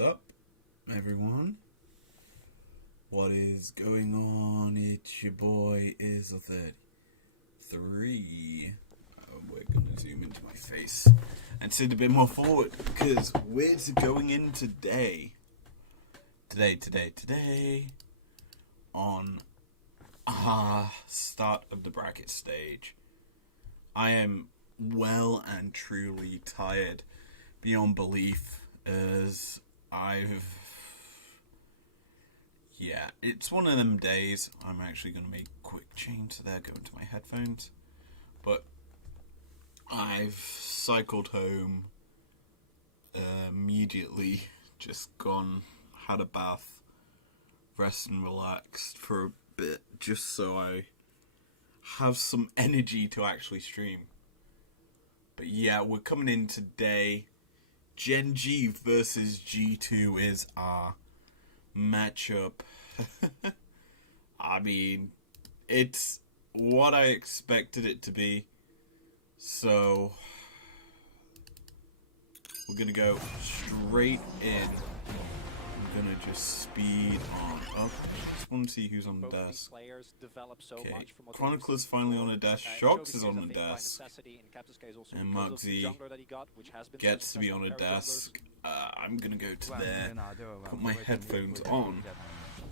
up, everyone? What is going on? It's your boy izlogic.business. We're gonna zoom into my face and sit a bit more forward because we're going in today on our start of the bracket stage. I am well and truly tired beyond belief, as it's one of them days. I'm actually going to make a quick change to that, go into my headphones, but I've cycled home, immediately just gone, had a bath, rest and relaxed for a bit, just so I have some energy to actually stream. But yeah, we're coming in today. GenG versus G2 is our matchup. I mean, it's what I expected it to be. So, we're going to go straight in. I'm going to just speed on up. Just want to see who's on the desk. Okay, Chronicler's finally on the desk. Shox is on the desk. And Mugsy gets to be on the desk. I'm going to go to there, put my headphones on.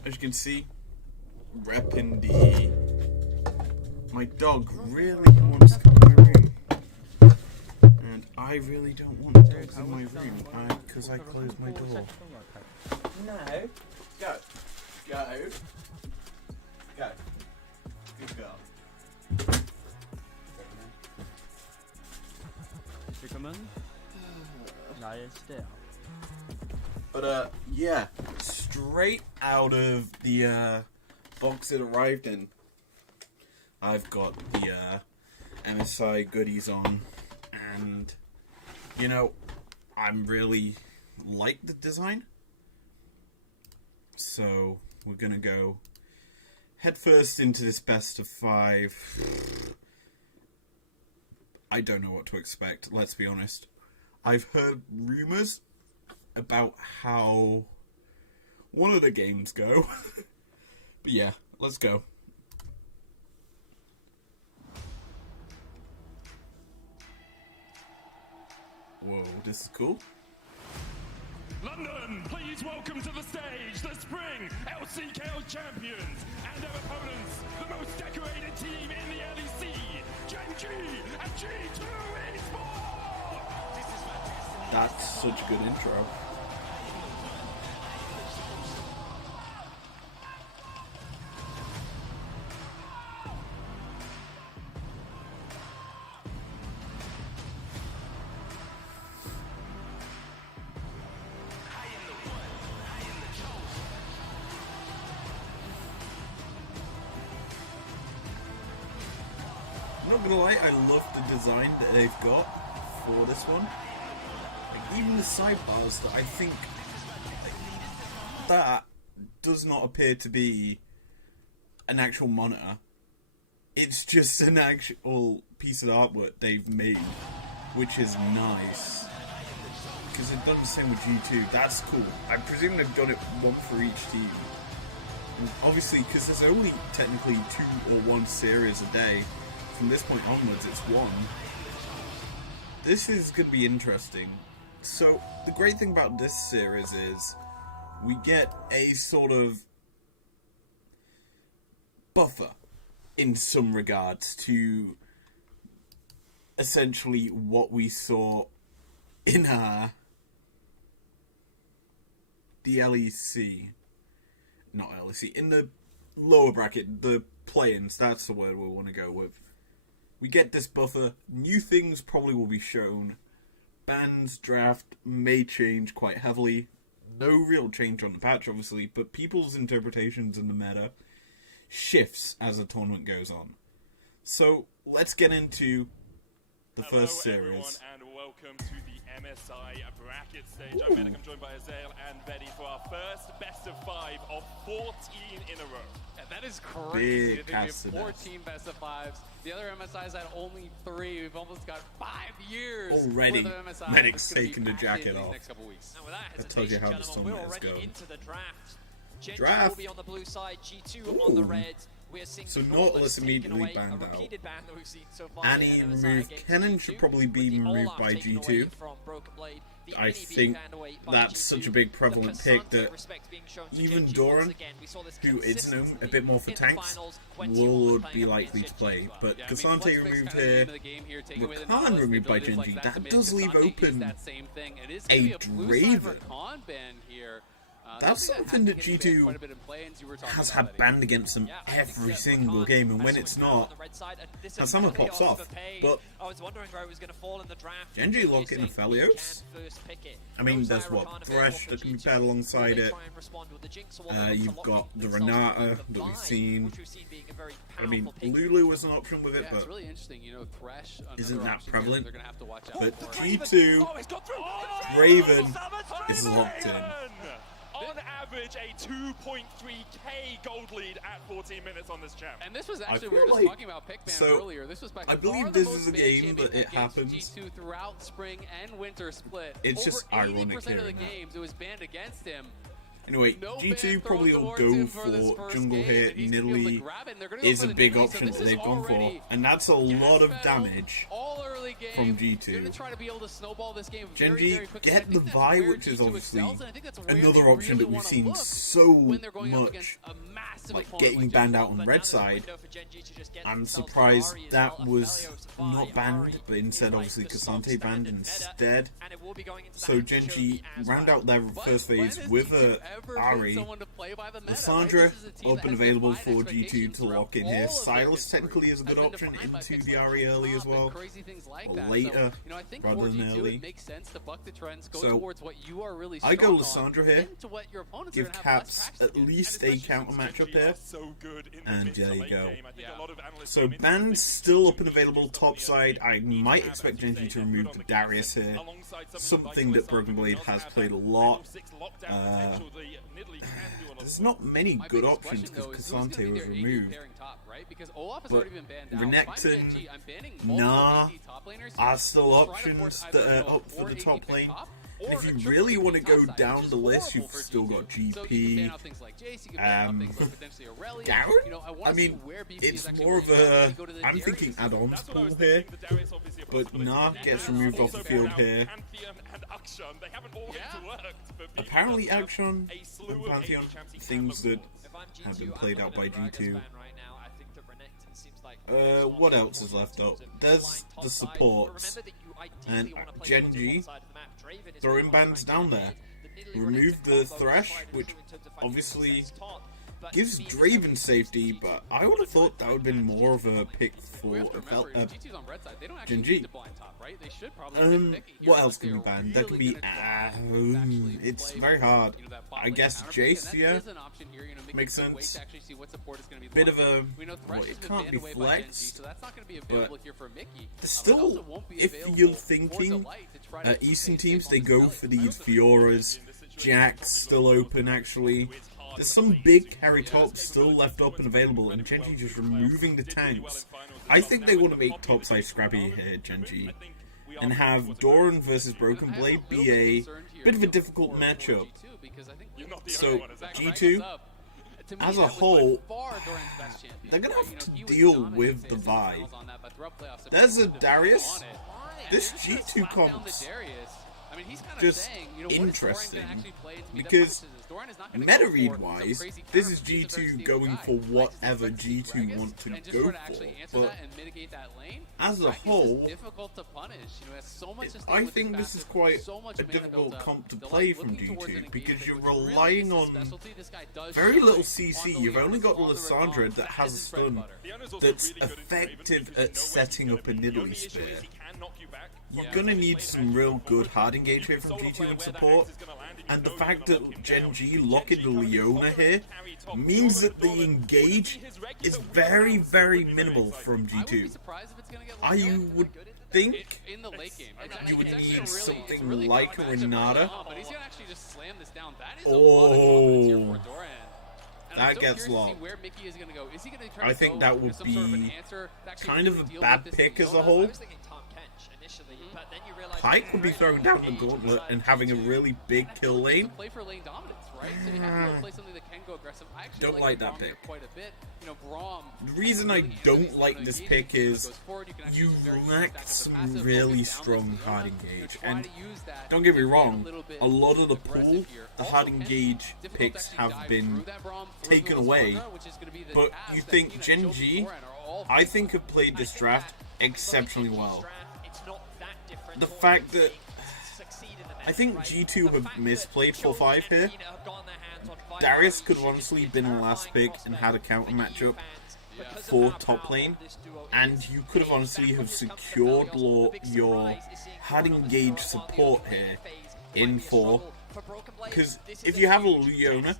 As you can see, repping the... My dog really wants to come in my room. And I really don't want dogs in my room because I closed my door. No. Go. Go. Go. Good girl. Willkommen. Nice day. But, yeah. Straight out of the, box it arrived in, I've got the, MSI goodies on. And, you know, I'm really like the design. So, we're going to go head first into this best of 5. I don't know what to expect, let's be honest. I've heard rumors about how one of the games go. But yeah, let's go. Whoa, this is cool. London, please welcome to the stage the Spring LCKL champions and their opponents, the most decorated team in the LEC, GenG and G2 Esports! This is fantastic. That's such a good intro. I'm not gonna lie, I love the design that they've got for this one. Like, even the sidebars that I think that does not appear to be an actual monitor. It's just an actual piece of artwork they've made, which is nice. Because they've done the same with G2. That's cool. I presume they've done it one for each team. And obviously, because there's only technically 2 or 1 series a day. From this point onwards, it's 1. This is going to be interesting. So, the great thing about this series is we get a sort of buffer in some regards to essentially what we saw in the LEC. Not LEC, in the lower bracket, the play-ins, that's the word we want to go with. We get this buffer, new things probably will be shown, bans draft may change quite heavily, no real change on the patch obviously, but people's interpretations in the meta shifts as the tournament goes on. So, let's get into the first series. Hello everyone and welcome to the MSI bracket stage. I'm joined by Azael and Betty for our first best of 5 of 14 in a row. And That is crazy. Big I think we have Cassidy. 14 best of 5s. The other MSIs had only 3. We've almost got 5 years. Already, worth of MSI Medic's that's gonna be taking the packed jacket in these off. next couple weeks. And with that That tells you how hesitation, the gentlemen, we're Stormers already go. into the draft. GenG Draft. will be on the blue side, G2 Ooh. on the red. We are seeing So Nautilus Nautilus taken immediately away, banned a out. repeated ban that we've seen so far Annie in MSI removed. against Kennen G2, should probably with be the removed Olaf by taken away G2. from Broken Blade, the I Annie being think banned away by that's G2, such a big the prevalent pick Cassante that respect being shown to even GenG Doran, once again. We saw this who is known a consistently bit more for in the tanks, finals when T1 was would playing be up likely against to play. GenG as well. But Yeah, I mean, Cassante flex picks removed kinda the name here. of the game here, taking away the Rakan Nautilus, the removed by ability to flex GenG. that That submit. does leave Cassante is open that same thing. It is a gonna be a blue side Draven. Rakan ban here. That's something that G2 quite a bit in play, and you were talking has about had that, banned against them Yeah, I think every that single Rakan game, and when has it's switched out on not, the red side, and this is Hasama really pops off. overpaid. But I was wondering where it was going to fall in the draft. GenG You're lock in saying Aphelios. you can first pick it. I mean, Looks there's like what, Rakan Thresh available that for can be G2. paired alongside Will they it. try and respond with the Jinx, or will they look to You've lock got the themselves Renata into the that we've Vi, seen. which we've seen being a very I mean, powerful pick. Lulu was an option with it, Yeah, but it's really interesting. You know, Thresh, another isn't that option here prevalent? They're gonna have to watch out But for. G2, Oh, he's got through. Raven is locked in. On average, a 2.3k gold lead at 14 minutes on this champ. And this was I actually, feel we were just like- talking about pick ban so, earlier. This was by I far believe the this most is a banned game champion that it against happens. G2 throughout spring and winter split. It's Over just ironic 80% of the hearing that. games, it was banned against him. Anyway, No G2 ban probably thrown will towards go him for this for first jungle game, here. and he's gonna be able to Nidalee grab it, and they're gonna go is for a the big Nidalee, option so that this they've is gone for, already and that's a lot of gas damage battle all early game. from You're G2. gonna try to be able to snowball this game very, GenG very quickly. get I think the that's Vi, where which is G2 obviously excels, and I think that's where another they option really that we've wanna seen look so when they're going up much. against a massive Like opponent getting like banned G2. out on the red side. I'm surprised surprised that was not banned, but instead obviously Cassante banned instead. So GenG round out their first phase with a Ari. Lissandra up and available for G2 to lock in here. Silas technically is a good option into the Ari early as well. Or later, rather than early. So I go Lissandra here. Give Caps at least a counter matchup here. So good in the And mid to there you late go. game. I think a lot of analysts So admit Band's that still up and available top side. I might expect GenG to remove the Darius here. Something that Broken Blade has played a lot. There's not many good options because Cassante was removed. But Renekton, Nah are still options that are up for the top lane. And if you really want to go down the list, you've still got GP, Garen? I mean, it's more of a, I'm thinking add-ons pool here, but Nah gets removed off the field here. Apparently Action and Pantheon, things that have been played out by G2. What else is left up? There's the supports, and GenG throwing bans down there. Remove the Thresh, which obviously gives Draven safety, but I would have thought that would have been more of a pick for GenG. What else can be banned? There could be, it's very hard. I guess Jace, yeah, makes sense. Bit of a, well, it can't be flexed, but still, if you're thinking Eastern teams, they go for these Fioras. Jack's still open, actually. There's some big carry tops still left up and available, and GenG just removing the tanks. I think they want to make topside scrappy here, GenG, and have Doran versus Broken Blade be a bit of a difficult matchup. So G2, as a whole, they're going to have to deal with the Vi. There's a Darius. This G2 comp's just interesting, because meta read wise, this is G2 going for whatever G2 want to go for, but as a whole, I think this is quite a difficult comp to play from G2, because you're relying on very little CC. You've only got Lissandra that has a stun that's effective at setting up a Nidalee spear. You're gonna need some real good hard engage here from G2 in support, and the fact that GenG lock into Leona here means that the engage is very, very minimal from G2. I would think you would need something like a Renata. Oh, that gets locked. I think that would be kind of a bad pick as a whole. Pike would be throwing down the gauntlet and having a really big kill lane. Don't like that pick. The reason I don't like this pick is you lack some really strong hard engage. And don't get me wrong, a lot of the pool, the hard engage picks have been taken away. But you think GenG, I think, have played this draft exceptionally well. The fact that I think G2 have misplayed 4-5 here. Darius could have honestly been a last pick and had a counter matchup for top lane, and you could have honestly have secured your hard engage support here in 4. Because if you have a Leona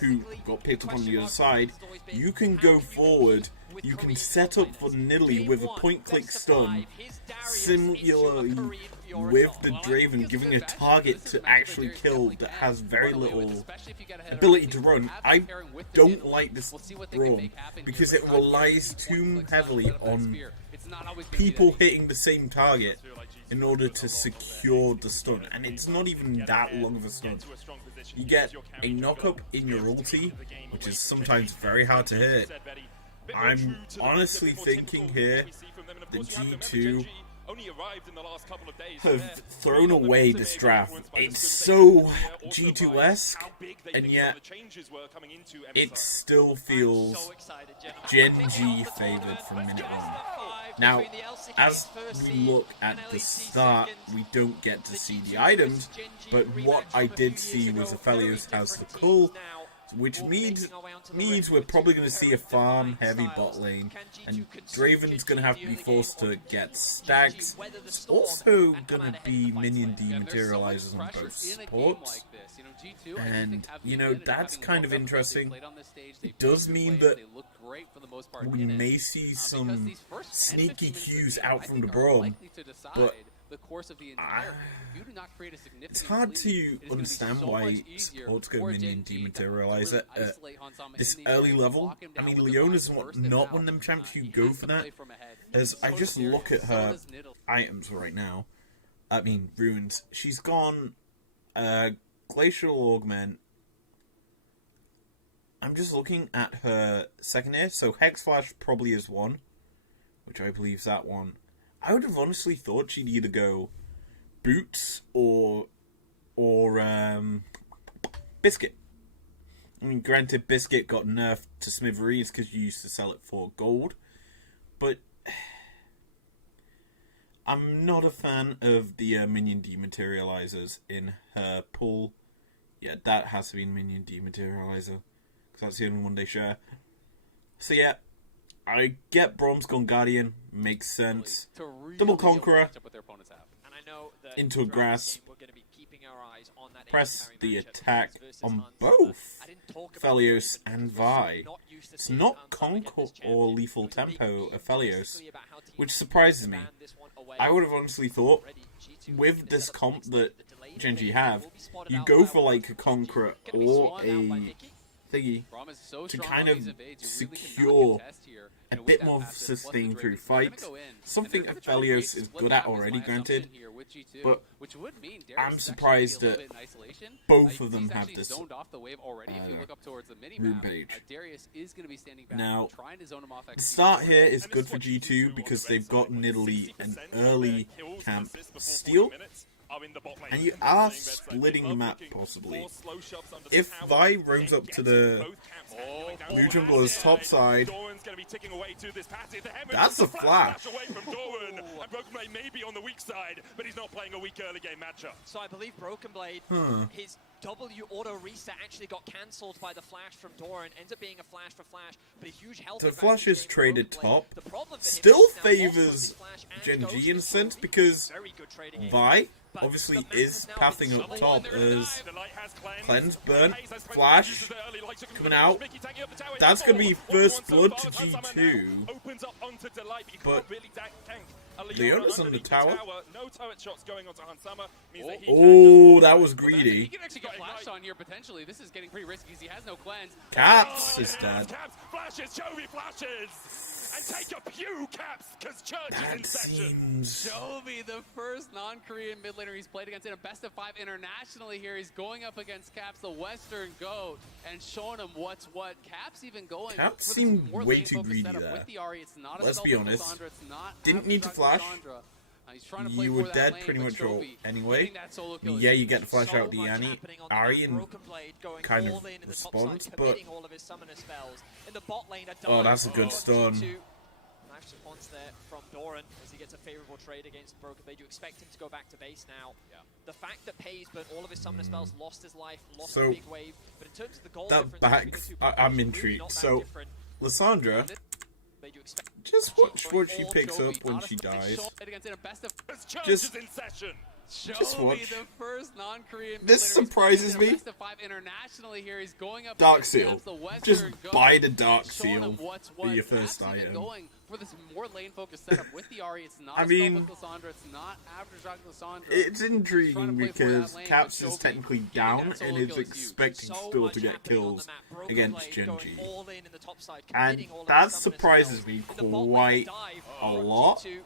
who got picked up on the other side, you can go forward, you can set up for Nidalee with a point-click stun, similarly with the Draven giving a target to actually kill that has very little ability to run. I don't like this Braum because it relies too heavily on people hitting the same target in order to secure the stun, and it's not even that long of a stun. You get a knock-up in your ulti, which is sometimes very hard to hit. I'm honestly thinking here that G2 have thrown away this draft. It's so G2-esque, and yet it still feels GenG favored from minute 1. Now, as we look at the start, we don't get to see the items, but what I did see was Aphelios has the cull, which means we're probably going to see a farm-heavy bot lane, and Draven's going to have to be forced to get stacks. It's also going to be minion dematerializers on both supports, and, you know, that's kind of interesting. It does mean that we may see some sneaky Qs out from the Braum, but it's hard to understand why supports go minion dematerializer at this early level. I mean, Leona's not one of them champs who go for that, as I just look at her items right now. I mean, runes. She's gone Glacial Augment. I'm just looking at her second here, so Hex Flash probably is one, which I believe is that one. I would have honestly thought she'd either go Boots or Biscuit. I mean, granted, Biscuit got nerfed to smithereens because you used to sell it for gold, but I'm not a fan of the minion dematerializers in her pool. Yeah, that has to be a minion dematerializer, because that's the only one they share. So yeah, I get Braum's gone Guardian, makes sense. Double Conqueror into a grasp. Press the attack on both Aphelios and Vi. It's not Conk or Lethal Tempo Aphelios, which surprises me. I would have honestly thought, with this comp that GenG have, you go for like a Conqueror or a thingy to kind of secure a bit more sustain through fights. Something Aphelios is good at already, granted, but I'm surprised that both of them have this rune page. Now, the start here is good for G2 because they've got Nidalee and early camp steal, and you are splitting the map, possibly. If Vi roams up to the blue jungler's top side, that's a flash. So I believe Broken Blade, his W auto reset actually got cancelled by the flash from Doran. Ends up being a flash for flash, but a huge health. The flash is traded top. Still favors GenG in a sense because Vi obviously is pathing up top as Cleanse, Burn, Flash coming out. That's going to be first blood to G2, but Leona's on the tower. No turret shots going onto Hansama means that he Oh, that was He greedy. can actually get flashed on here potentially. This is getting pretty risky because he has no cleanse. Caps is dead. Caps flashes, Chovy flashes, and take a few Caps because Church is in That session. seems... Chovy, the first non-Korean mid laner he's played against in a best of 5 internationally here. He's going up against Caps, the Western GOAT, and showing him what's what. Caps even going. Caps for this seemed more way lane too focused greedy setup there. with the Ahri. It's not a Let's be stealth honest. Cassandra. It's not Didn't need to after flash. Cassandra. He's trying to play You for were that dead lane, pretty but much all Chovy anyway. getting that solo kill is Yeah, you huge. get to flash out the much Annie. happening on the Ari map. in Broken Blade going kind all of in the top response, side, but... committing all of his summoner spells. In the bot lane, a Oh, dive that's a good on stun. G2. Nice response there from Doran as he gets a favorable trade against Broken Blade. You expect him to go back to base now. Yeah. The fact that Pays burnt all of his summoner spells, lost his life, lost So, a big wave, but in terms of the goal that difference back... between the two I'm players, really intrigued. not that So, different. Lissandra... But you expect Just watch what she All picks Chovy, up when not a she split dies. shot against in a best of Because Church Just- is in session. Just Chovy, watch. the first non-Korean This mid laner he's surprises played in a me. best of 5 internationally here. He's going up Dark against Seal. Caps, the Western Just GOAT, buy the Dark showing him Seal what's for what. your first Caps even item. going for this more lane-focused setup with the Ahri. It's not I a mean, stealth with Lissandra. It's not aftershock Lissandra. It's Trying to intriguing play for that because lane, Caps but is Chovy technically getting down that solo and is kill is huge. expecting so still much to get happening on kills the map. Broken against Blade going GenG. all in the top side, And committing all of that his summoner surprises spells. me In the bot lane, quite dive a from lot. G2.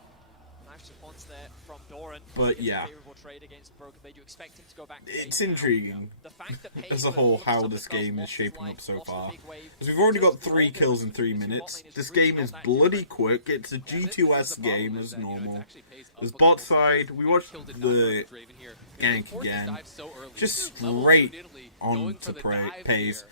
Nice response there from Doran. But Gets a yeah. favorable trade against Broken Blade. You expect him to go back to It's base now. intriguing The fact that Pays as a burnt whole all of his how summoner this spells, game is lost his shaping life, up so lost a far. big wave. Because we've already got Just the 3 goal kills in difference 3 between the two minutes. bot lane is This really game not is that bloody different. quick. It's a Yeah, this is G2S the problem game is as that, normal. it's actually Pays up This against bot the side, we watched Kill did not the go for Draven here. They gank forced his again. dive so early. Just Level straight two in Italy, on going to for the dive Pays. here.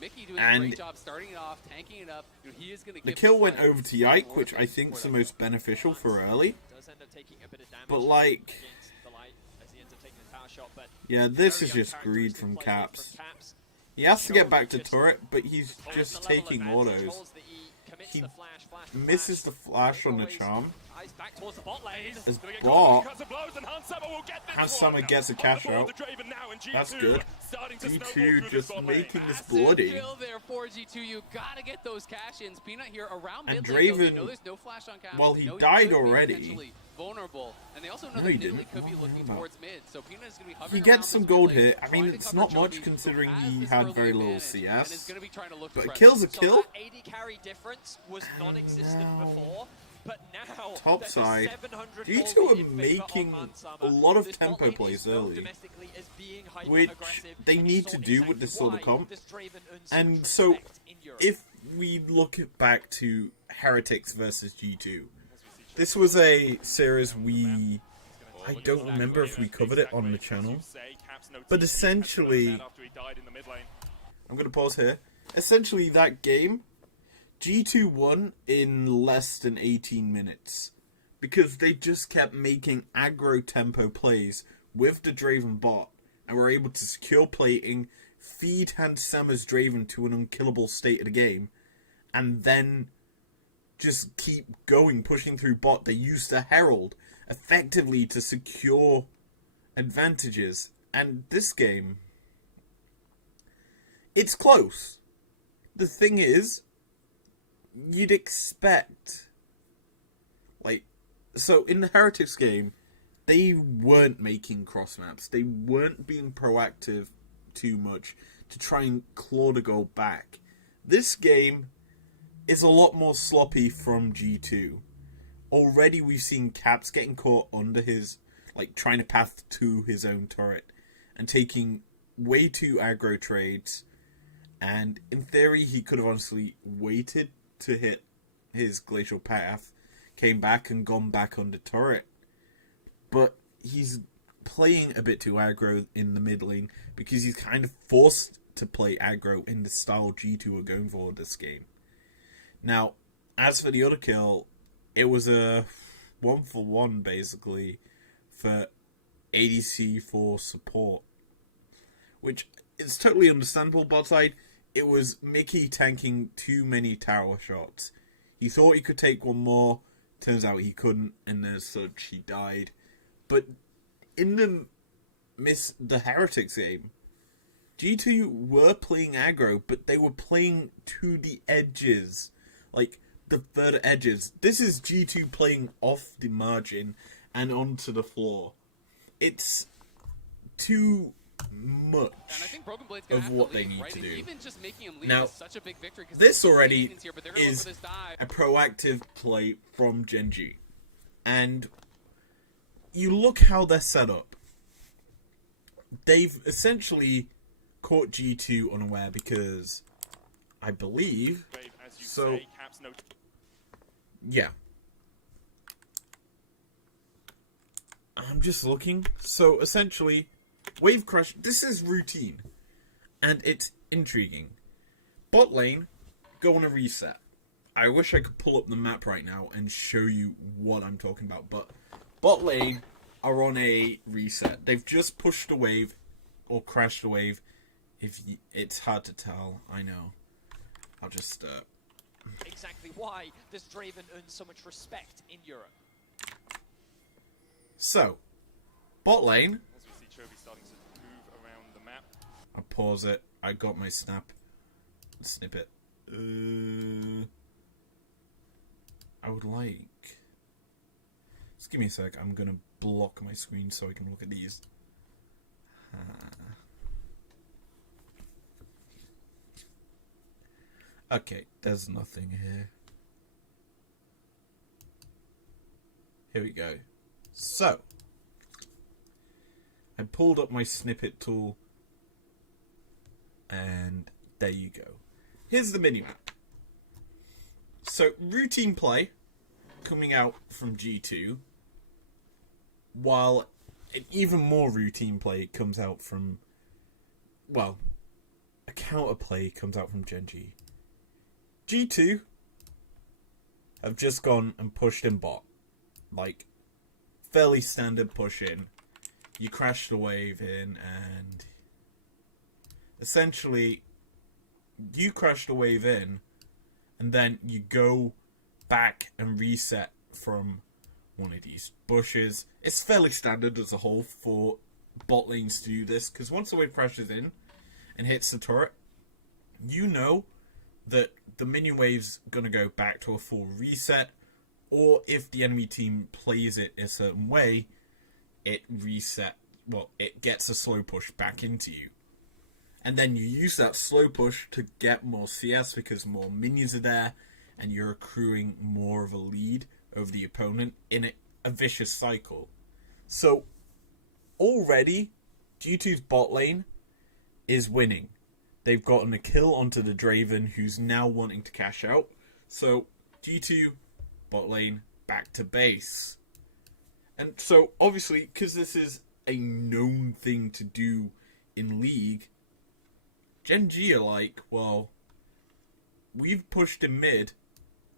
Mickey doing a And great job starting it off, tanking it up. You know, he is gonna the give kill this went fight over to something Yike, worth which it I think is for the that most beneficial for early. Does end up taking a bit of damage But like, against the light as he ends up taking the tower shot, but yeah, this very is just greed uncharacteristic from play Caps. from Caps. He has to get back to turret, but he's Holds just the level taking advantage, autos. holds the E, commits He the flash, misses the flash on the Always charm. eyes back towards the bot lane. As Gonna get bot, caught in blows, and Hansama will get this Hansama one. gets a On the cash board, out. the Draven now, and G2 That's good. starting to snowball G2 through this just bot lane. making this Massive bloody. kill there for G2. You gotta get those cash-ins. Peanut here around And mid lane. Though. They Draven, know there's no flash on Caps. well, They he know died could be already. potentially vulnerable, and they also know No, that he Nidalee didn't. could be What looking about? towards mid. So Peanut is gonna be He hovering gets around some this gold mid lane, here. I mean, trying to it's cover not much Chovy, who considering has he this had early very little advantage, and is CS. gonna be trying to look But for it kills a So kill. that AD carry difference was non-existent now- before, but now Top there's a side, 700 G2 gold are lead in favor making of Hansama. a lot of This tempo bot lane plays is known early, domestically as being which hyper-aggressive, they and need saw to do with exactly this sort of why comp. this Draven earns so And much so, respect in Europe. if we look back to Heretics versus G2, this was a series I don't remember if we covered it on the channel, but essentially, I'm going to pause here. Essentially, that game, G2 won in less than 18 minutes because they just kept making aggro tempo plays with the Draven bot and were able to secure plating, feed Hansama's Draven to an unkillable state of the game, and then just keep going, pushing through bot. They used the Herald effectively to secure advantages. And this game, it's close. The thing is, you'd expect, so in the Heretics game, they weren't making cross maps. They weren't being proactive too much to try and claw the goal back. This game is a lot more sloppy from G2. Already we've seen Caps getting caught under his, trying to path to his own turret and taking way too aggro trades. And in theory, he could have honestly waited to hit his glacial path, came back and gone back under turret. But he's playing a bit too aggro in the mid lane because he's kind of forced to play aggro in the style G2 are going for this game. Now, as for the other kill, it was a 1-for-1 basically for ADC for support, which is totally understandable. Bot side, it was Mickey tanking too many tower shots. He thought he could take one more, turns out he couldn't, and as such he died. But in the Heretics game, G2 were playing aggro, but they were playing to the edges. the further edges. This is G2 playing off the margin and onto the floor. It's too much and I think Broken Blade's gonna of have what to they lead, need right? to And do. even just making him lead Now, is such a big victory. this already here, but they're gonna is look for this dive. a proactive play from GenG. And you look how they're set up. They've essentially caught G2 unaware because I believe... As you So, say, Caps no yeah. I'm just looking. So, essentially, Wave Crash, this is routine. And it's intriguing. Bot lane, go on a reset. I wish I could pull up the map right now and show you what I'm talking about. But bot lane are on a reset. They've just pushed a wave or crashed a wave. It's hard to tell, I know. I'll just... Exactly why does Draven earn so much respect in Europe? So, bot lane. as we see Chovy starting to move around the map. I'll pause it. I got my snippet. I would like... Just give me a sec. I'm going to block my screen so I can look at these. Okay, there's nothing here. Here we go. So, I pulled up my snippet tool, and there you go. Here's the minimap. So, routine play coming out from G2, while an even more routine play comes out from, well, a counter play comes out from GenG. G2 have just gone and pushed in bot. Like, fairly standard push in. You crash the wave in, and essentially, you crash the wave in, and then you go back and reset from one of these bushes. It's fairly standard as a whole for bot lanes to do this, because once the wave crashes in and hits the turret, you know that the minion wave's going to go back to a full reset, or if the enemy team plays it a certain way, it gets a slow push back into you. And then you use that slow push to get more CS because more minions are there, and you're accruing more of a lead over the opponent in a vicious cycle. So, already, G2's bot lane is winning. They've gotten a kill onto the Draven, who's now wanting to cash out. So, G2, bot lane, back to base. And so, obviously, because this is a known thing to do in League, GenG are like, well, we've pushed in mid,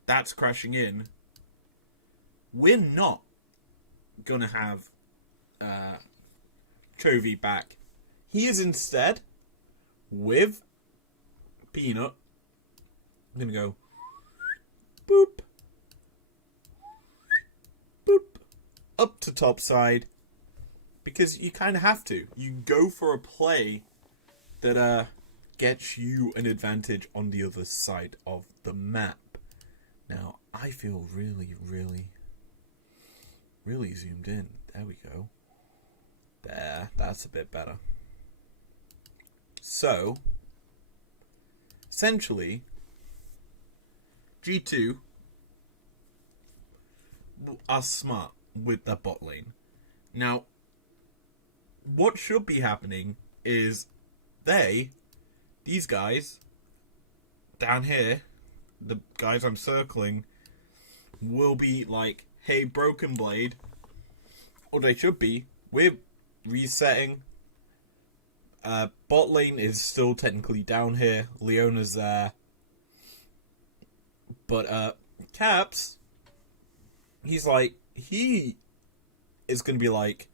that's crashing in. We're not going to have Chovy back. He is instead... with Peanut, I'm going to go boop, boop, up to top side, because you kind of have to. You go for a play that gets you an advantage on the other side of the map. Now, I feel really, really, really zoomed in. There we go. There, that's a bit better. So, essentially, G2 are smart with their bot lane. Now, what should be happening is these guys down here, the guys I'm circling, will be like, hey, Broken Blade, or they should be, we're resetting. Bot lane is still technically down here. Leona's there. But, Caps, he is going to be like,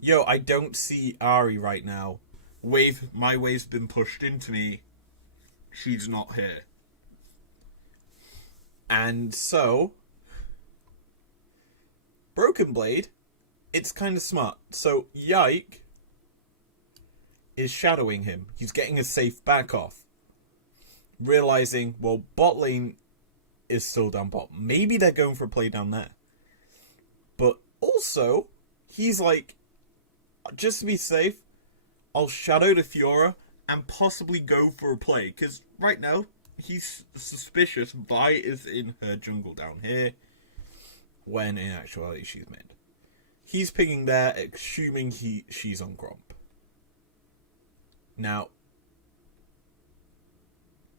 yo, I don't see Ari right now. My wave's been pushed into me. She's not here. And so, Broken Blade, it's kind of smart. So, Yike is shadowing him. He's getting a safe back off. Realizing, well, bot lane is still down bottom. Maybe they're going for a play down there. But also, he's like, just to be safe, I'll shadow the Fiora and possibly go for a play. Because right now, he's suspicious Vi is in her jungle down here, when in actuality she's mid. He's picking there, assuming she's on Gromp. Now,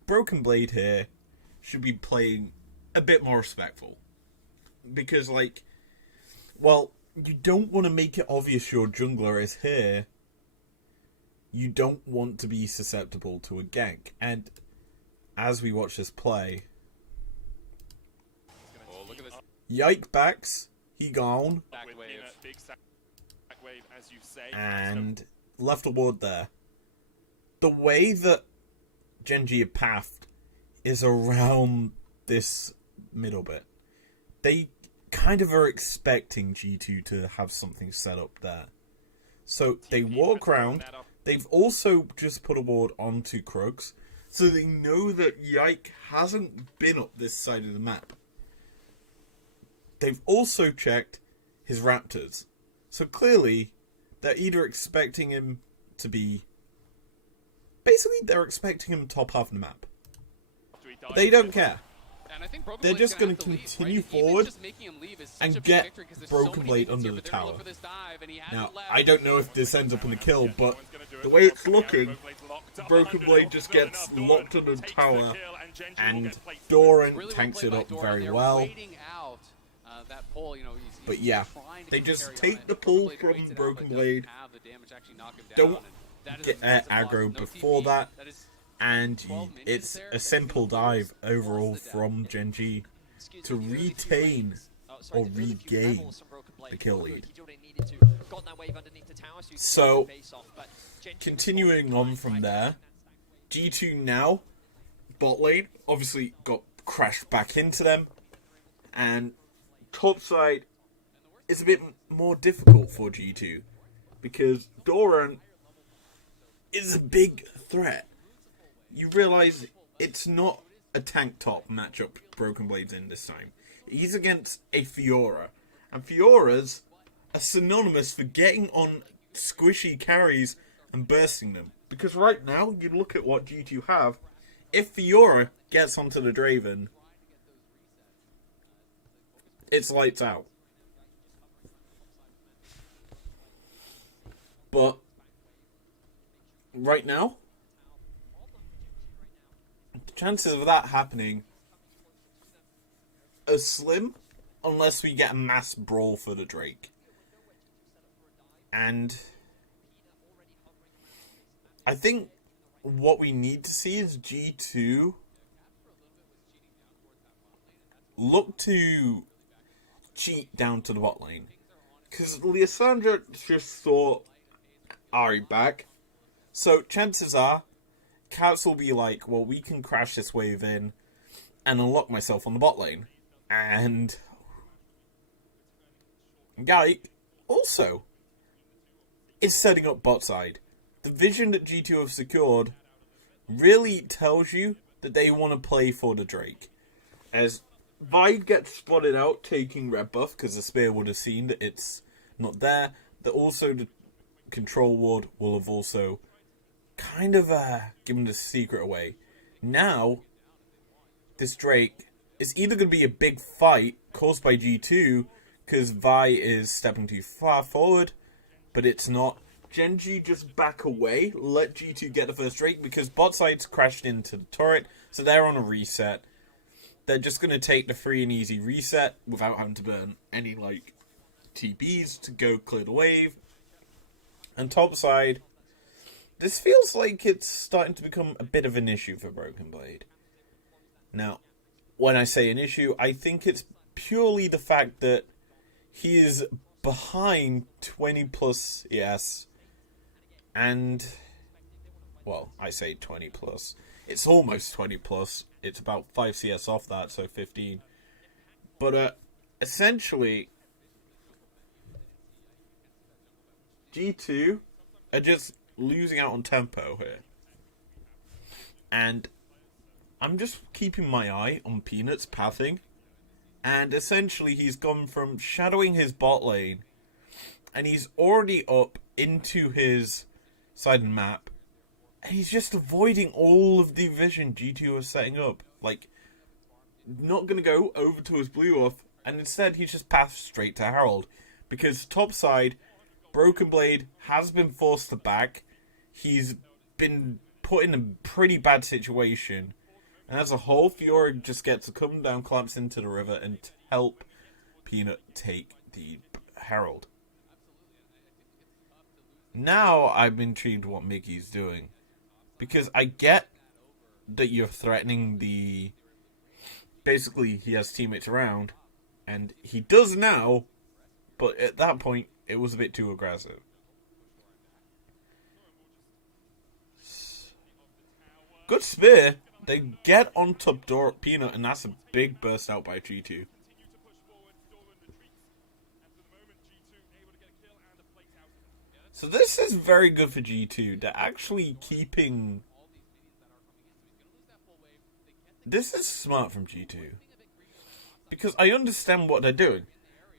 Broken Blade here should be playing a bit more respectful. Because, like, well, you don't want to make it obvious your jungler is here. You don't want to be susceptible to a gank. And as we watch this play, look at this. Yike backs, he gone, Back wave. Big back wave, as you say. and left a ward there. The way that GenG had pathed is around this middle bit. They kind of are expecting G2 to have something set up there. So they walk around. They've also just put a ward onto Krugs, so they know that Yike hasn't been up this side of the map. They've also checked his Raptors. So clearly, they're either expecting him to be... Basically, they're expecting him top half of the map. But they don't care. And I think Broken They're Blade's just going have to leave, continue right? Even forward just making him leave is such and a big get victory 'cause there's Broken so many Blade things under here, the but they're gonna tower. look for this dive, and he hasn't Now, left. I don't know if this ends up in a kill, but the way it's looking, Broken Blade just gets locked under the tower, and Doran Really tanks played it by up Doran very there, well. waiting out, that pull, you know, he's But yeah, trying to they get just carry on take it. the Broken pull Blade from waits it out, Broken but doesn't Blade. have the damage to actually knock him down, Don't and that is get a massive loss. aggro No before TP. that, is and 12 minions it's there. a That's simple gonna force dive overall the death. from GenG Excuse to me, the early few retain lanes- or the early few regain levels from Broken Blade the kill were good. lead. He did what he needed to. Got that wave underneath the tower, so he could So, get the face off, but GenG continuing on from there, G2 now, bot lane, obviously got crashed back into them, and top side is a bit more difficult for G2, because Doran is a big threat. You realise it's not a tank top matchup Broken Blade's in this time. He's against a Fiora, and Fioras are synonymous for getting on squishy carries and bursting them. Because right now, you look at what G2 have, if Fiora gets onto the Draven, it's lights out. But right now, the chances of that happening are slim unless we get a mass brawl for the Drake. And I think what we need to see is G2 look to cheat down to the bot lane. Because Lysandra just saw Ari back. So chances are, Cats will be like, well, we can crash this wave in and unlock myself on the bot lane. And Yike also is setting up bot side. The vision that G2 have secured really tells you that they want to play for the Drake. As Vi gets spotted out taking red buff, because the spear would have seen that it's not there, that also the control ward will have also kind of given the secret away. Now, this Drake is either going to be a big fight caused by G2, because Vi is stepping too far forward, but it's not. GenG just back away, let G2 get the first Drake, because bot side's crashed into the turret, so they're on a reset. They're just going to take the free and easy reset without having to burn any, like, TPs to go clear the wave. And top side, this feels like it's starting to become a bit of an issue for Broken Blade. Now, when I say an issue, I think it's purely the fact that he is behind 20 plus ES, and, well, I say 20 plus. It's almost 20 plus. It's about 5 CS off that, so 15. But, essentially, G2 are just losing out on tempo here. And I'm just keeping my eye on Peanut's pathing. And essentially he's gone from shadowing his bot lane. And he's already up into his side map. And he's just avoiding all of the vision G2 are setting up. Like, not going to go over to his blue buff. And instead he's just passed straight to Herald. Because topside, Broken Blade has been forced to back. He's been put in a pretty bad situation. And as a whole, Fiora just gets to come down, collapse into the river, and help Peanut take the Herald. Now I'm intrigued what Mickey's doing. Because I get that you're threatening the... Basically, he has teammates around. And he does now. But at that point, it was a bit too aggressive. Good spear. They get on top Peanut, and that's a big burst out by G2. So this is very good for G2. They're actually keeping... This is smart from G2. Because I understand what they're doing.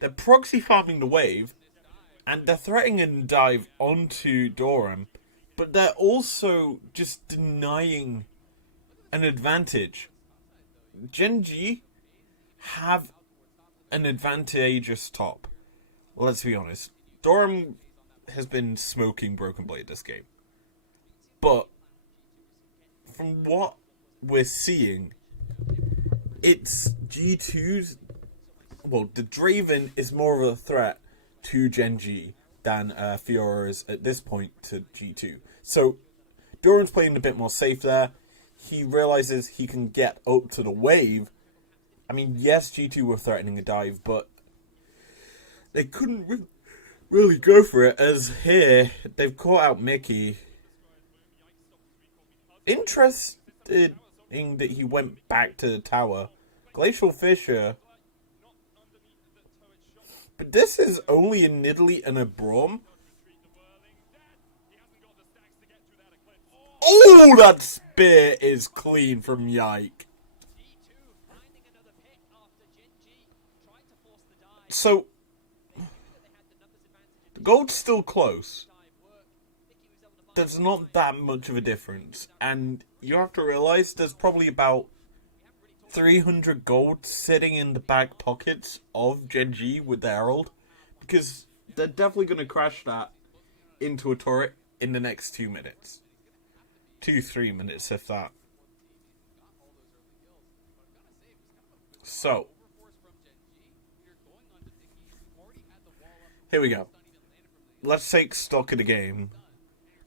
They're proxy farming the wave, and they're threatening a dive onto Doran, but they're also just denying an advantage. GenG have an advantageous top. Let's be honest. Doran has been smoking Broken Blade this game. But from what we're seeing, it's G2's... Well, the Draven is more of a threat to GenG than Fiora is at this point to G2. So, Doran's playing a bit more safe there. He realizes he can get up to the wave. I mean, yes, G2 were threatening a dive, but they couldn't really go for it, as here, they've caught out Mickey. Interesting that he went back to the tower. Glacial Fisher... But this is only a Nidalee and a Braum. Oh, that spear is clean from Yike. So, the gold's still close. There's not that much of a difference. And you have to realize there's probably about 300 gold sitting in the back pockets of GenG with the Herald. Because they're definitely going to crash that into a turret in the next 2 minutes. 2-3 minutes, if that. So, here we go. Let's take stock of the game.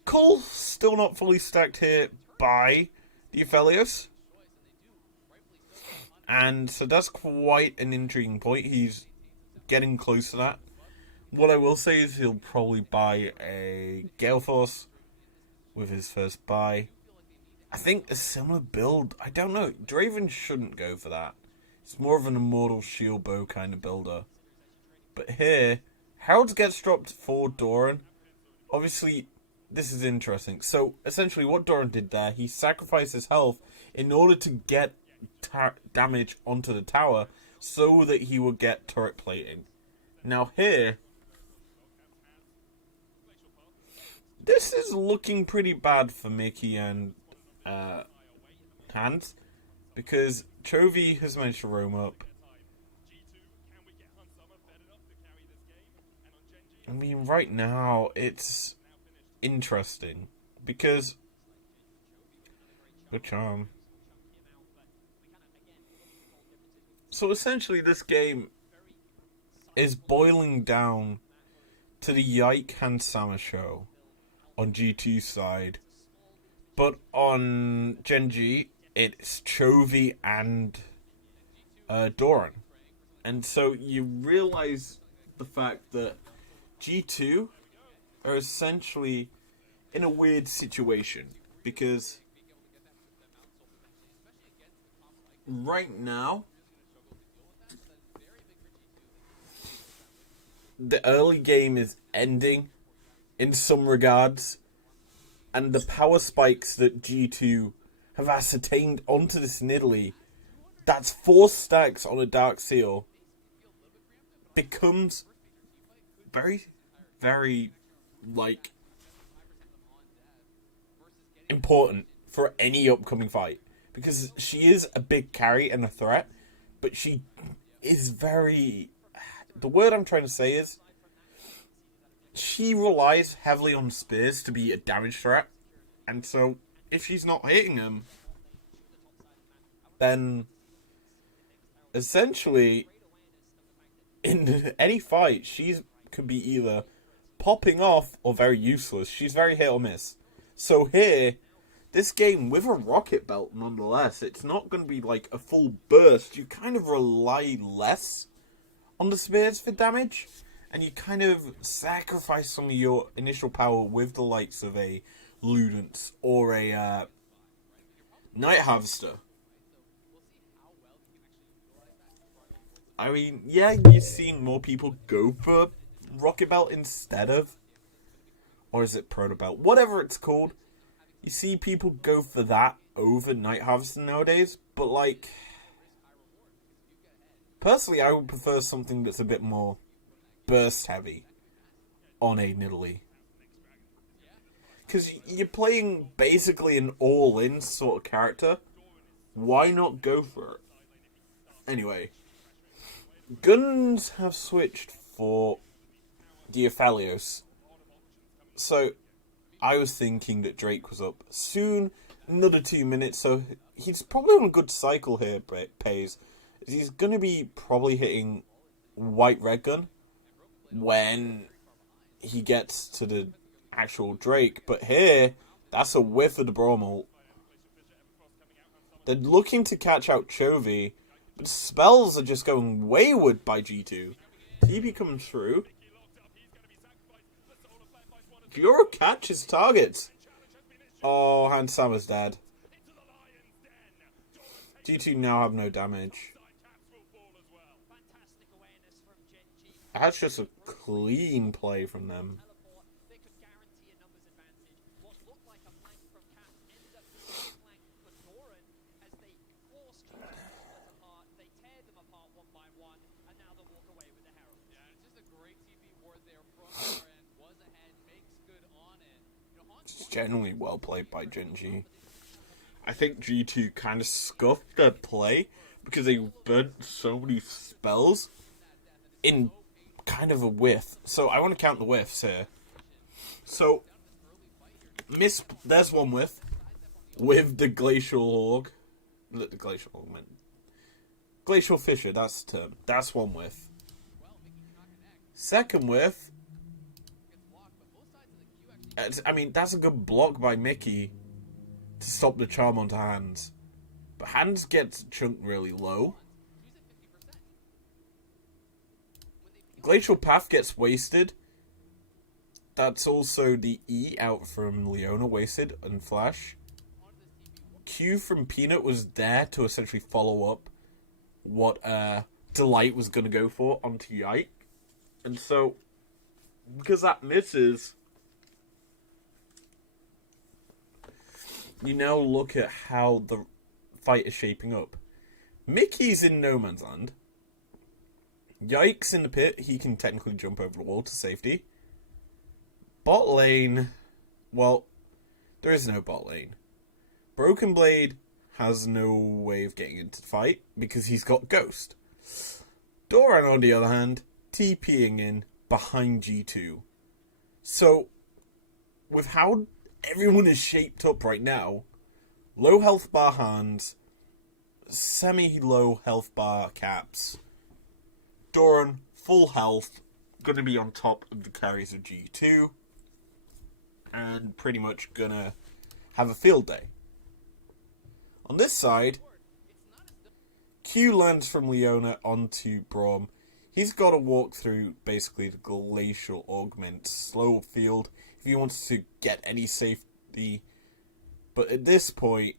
Cole still not fully stacked here by the Aphelios. And so that's quite an intriguing point. He's getting close to that. What I will say is he'll probably buy a Gale Force with his first buy. I think a similar build, I don't know. Draven shouldn't go for that. It's more of an Immortal Shield Bow kind of builder. But here, Herald gets dropped for Doran. Obviously, this is interesting. So, essentially what Doran did there, he sacrificed his health in order to get damage onto the tower so that he would get turret plating. Now here, this is looking pretty bad for Mickey and Hans, because Chovy has managed to roam up. I mean, right now it's interesting because good charm. So essentially this game is boiling down to the Yike and Sama show on G2's side. But on GenG, it's Chovy and Doran. And so you realize the fact that G2 are essentially in a weird situation. Because right now, the early game is ending in some regards, and the power spikes that G2 have ascertained onto this Nidalee, that's 4 stacks on a Dark Seal, becomes very, very, like, important for any upcoming fight. Because she is a big carry and a threat, but she is very... The word I'm trying to say is, she relies heavily on spears to be a damage threat. And so, if she's not hitting them, then essentially, in any fight, she could be either popping off or very useless. She's very hit or miss. So here, this game, with a rocket belt nonetheless, it's not going to be like a full burst. You kind of rely less on the spears for damage, and you kind of sacrifice some of your initial power with the likes of a Ludens or a Night Harvester. I mean, yeah, you've seen more people go for Rocket Belt instead of, or is it Proto Belt? Whatever it's called. You see people go for that over Night Harvester nowadays, but like, personally I would prefer something that's a bit more burst heavy on a Nidalee. Because you're playing basically an all-in sort of character. Why not go for it? Anyway, guns have switched for the Aphelios. So, I was thinking that Drake was up soon. Another 2 minutes, so he's probably on a good cycle here, Pays. He's going to be probably hitting white-red gun when he gets to the actual Drake. But here, that's a whiff of the Bromel. They're looking to catch out Chovy, but spells are just going wayward by G2. TB comes through. Fiora catches targets. Oh, Hansama's dead. G2 now have no damage. That's just a clean play from them. It's generally well played by GenG. I think G2 kind of scuffed their play because they burnt so many spells in kind of a whiff. So I want to count the whiffs here. So, there's one whiff with the Glacial Hog. The Glacial Hog, man. Glacial Fisher, that's the term. That's one whiff. Second whiff. I mean, that's a good block by Mickey to stop the charm onto Hands. But Hands gets chunked really low. Glacial Path gets wasted. That's also the E out from Leona wasted and Flash. Q from Peanut was there to essentially follow up what Delight was going to go for onto Yike. And so, because that misses, you now look at how the fight is shaping up. Mickey's in no man's land. Yike's in the pit. He can technically jump over the wall to safety. Bot lane, well, there is no bot lane. Broken Blade has no way of getting into the fight because he's got Ghost. Doran, on the other hand, TPing in behind G2. So, with how everyone is shaped up right now, low health bar Hands, semi-low health bar Caps, Doran, full health, going to be on top of the carries of G2, and pretty much going to have a field day. On this side, Q lands from Leona onto Braum. He's got to walk through basically the Glacial Augment slow field if he wants to get any safety. But at this point,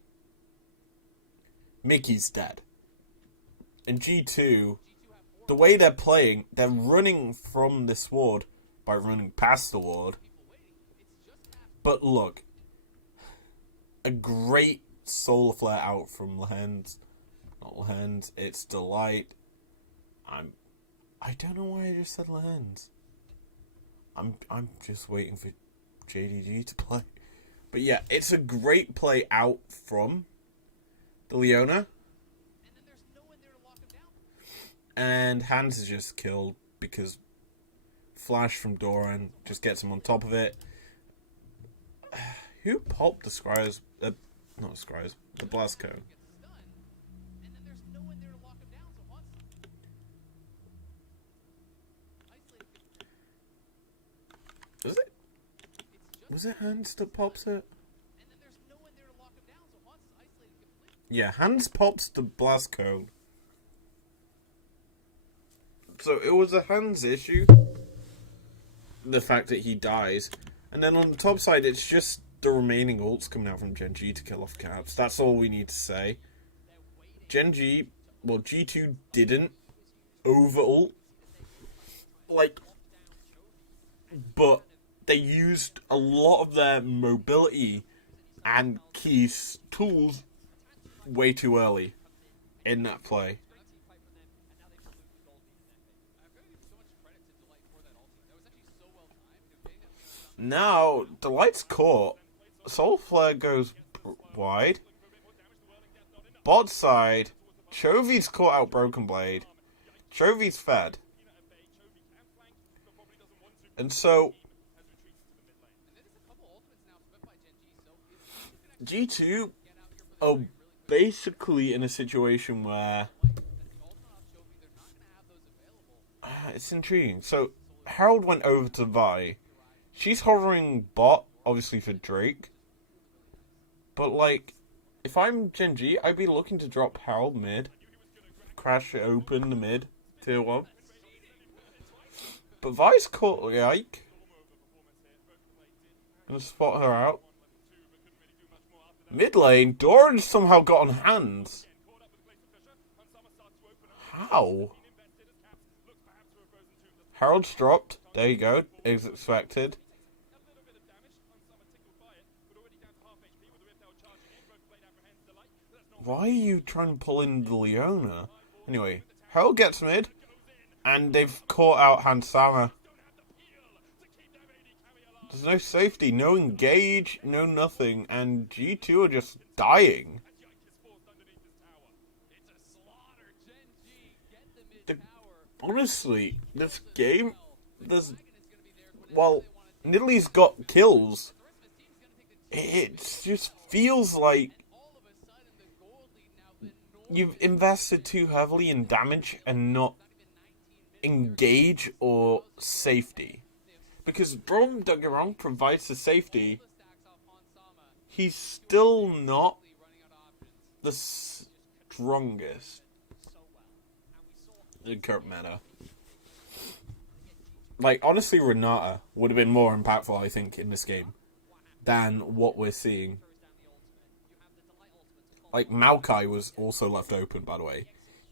Mickey's dead. And G2, the way they're playing, they're running from this ward by running past the ward. But look, a great Solar Flare out from Lehens. Not Lehens, it's Delight. I don't know why I just said Lehens. I'm just waiting for JDG to play. But yeah, it's a great play out from the Leona. And Hans is just killed because Flash from Doran just gets him on top of it. Who popped the Scryers? Not Scryers, the Blast Cone. Was it? Was it Hans that pops it? Yeah, Hans pops the Blast Cone. So it was a Hans issue. The fact that he dies. And then on the top side, it's just the remaining ults coming out from GenG to kill off Caps. That's all we need to say. GenG, well, G2 didn't over ult. Like, but they used a lot of their mobility and key tools way too early in that play. Now, Delight's caught. Soul Flare goes wide. Bot side, Chovy's caught out Broken Blade. Chovy's fed. And so, G2 are basically in a situation where it's intriguing. So, Harold went over to Vi. She's hovering bot, obviously for Drake. But, like, if I'm GenG, I'd be looking to drop Harold mid. Crash it open the mid, tier 1. But Vi's caught Yike. Gonna spot her out. Mid lane, Doran's somehow got on hands. How? Harold's dropped. There you go. As expected. Why are you trying to pull in the Leona? Anyway, Harold gets mid. And they've caught out Hansama. There's no safety, no engage, no nothing. And G2 are just dying. Honestly, this game, while Nidalee's got kills, it just feels like you've invested too heavily in damage and not engage or safety. Because Brom, don't get me wrong, provides the safety. He's still not the strongest in current meta. Like, honestly, Renata would have been more impactful, I think, in this game than what we're seeing. Like, Maokai was also left open, by the way.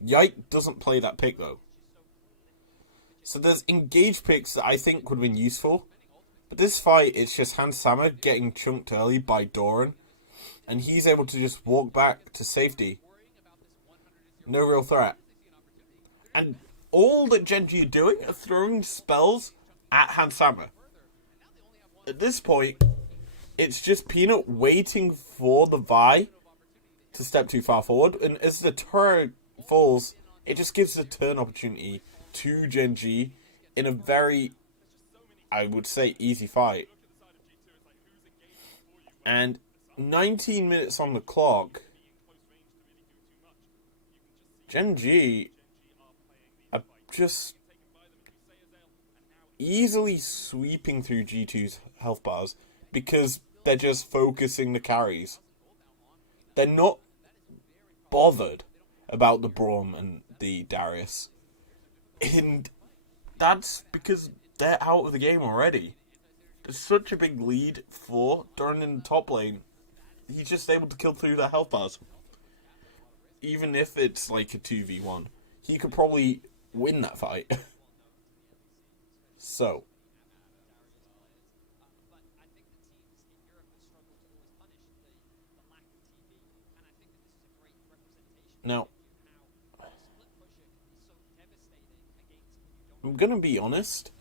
Yike doesn't play that pick, though. So there's engage picks that I think would have been useful. But this fight, it's just Hansama getting chunked early by Doran. And he's able to just walk back to safety. No real threat. And all that GenG are doing are throwing spells at Hansama. At this point, it's just Peanut waiting for the Vi to step too far forward. And as the turret falls, it just gives a turn opportunity to GenG in a very, I would say, easy fight. And 19 minutes on the clock, GenG are just easily sweeping through G2's health bars because they're just focusing the carries. They're not bothered about the Braum and the Darius. And that's because they're out of the game already. There's such a big lead for Doran in the top lane. He's just able to kill through their health bars. Even if it's like a 2v1. He could probably win that fight. So. Now, I'm gonna be honest.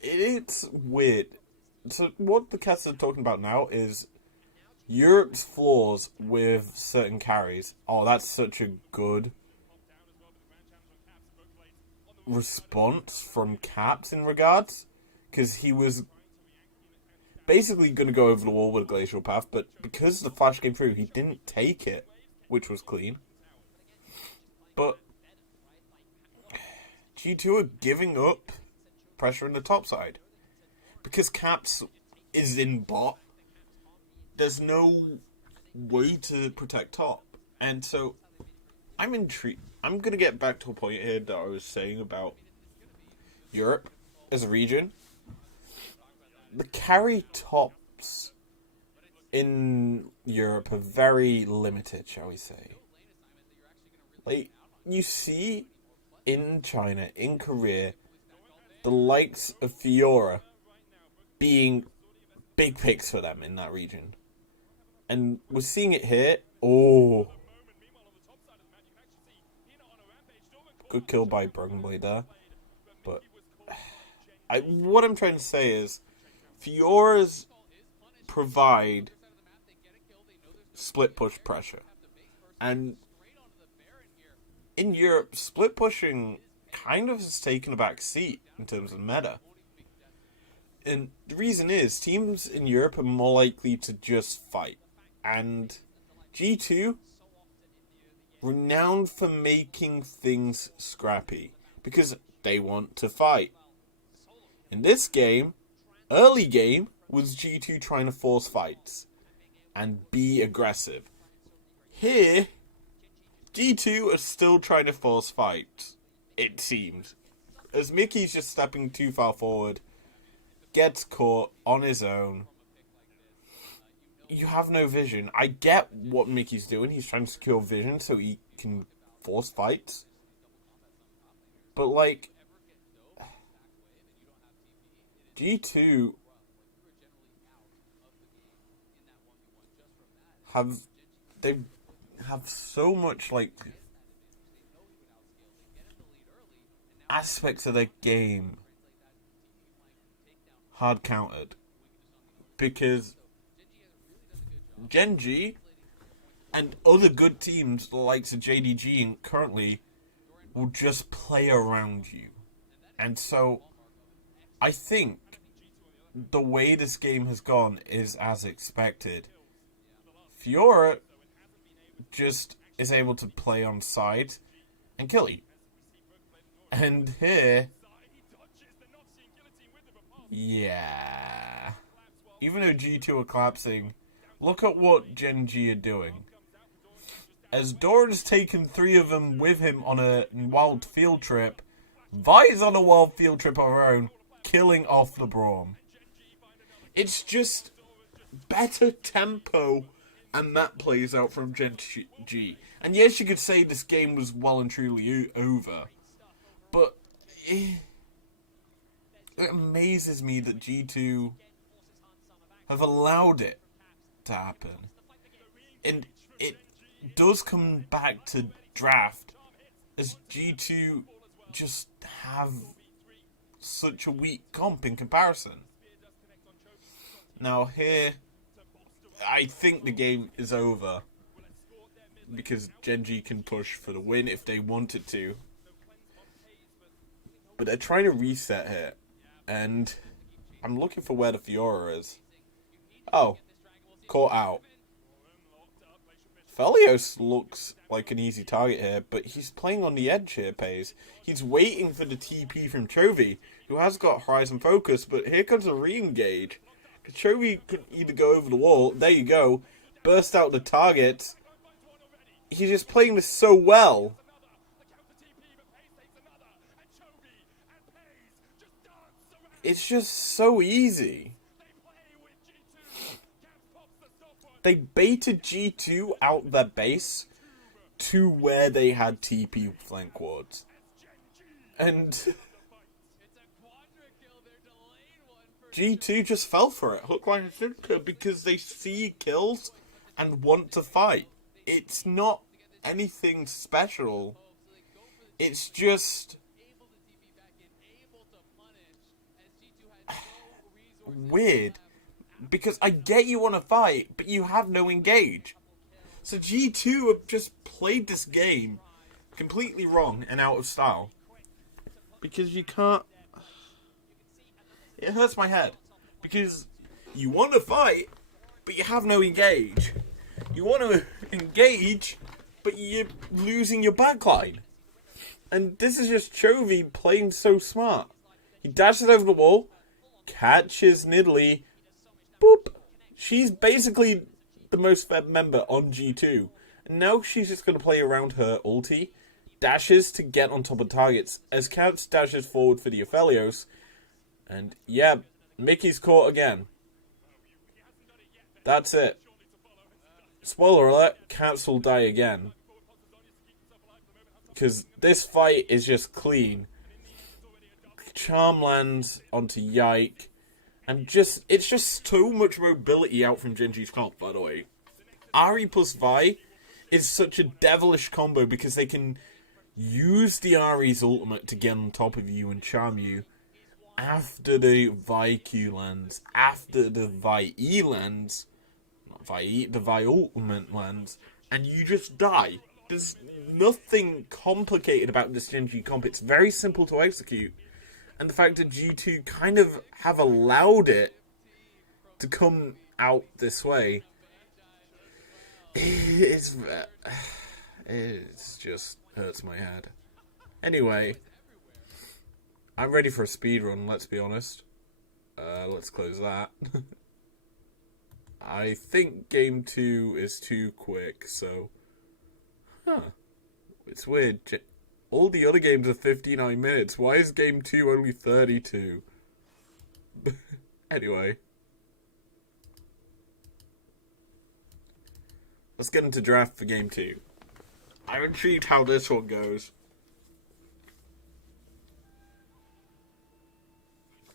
It's weird. So what the cats are talking about now is Europe's flaws with certain carries. Oh, that's such a good response from Caps in regards, because he was basically going to go over the wall with a glacial path, but because the flash came through, he didn't take it, which was clean. But G2 are giving up pressure in the top side because Caps is in bot. There's no way to protect top, and so I'm intrigued. I'm going to get back to a point here that I was saying about Europe as a region. The carry tops in Europe are very limited, shall we say. Like, you see in China, in Korea, the likes of Fiora being big picks for them in that region. And we're seeing it here. Oh. Good kill by Broken Blade there. But what I'm trying to say is Fioras provide split push pressure. And in Europe, split pushing kind of has taken a back seat in terms of meta. And the reason is, teams in Europe are more likely to just fight. And G2, renowned for making things scrappy, because they want to fight. In this game, early game, was G2 trying to force fights and be aggressive. Here, G2 are still trying to force fights, it seems. As Mickey's just stepping too far forward, gets caught on his own. You have no vision. I get what Mickey's doing. He's trying to secure vision so he can force fights. But, like, G2 have so much, like, aspects of their game hard countered. Because GenG and other good teams, the likes of JDG and currently, will just play around you. And so, I think the way this game has gone is as expected. Fiora just is able to play on side and kill you. And here, yeah. Even though G2 are collapsing, look at what GenG are doing. As Doran's taken 3 of them with him on a wild field trip, Vi's on a wild field trip of her own, killing off the Braum. It's just better tempo, and that plays out from GenG. And yes, you could say this game was well and truly over, but it amazes me that G2 have allowed it to happen. And it does come back to draft, as G2 just have such a weak comp in comparison. Now here, I think the game is over, because GenG can push for the win if they wanted to. But they're trying to reset here, and I'm looking for where the Fiora is. Oh, caught out. Felios looks like an easy target here, but he's playing on the edge here, Pays. He's waiting for the TP from Chovy, who has got Horizon Focus, but here comes a re-engage. Chovy could either go over the wall, there you go, burst out the target. He's just playing this so well. It's just so easy. They baited G2 out their base to where they had TP flank wards. And G2 just fell for it, hook, line, and sinker, because they see kills and want to fight. It's not anything special. It's just weird. Because I get you want to fight, but you have no engage. So G2 have just played this game completely wrong and out of style. Because you can't... It hurts my head. Because you want to fight, but you have no engage. You want to engage, but you're losing your backline. And this is just Chovy playing so smart. He dashes over the wall, catches Nidalee, boop. She's basically the most fed member on G2. And now she's just going to play around her ulti, dashes to get on top of targets, as Cats dashes forward for the Aphelios. And yeah, Mickey's caught again. That's it. Spoiler alert, Cats will die again. Because this fight is just clean. Charm lands onto Yike. And it's just so much mobility out from GenG's comp, by the way. Ahri plus Vi is such a devilish combo because they can use the Ahri's ultimate to get on top of you and charm you after the Vi Q lands, after the Vi E lands, not Vi E, the Vi ultimate lands, and you just die. There's nothing complicated about this GenG comp. It's very simple to execute. And the fact that G2 kind of have allowed it to come out this way, it's just hurts my head. Anyway, I'm ready for a speedrun, let's be honest. Let's close that. I think game 2 is too quick, so... It's weird. All the other games are 59 minutes. Why is game 2 only 32? Anyway. Let's get into draft for game 2. I'm intrigued how this one goes.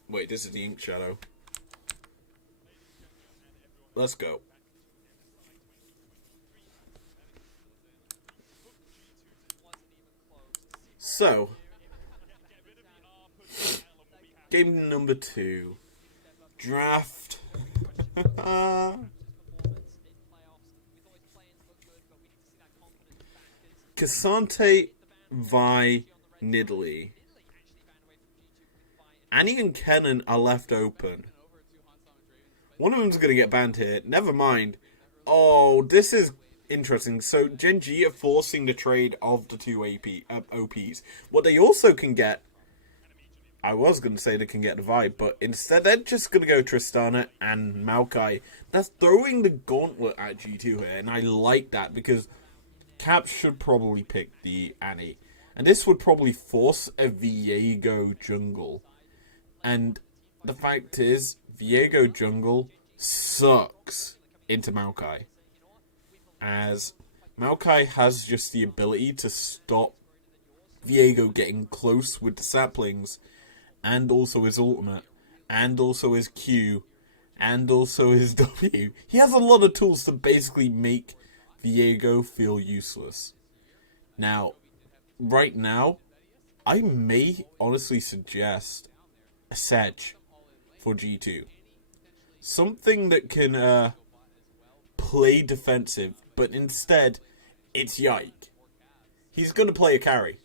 Wait, this is the ink shadow. Let's go. So, game number 2. Draft. Cassante, Vi, Nidalee. Annie and Kennen are left open. One of them's going to get banned here. Never mind. Oh, this is interesting. So, GenG are forcing the trade of the two OPs. What they also can get... I was going to say they can get the Vi, but instead they're just going to go Tristana and Maokai. That's throwing the gauntlet at G2 here, and I like that because Caps should probably pick the Annie. And this would probably force a Viego jungle. And the fact is, Viego jungle sucks into Maokai. As Maokai has just the ability to stop Viego getting close with the saplings, and also his ultimate, and also his Q, and also his W. He has a lot of tools to basically make Viego feel useless. Now, right now, I may honestly suggest a Sedge for G2. Something that can play defensive, but instead, it's Yike. He's going to play a carry.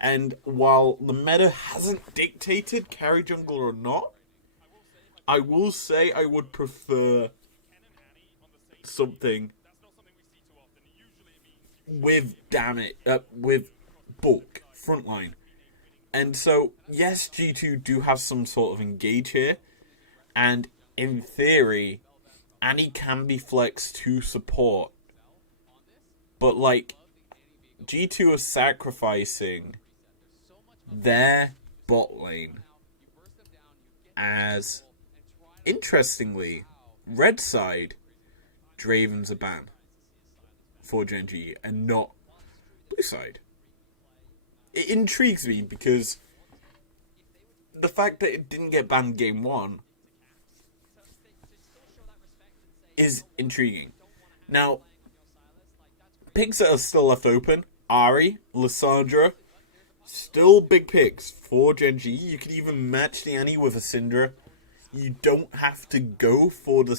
And while the meta hasn't dictated carry jungle or not, I will say I would prefer something with with bulk, frontline. And so, yes, G2 do have some sort of engage here, and in theory, Annie can be flexed to support, but like, G2 are sacrificing their bot lane as, interestingly, red side, Draven's a ban for GenG and not blue side. It intrigues me because the fact that it didn't get banned game 1 is intriguing. Now, picks that are still left open, Ari, Lissandra, still big picks for GenG. You could even match the Annie with a Syndra. You don't have to go for the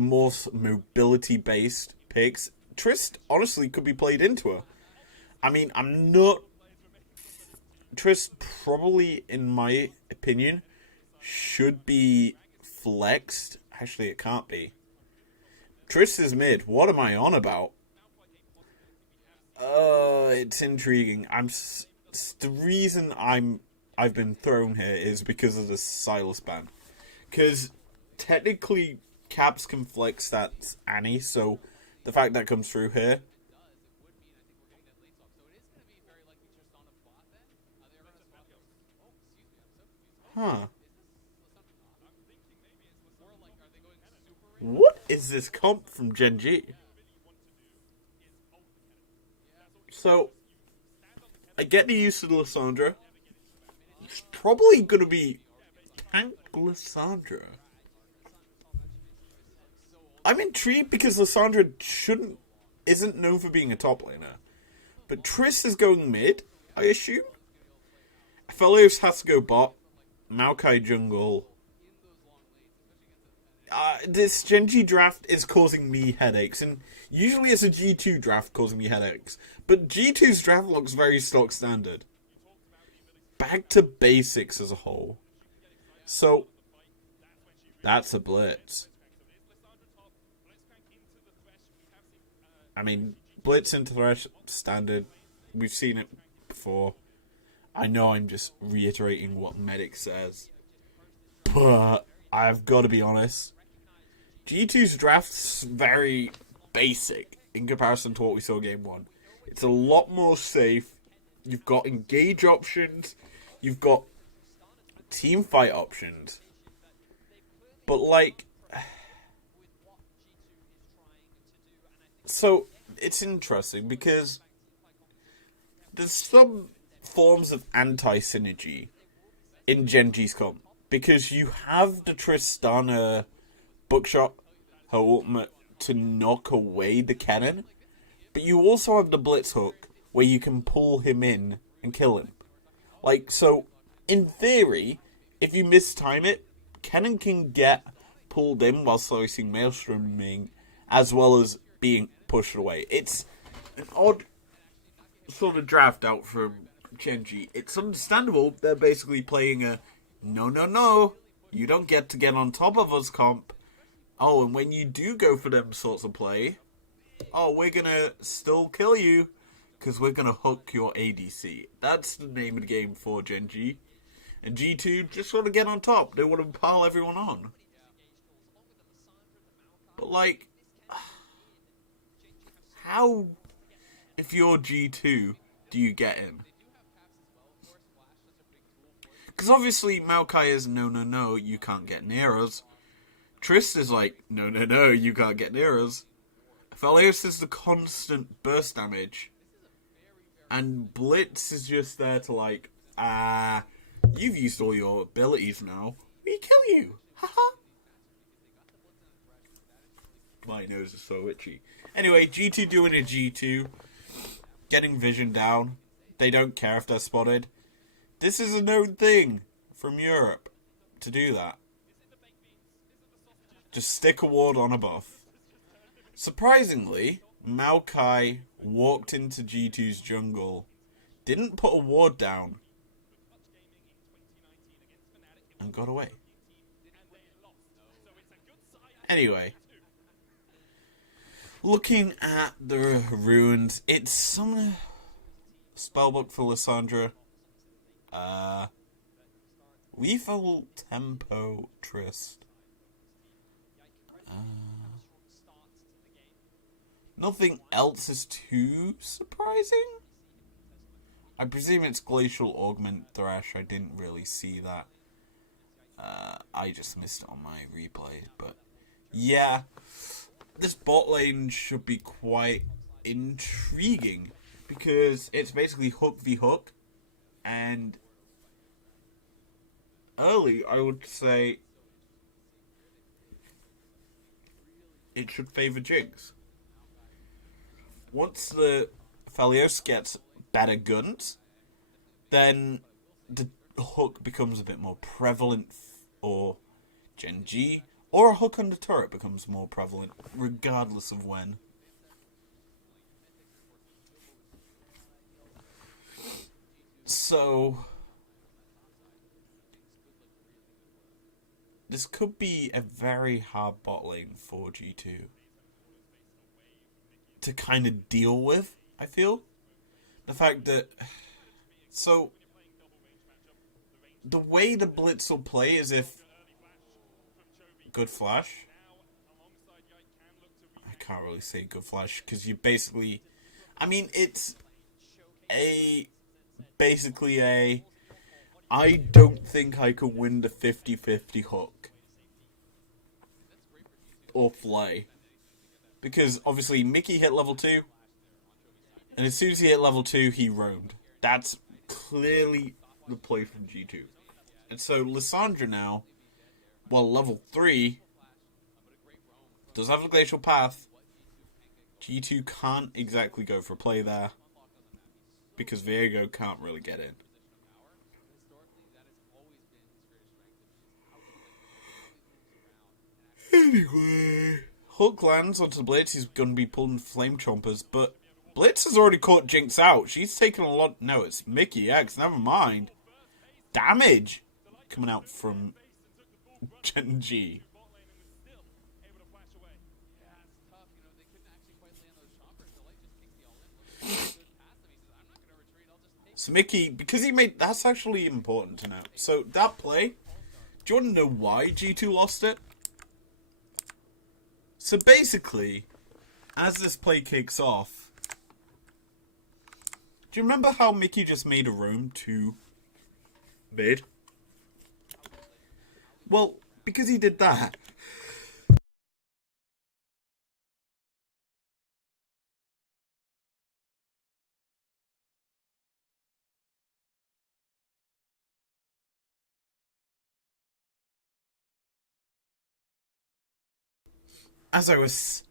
most mobility-based picks. Trist, honestly, could be played into her. I mean, I'm not... Trist probably, in my opinion, should be flexed. Actually, it can't be. Trist is mid. What am I on about? It's intriguing. The reason I've been thrown here is because of the Silas ban. Because technically, Caps can flex that Annie, so the fact that comes through here. Huh. What is this comp from GenG? So, I get the use of Lissandra. It's probably going to be tank Lissandra. I'm intrigued because Lissandra isn't known for being a top laner. But Triss is going mid, I assume. Aphelios has to go bot. Maokai jungle. This GenG draft is causing me headaches, and usually it's a G2 draft causing me headaches. But G2's draft looks very stock standard. Back to basics as a whole. So, that's a blitz. I mean, blitz into Thresh, standard. We've seen it before. I know I'm just reiterating what Medic says. But, I've got to be honest. G2's draft's very basic in comparison to what we saw game 1. It's a lot more safe. You've got engage options. You've got team fight options. But like... So, it's interesting because there's some forms of anti-synergy in GenG's comp. Because you have the Tristana bookshot, her ultimate, to knock away the cannon. But you also have the blitz hook, where you can pull him in and kill him. Like, so, in theory, if you mistime it, cannon can get pulled in while slicing maelstroming, as well as being pushed away. It's an odd sort of draft out from GenG. It's understandable. They're basically playing a no, you don't get to get on top of us comp. Oh, and when you do go for them sorts of play, oh, we're gonna still kill you, because we're gonna hook your ADC. That's the name of the game for GenG. And G2 just want to get on top. They want to pile everyone on. But like, how, if you're G2, do you get in? Because obviously Maokai is no, you can't get near us. Trist is like, no, you can't get near us. Aphelios is the constant burst damage. And Blitz is just there to like, you've used all your abilities now. We kill you. Haha. My nose is so itchy. Anyway, G2 doing a G2. Getting vision down. They don't care if they're spotted. This is a known thing from Europe to do that. Just stick a ward on a buff. Surprisingly, Maokai walked into G2's jungle, didn't put a ward down, and got away. Anyway, looking at the runes, it's some spellbook for Lissandra. Lethal Tempo Trist. Nothing else is too surprising. I presume it's Glacial Augment Thresh. I didn't really see that. I just missed it on my replay. But yeah, this bot lane should be quite intriguing. Because it's basically hook v hook. And early, I would say, it should favour Jinx. Once the Felios gets better guns, then the hook becomes a bit more prevalent, or GenG, or a hook on the turret becomes more prevalent, regardless of when. So, this could be a very hard bot lane for G2 to kind of deal with, I feel. The fact that... So, the way the Blitz will play is if... Good flash. I can't really say good flash, because you basically... I mean, it's basically a... I don't think I could win the 50-50 hook. Or flay. Because, obviously, Mickey hit level 2. And as soon as he hit level 2, he roamed. That's clearly the play from G2. And so, Lissandra now, well, level 3, does have the Glacial Path. G2 can't exactly go for a play there. Because Viego can't really get in. Anyway, Hook lands onto the Blitz. He's going to be pulling Flame Chompers, but Blitz has already caught Jinx out. She's taken a lot... No, it's Mickey X. Never mind. Damage coming out from GenG. So Mickey, because he made... That's actually important to know. So that play, do you want to know why G2 lost it? So basically, as this play kicks off, do you remember how Mickey just made a roam to mid? Well, because he did that, as I was...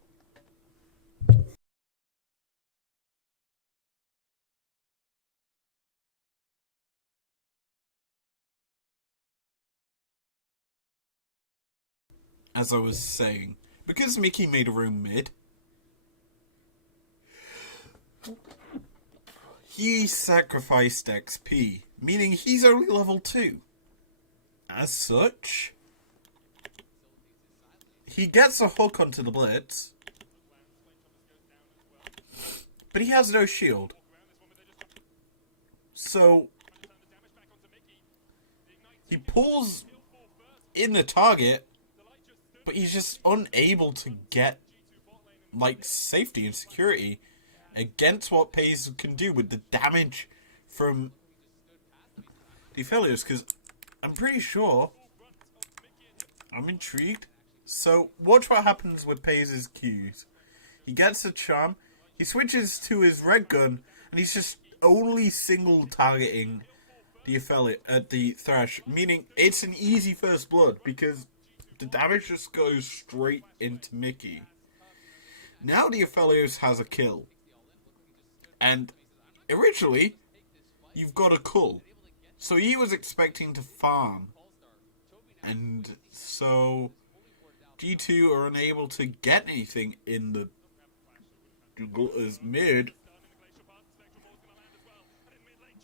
As I was saying, because Mickey made a roam mid, he sacrificed XP, meaning he's only level 2. As such, he gets a hook onto the Blitz, but he has no shield. So, he pulls in the target, but he's just unable to get, like, safety and security against what FaZe can do with the damage from the Aphelios, because I'm pretty sure... I'm intrigued. So, watch what happens with FaZe's Qs. He gets a charm, he switches to his red gun, and he's just only single targeting the Aphelios at the Thresh, meaning it's an easy first blood, because the damage just goes straight into Mickey. Now the Aphelios has a kill. And originally, you've got a cull. So he was expecting to farm. And so G2 are unable to get anything in the mid.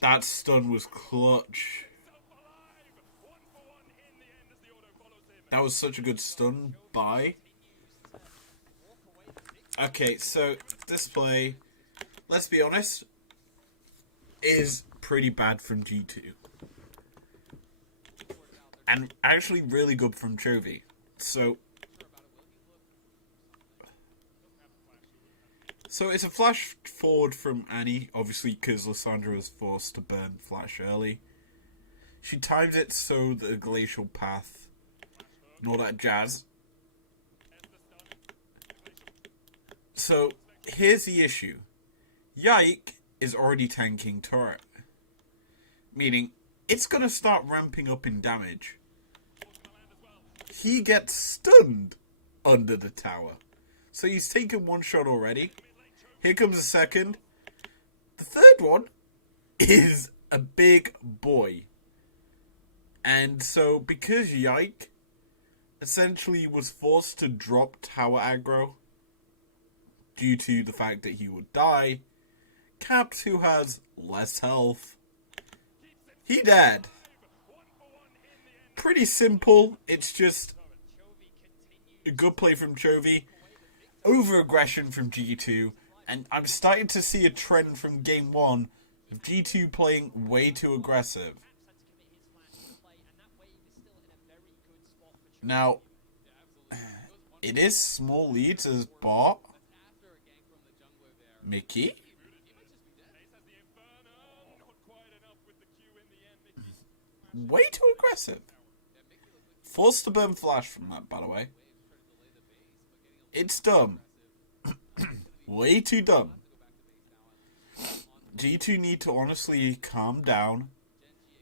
That stun was clutch. That was such a good stun buy. Okay, so this play, let's be honest, is pretty bad from G2. And actually really good from Chovy. So it's a flash forward from Annie, obviously because Lissandra was forced to burn flash early. She times it so the glacial path and all that jazz. So, here's the issue. Yike is already tanking turret. Meaning, it's going to start ramping up in damage. He gets stunned under the tower. So he's taken one shot already. Here comes a second. The third one is a big boy. And so because Yike essentially was forced to drop tower aggro due to the fact that he would die, Caps, who has less health, he dead. Pretty simple. It's just a good play from Chovy, over-aggression from G2, and I'm starting to see a trend from Game 1 of G2 playing way too aggressive. Now, it is small leads as bot. Mickey? Way too aggressive. Forced to burn flash from that, by the way. It's dumb. Way too dumb. G2 need to honestly calm down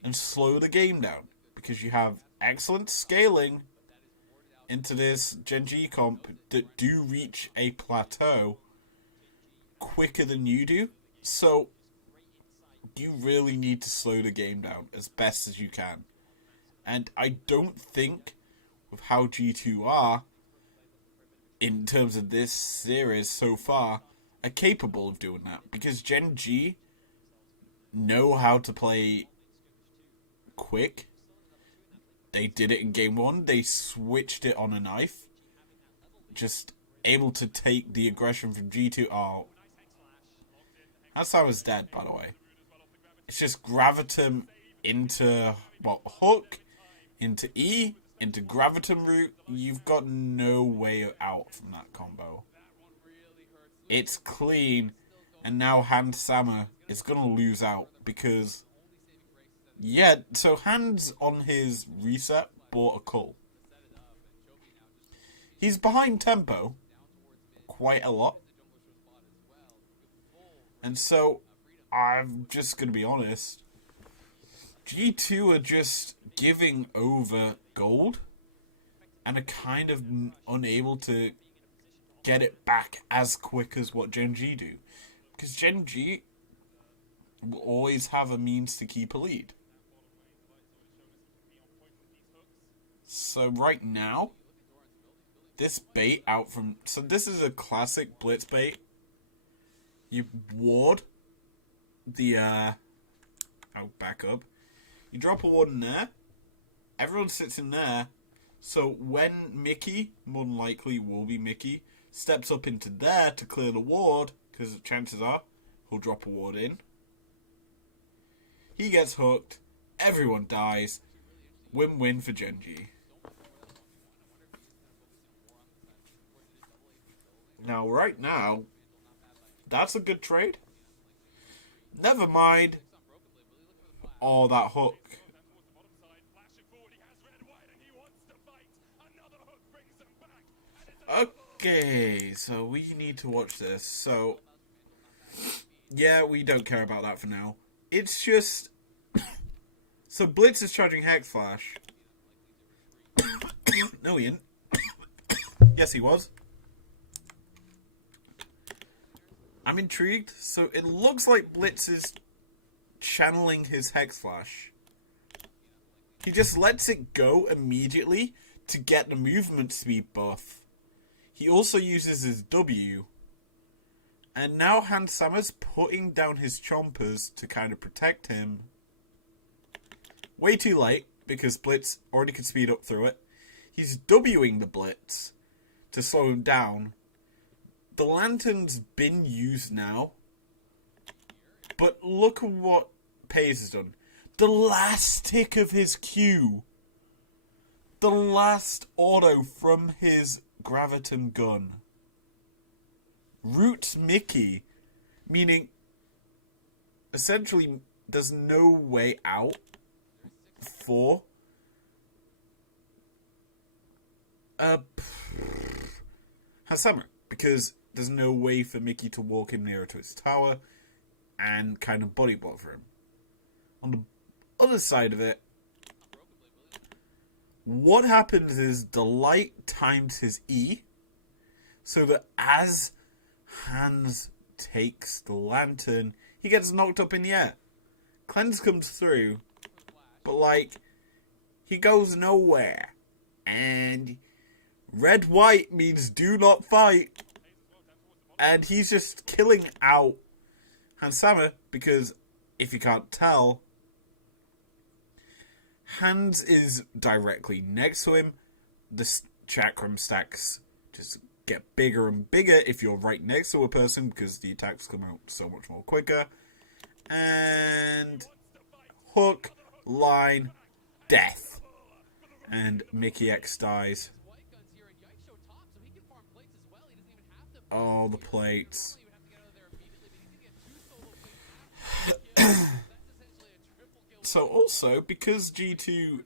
and slow the game down, because you have excellent scaling into this GenG comp that do reach a plateau quicker than you do. So you really need to slow the game down as best as you can. And I don't think with how G2 are in terms of this series so far are capable of doing that, because GenG know how to play quick. They did it in Game 1. They switched it on a knife. Just able to take the aggression from G2. Oh. That's how I was dead, by the way. It's just Gravitum into, well, hook, into E, into Gravitum route. You've got no way out from that combo. It's clean. And now Hans Sammer is going to lose out because... yeah, so Hans on his reset bought a cull. He's behind tempo quite a lot. And so, I'm just going to be honest. G2 are just giving over gold and are kind of unable to get it back as quick as what GenG do. Because GenG will always have a means to keep a lead. So right now, this bait out from... so this is a classic blitz bait. You ward the... I'll back up. You drop a ward in there. Everyone sits in there. So when Mickey, more than likely will be Mickey, steps up into there to clear the ward, because chances are he'll drop a ward in. He gets hooked. Everyone dies. Win-win for GenG. Now, right now, that's a good trade. Never mind. Oh, that hook. Okay, so we need to watch this. So, yeah, we don't care about that for now. It's just... so Blitz is charging Hex Flash. No, he isn't. Yes, he was. I'm intrigued. So it looks like Blitz is channeling his Hex Flash. He just lets it go immediately to get the movement speed buff. He also uses his W. And now Hans Sammer's putting down his chompers to kind of protect him. Way too late, because Blitz already could speed up through it. He's Wing the Blitz to slow him down. The Lantern's been used now. But look at what Pays has done. The last tick of his Q. The last auto from his Graviton gun. Roots Mickey. Meaning, essentially, there's no way out for Hassammer. Because there's no way for Mickey to walk in nearer to his tower and kind of body block for him. On the other side of it, what happens is the light times his E, so that as Hans takes the lantern, he gets knocked up in the air. Cleanse comes through, but like, he goes nowhere. And red-white means do not fight. And he's just killing out Hans Sama, because if you can't tell, Hans is directly next to him. The chakram stacks just get bigger and bigger if you're right next to a person, because the attacks come out so much more quicker. And hook, line, death. And Mickey X dies. Oh, the plates. So also, because G2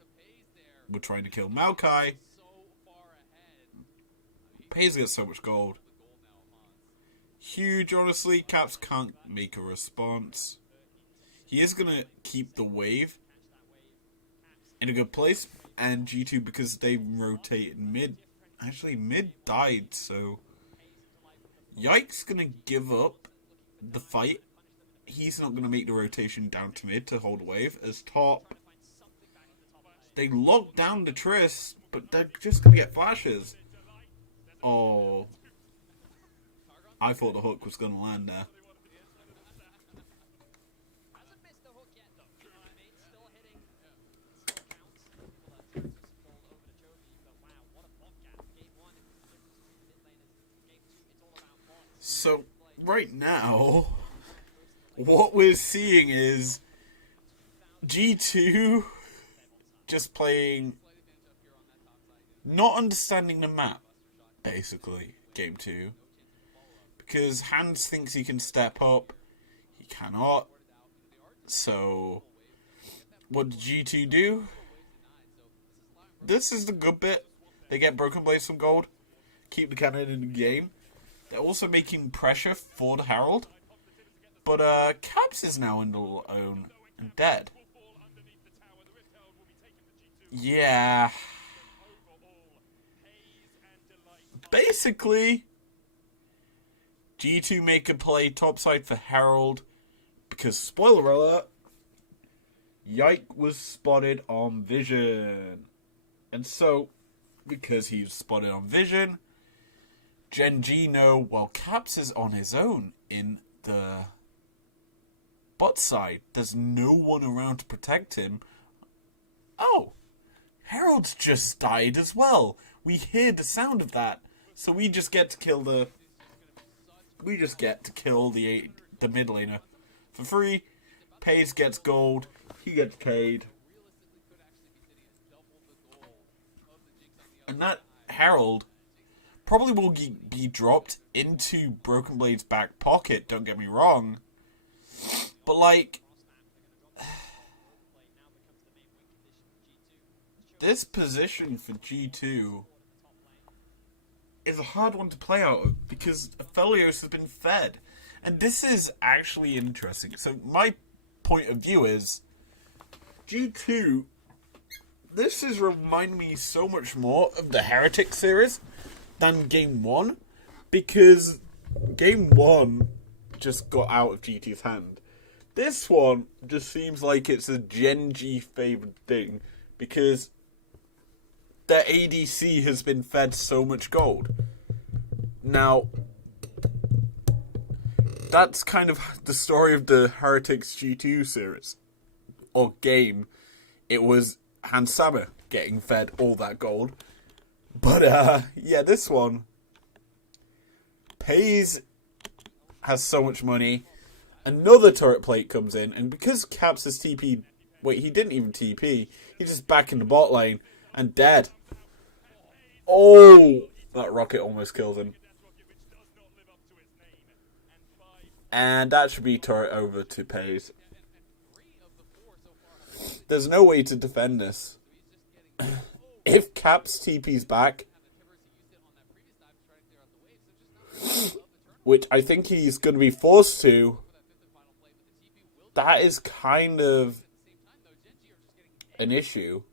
were trying to kill Maokai, Pays gets so much gold. Huge, honestly. Caps can't make a response. He is going to keep the wave in a good place. And G2, because they rotated mid, actually mid died, so Yike's going to give up the fight. He's not going to make the rotation down to mid to hold wave. As top, they lock down the Triss, but they're just going to get flashes. Oh, I thought the hook was going to land there. So, right now, what we're seeing is G2 just playing, not understanding the map, basically, game 2. Because Hans thinks he can step up, he cannot. So, what did G2 do? This is the good bit. They get Broken Blade some gold, keep the cannon in the game. They're also making pressure for the Herald. But Caps is now in the own and dead. Yeah. Basically, G2 make a play topside for Herald. Because, spoiler alert, Yike was spotted on Vision. And so, because he's spotted on Vision, GenG know while Caps is on his own in the bot side, there's no one around to protect him. Oh, Herald's just died as well. We hear the sound of that, so we just get to kill the mid laner for free. Pays gets gold, he gets paid, and that Herald probably will be dropped into Broken Blade's back pocket, don't get me wrong. But, like, this position for G2 is a hard one to play out of, because Aphelios has been fed. And this is actually interesting. So, my point of view is, G2, this is reminding me so much more of the Heretic series than Game 1, because Game 1 just got out of GT's hand. This one just seems like it's a GenG favoured thing, because their ADC has been fed so much gold. Now, that's kind of the story of the Heretics G2 series, or game. It was Hans Sama getting fed all that gold. But, yeah, this one, Pays has so much money. Another turret plate comes in, and because Caps has TP, wait, he didn't even TP, he's just back in the bot lane, and dead. Oh, that rocket almost kills him. And that should be turret over to Pays. There's no way to defend this. If Caps TP's back, which I think he's going to be forced to, that is kind of an issue.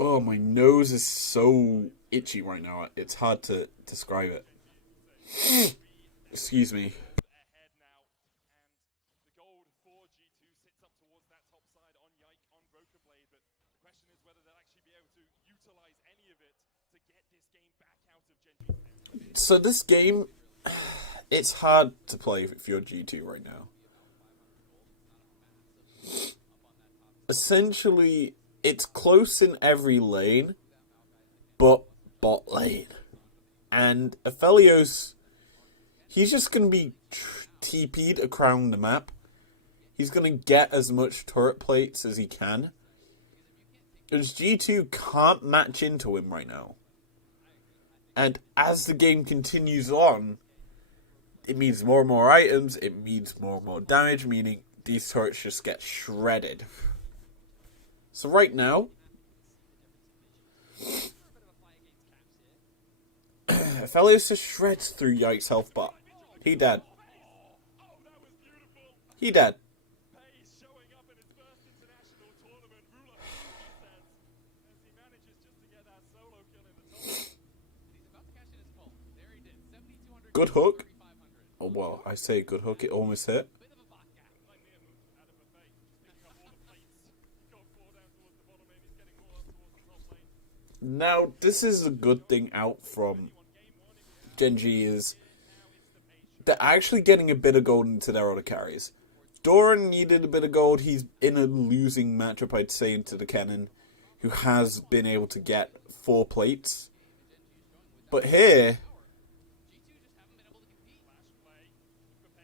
Oh, my nose is so itchy right now. It's hard to describe it. Excuse me. Ahead now, and the gold for G2 sits up towards that top side on Yike, on Broken Blade, but the question is whether they'll actually be able to utilize any of it to get this game back out of GenG's hands. So this game, it's hard to play if you're G2 right now. Essentially, it's close in every lane, but bot lane. And Aphelios, he's just going to be TP'd around the map. He's going to get as much turret plates as he can. Because G2 can't match into him right now. And as the game continues on, it means more and more items, it means more and more damage, meaning these turrets just get shredded. So right now, Aphelios just shreds through Yike's health bar. He dead. He dead. Pace showing up in his first international tournament. Ruler, he says, as he manages just to get that solo kill in the top. He's about to cash in his call. There he did. 7,200. Good hook. Oh, well, I say good hook. It almost hit. Bit of a bot gap. Like him, out of a fake. Picking up all the plates. Got 4 down towards the bottom lane. He's getting more up towards the top lane. Now, this is a good thing out from GenG is they're actually getting a bit of gold into their other carries. Doran needed a bit of gold. He's in a losing matchup, I'd say, into the Kennen, who has been able to get 4 plates. But here,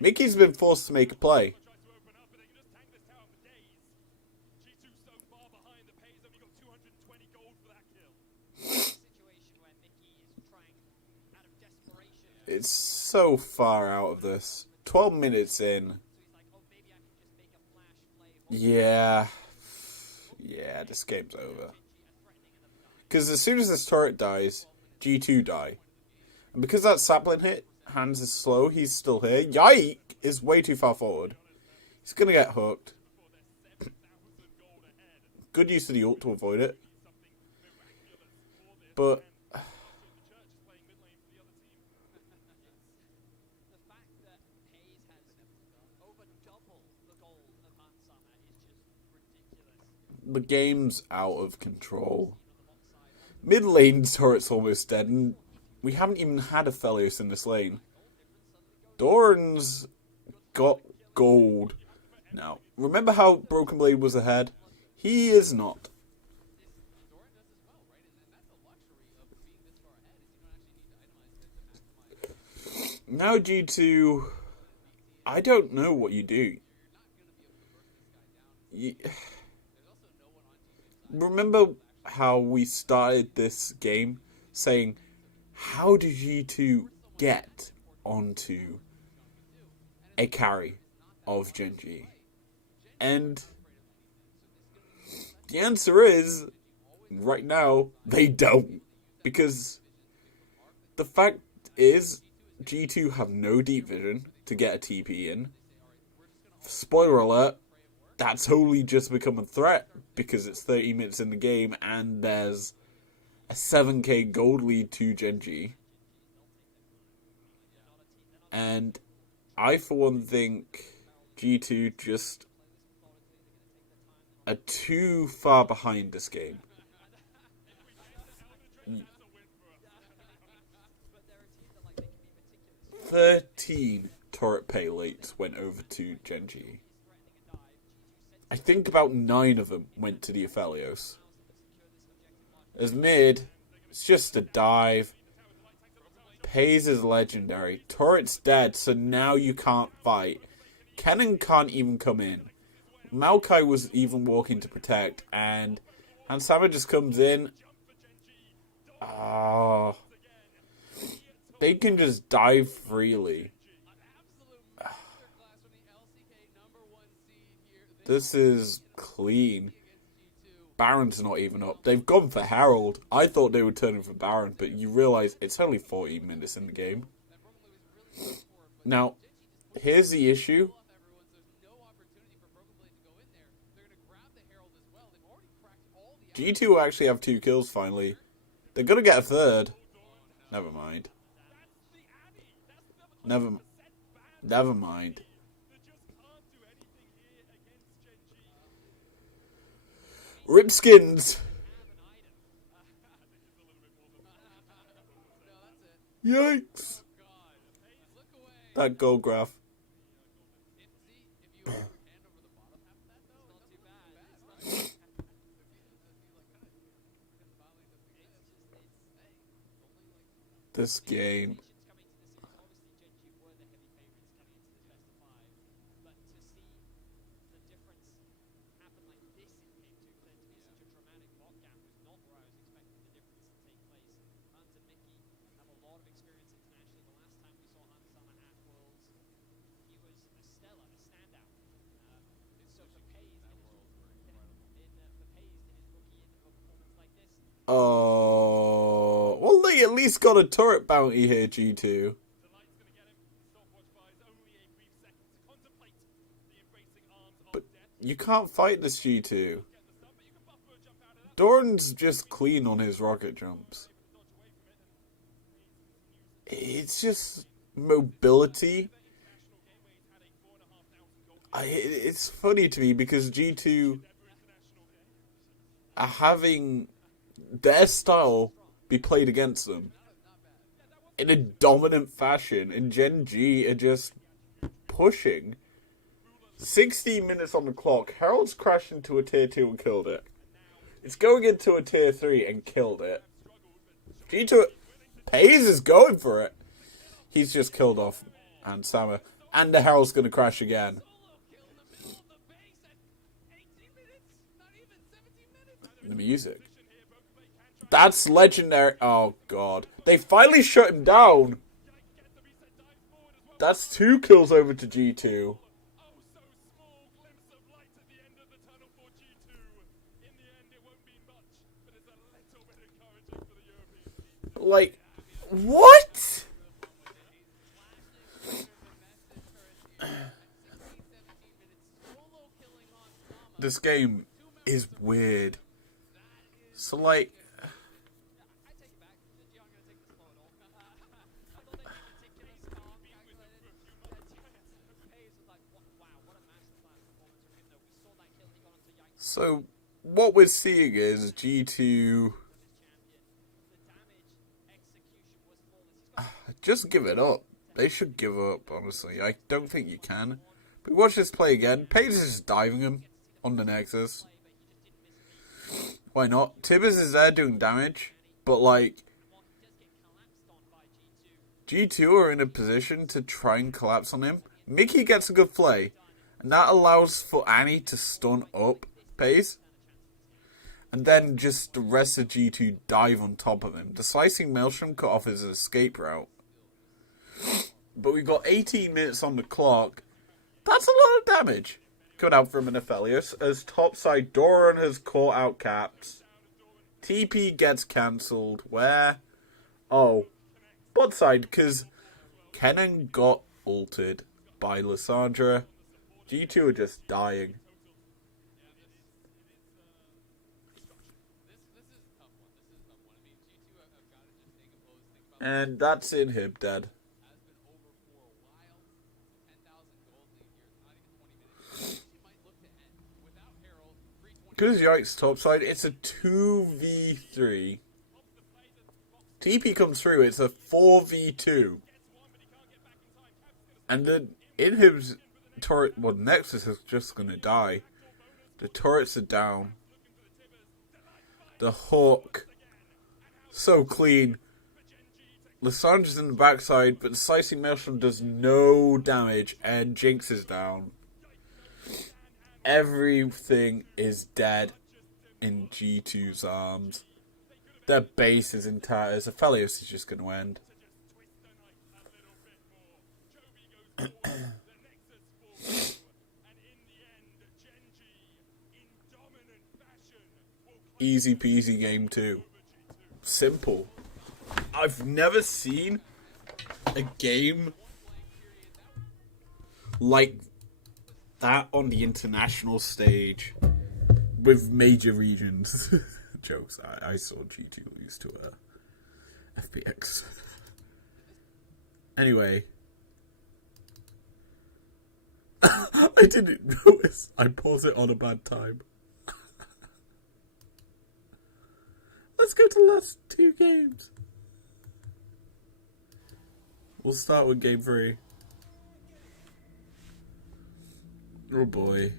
Mickey's been forced to make a play. Tries to open up, but they can just tank this tower for days. G2 so far behind. The Pays only got 220 gold for that kill. Situation where Mickey is trying out of desperation. It's so far out of this. 12 minutes in. So he's like, oh, maybe I can just make a flash play. Yeah. Yeah, this game's over. Because as soon as this turret dies, G2 die. And because that sapling hit, Hans is slow, he's still here. Yike is way too far forward. He's going to get hooked. Good use of the ult to avoid it. But The fact that Hayes has over double the goal of Hansama is just ridiculous. the game's out of control. Mid lane turret's almost dead, and we haven't even had Aphelios in this lane. Doran's got gold now. Remember how Broken Blade was ahead? He is not. Now G2, I don't know what you do. Remember how we started this game saying, how did G2 get onto a carry of GenG? And the answer is, right now, they don't. Because the fact is, G2 have no deep vision to get a TP in. Spoiler alert, that's only just become a threat because it's 30 minutes in the game and there's a 7k gold lead to GenG. And I, for one, think G2 just are too far behind this game. 13 turret payloads went over to GenG. I think about 9 of them went to the Aphelios. As mid, it's just a dive. Pays is legendary. Turret's dead, so now you can't fight. Kennen can't even come in. Maokai was even walking to protect, and Hansama just comes in. They can just dive freely. This is clean. Baron's not even up. They've gone for Herald. I thought they would turn in for Baron, but you realise it's only 14 minutes in the game. Now, here's the issue. G2 will actually have 2 kills finally. They're gonna get a third. Never mind. Never mind. Ripskins! Yikes! That gold graph. This game. Oh, well, they at least got a turret bounty here, G2. But you can't fight this G2. Doran's just clean on his rocket jumps. It's just mobility. It's funny to me because G2 are having their style be played against them in a dominant fashion, and GenG are just pushing. 16 minutes on the clock. Herald's crashed into a tier 2 and killed it. It's going into a tier 3 and killed it. G2... Pays is going for it. He's just killed off and Sammer. And the Herald's going to crash again. The music. That's legendary. Oh, God. They finally shut him down. That's 2 kills over to G2. Like, what? This game is weird. So, like... So, what we're seeing is G2... Just give it up. They should give up, honestly. I don't think you can. But watch this play again. Page is just diving him on the Nexus. Why not? Tibbers is there doing damage. But, like... G2 are in a position to try and collapse on him. Mickey gets a good play. And that allows for Annie to stun up Pace. And then just the rest of G2 dive on top of him. The slicing maelstrom cut off his escape route. But we got 18 minutes on the clock. That's a lot of damage coming out from an Aphelios. As topside, Doran has caught out Caps. TP gets cancelled. Where? Oh, bot side, because Kennen got ulted by Lissandra. G2 are just dying. And that's Inhib dead. Because Yikes topside, it's a 2v3. TP comes through, it's a 4v2. And then Inhib's turret, well, Nexus is just going to die. The turrets are down. The Hawk, so clean. Lissandra's in the backside, but the Slicing Maelstrom does no damage, and Jinx is down. Everything is dead in G2's arms. Their base is in tatters. Aphelios is just going to end. Easy peasy game 2. Simple. I've never seen a game like that on the international stage with major regions. Jokes. I saw G2 lose to FPX. Anyway. I didn't notice. I paused it on a bad time. Let's go to the last 2 games. We'll start with game 3. Oh boy.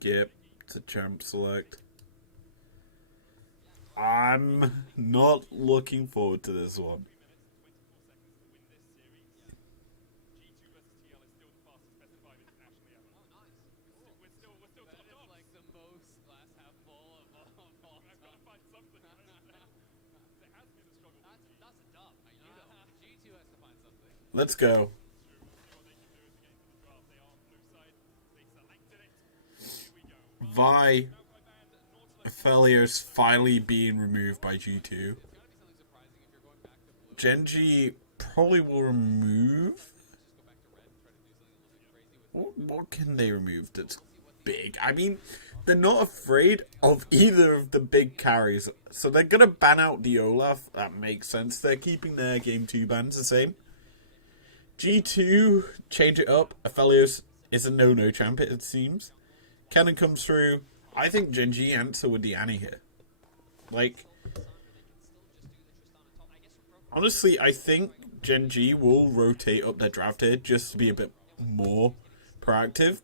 Gip to champ select. I'm not looking forward to this one. Let's go. Vi Aphelios finally being removed by G2. GenG probably will remove. What can they remove that's big? I mean, they're not afraid of either of the big carries. So they're going to ban out the Olaf. That makes sense. They're keeping their game 2 bans the same. G2, change it up. Aphelios is a no-no champ, it seems. Cannon comes through. I think GenG answer with the Annie here. Like, honestly, I think GenG will rotate up their draft here just to be a bit more proactive.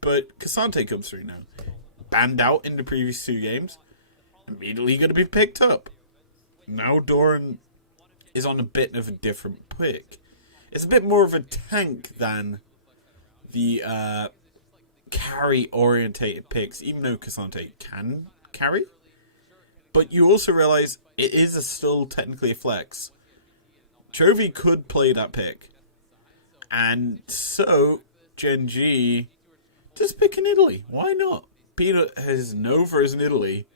But Cassante comes through now. Banned out in the previous 2 games. Immediately going to be picked up. Now Doran is on a bit of a different pick. It's a bit more of a tank than the carry-orientated picks, even though Cassante can carry. But you also realize it is still technically a flex. Chovy could play that pick. And so, GenG, just pick in Italy. Why not? Peanut has Nova as in Italy.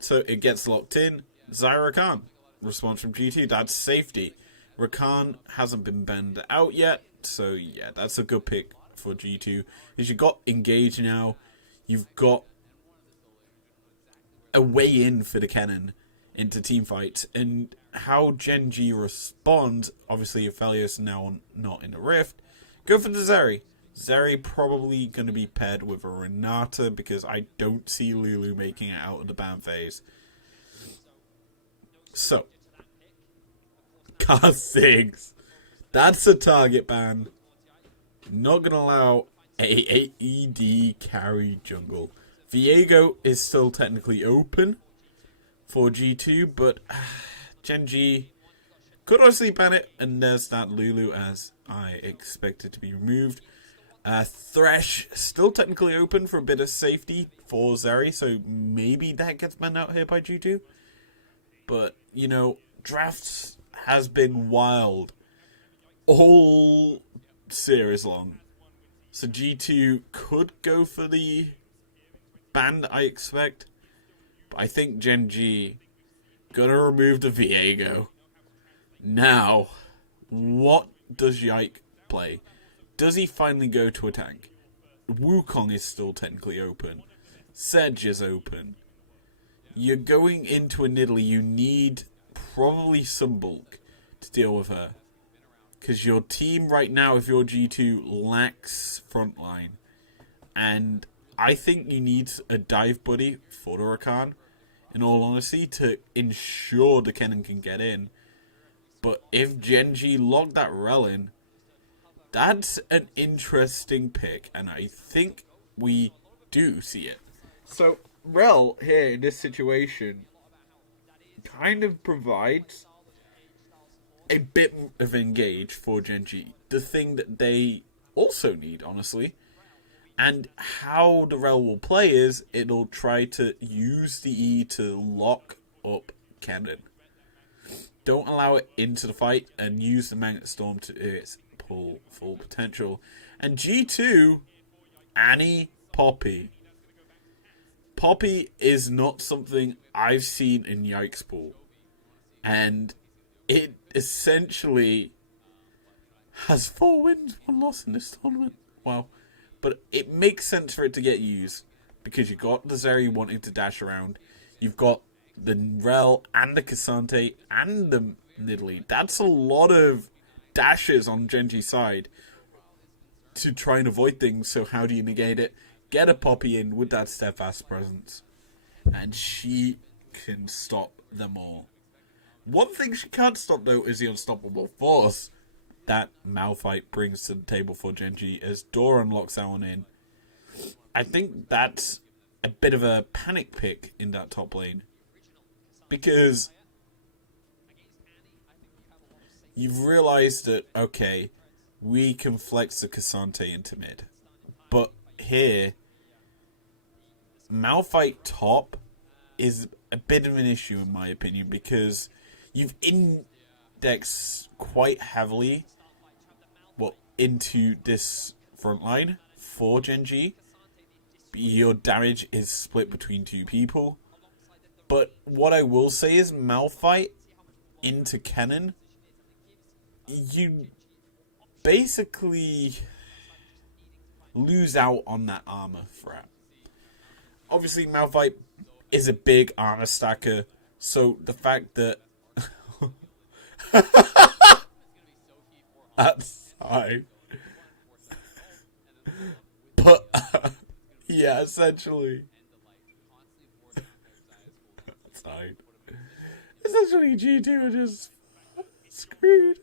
So it gets locked in. Zyra Khan. Response from G2. That's safety. Rakan hasn't been banned out yet. So yeah, that's a good pick for G2. As you've got Engage now. You've got a way in for the cannon into team fights. And how GenG responds, obviously Aphelios now not in a rift. Go for the Zeri. Zeri probably going to be paired with a Renata because I don't see Lulu making it out of the ban phase. So, Car 6. That's a target ban. Not going to allow a AED carry jungle. Viego is still technically open for G2, but GenG could honestly ban it, and there's that Lulu as I expected to be removed. Thresh still technically open for a bit of safety for Zeri, so maybe that gets banned out here by G2. But, you know, drafts has been wild all series long. So G2 could go for the ban I expect, but I think GenG gonna remove the Viego. Now, what does Yike play? Does he finally go to a tank? Wukong is still technically open. Sedge is open. You're going into a Nidalee. You need probably some bulk to deal with her. Because your team right now, if you're G2, lacks frontline. And I think you need a dive buddy for the Rakan, in all honesty, to ensure the cannon can get in. But if GenG locked that Rel in, that's an interesting pick, and I think we do see it. So, Rel here in this situation kind of provides a bit of engage for GenG. The thing that they also need, honestly. And how the Rel will play is, it'll try to use the E to lock up cannon. Don't allow it into the fight, and use the Magnet Storm to its full potential. And G2, Annie, Poppy. Poppy is not something I've seen in Yike's pool. And it essentially has 4 wins, 1 loss in this tournament. Wow. But it makes sense for it to get used. Because you got the Zeri wanting to dash around. You've got the Rel and the Cassante and the Nidalee. That's a lot of dashes on GenG's side to try and avoid things. So how do you negate it? Get a Poppy in with that steadfast presence, and she can stop them all. One thing she can't stop, though, is the unstoppable force that Malphite brings to the table for GenG as Doran locks that one in. I think that's a bit of a panic pick in that top lane, because you've realised that, okay, we can flex the Cassante into mid, but here, Malphite top is a bit of an issue in my opinion, because you've indexed quite heavily into this front line for GenG. Your damage is split between two people. But what I will say is Malphite into Kennen, you basically lose out on that armor threat. Obviously, Malphite is a big armor stacker, so the fact that that's fine. But yeah, essentially, that's fine. Essentially, G2 are just screwed.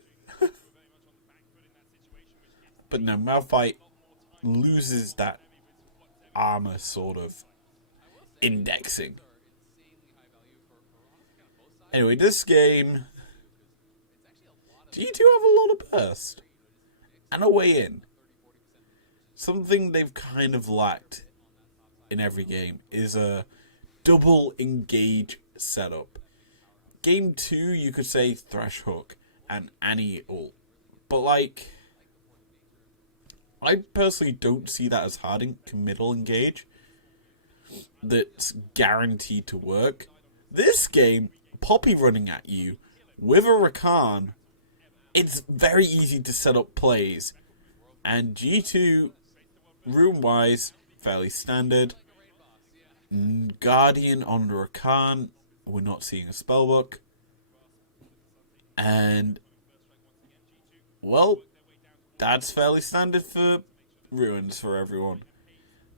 But no, Malphite loses that armor sort of indexing. Anyway, this game, G2 have a lot of burst and a way in. Something they've kind of lacked in every game is a double engage setup. Game 2, you could say Thresh Hook and Annie ult. But like, I personally don't see that as hard middle engage that's guaranteed to work. This game, Poppy running at you with a Rakan, it's very easy to set up plays. And G2, room-wise, fairly standard. Guardian on the Rakan, we're not seeing a spellbook. And, well, that's fairly standard for ruins for everyone.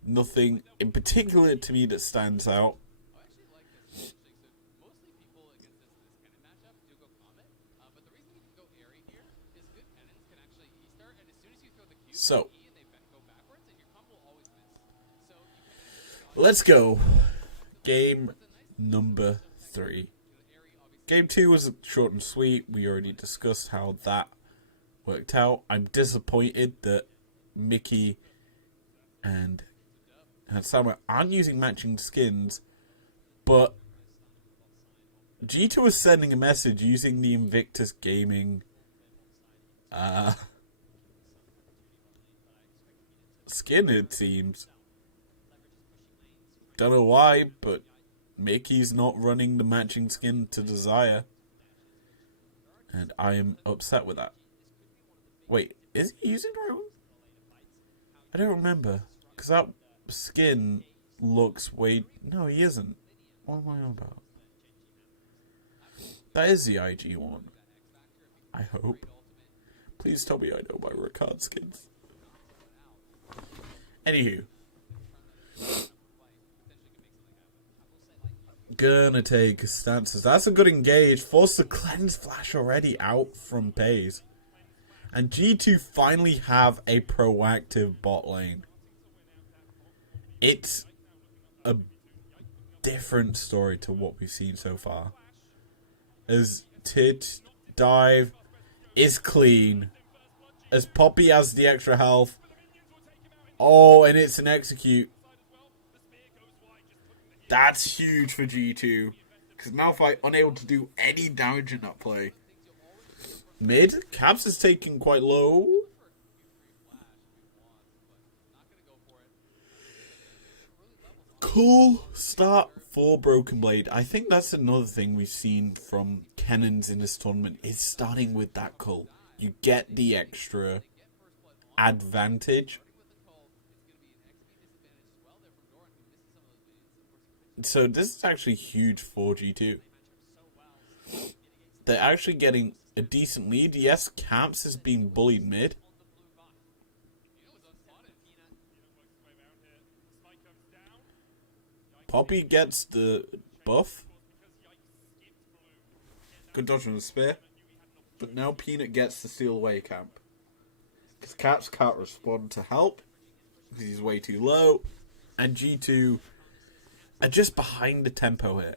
Nothing in particular to me that stands out. So, let's go. Game number 3. Game 2 was short and sweet. We already discussed how that worked out. I'm disappointed that Mickey and Hansama aren't using matching skins, but G2 is sending a message using the Invictus Gaming skin, it seems. Don't know why, but Mickey's not running the matching skin to Desire, and I am upset with that. Wait, is he using Rowan? I don't remember, because that skin looks way... No, he isn't. What am I on about? That is the IG one. I hope. Please tell me I know my Ricard skins. Anywho. Gonna take stances. That's a good engage. Force the cleanse flash already out from Pays. And G2 finally have a proactive bot lane. It's a different story to what we've seen so far. As Tit dive is clean. As Poppy has the extra health. Oh, and it's an execute. That's huge for G2. Because Malphite unable to do any damage in that play. Mid, Caps is taken quite low. Cool start for Broken Blade. I think that's another thing we've seen from Kennens in this tournament, is starting with that cull. You get the extra advantage. So this is actually huge for G2. They're actually getting a decent lead. Yes, Camps is being bullied mid. Poppy gets the buff. Good dodge on the spear. But now Peanut gets to steal away Camp. Because Caps can't respond to help. Because he's way too low. And G2 are just behind the tempo here.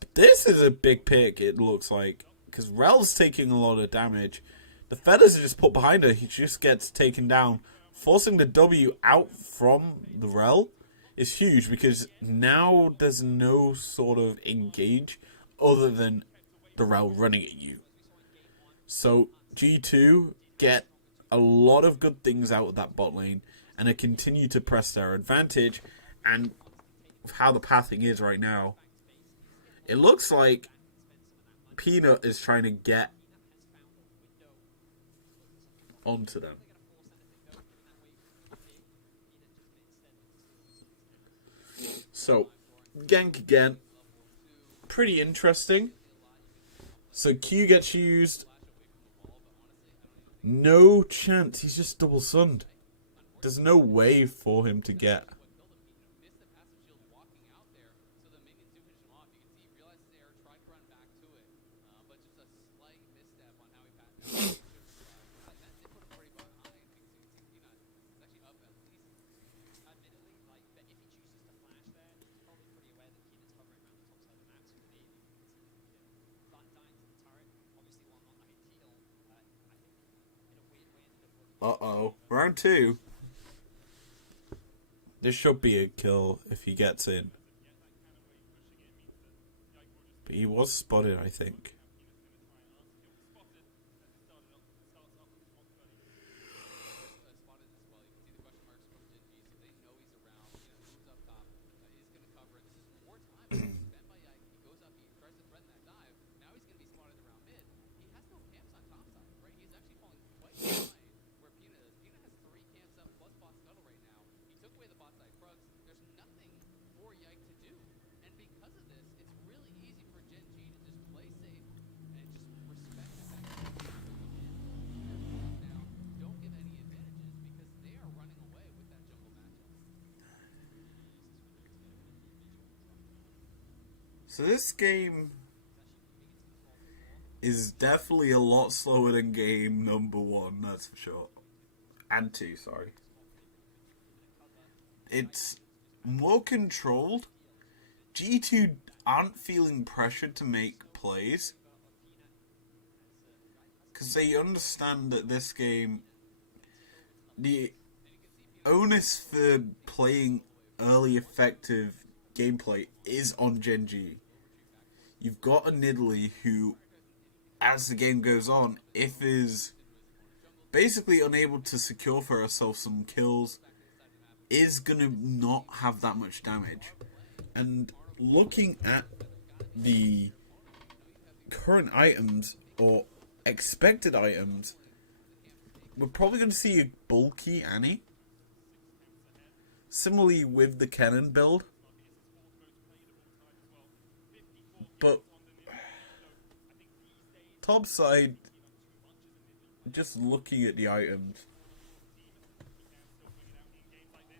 But this is a big pick, it looks like. Because Rel's taking a lot of damage. The feathers are just put behind her. He just gets taken down. Forcing the W out from the Rel is huge. Because now there's no sort of engage other than the Rel running at you. So G2 get a lot of good things out of that bot lane. And they continue to press their advantage. And how the pathing is right now, it looks like Peanut is trying to get onto them. So, gank again. Pretty interesting. So Q gets used. No chance. He's just double sunned. There's no way for him to get. Uh-oh. Round 2. This should be a kill if he gets in. But he was spotted, I think. So this game is definitely a lot slower than game number 1, that's for sure. And 2, sorry. It's more controlled. G2 aren't feeling pressured to make plays. Because they understand that this game, the onus for playing early effective gameplay is on GenG. You've got a Nidalee who, as the game goes on, if is basically unable to secure for herself some kills, is going to not have that much damage. And looking at the current items, or expected items, we're probably going to see a bulky Annie. Similarly with the Kennen build. But top side, just looking at the items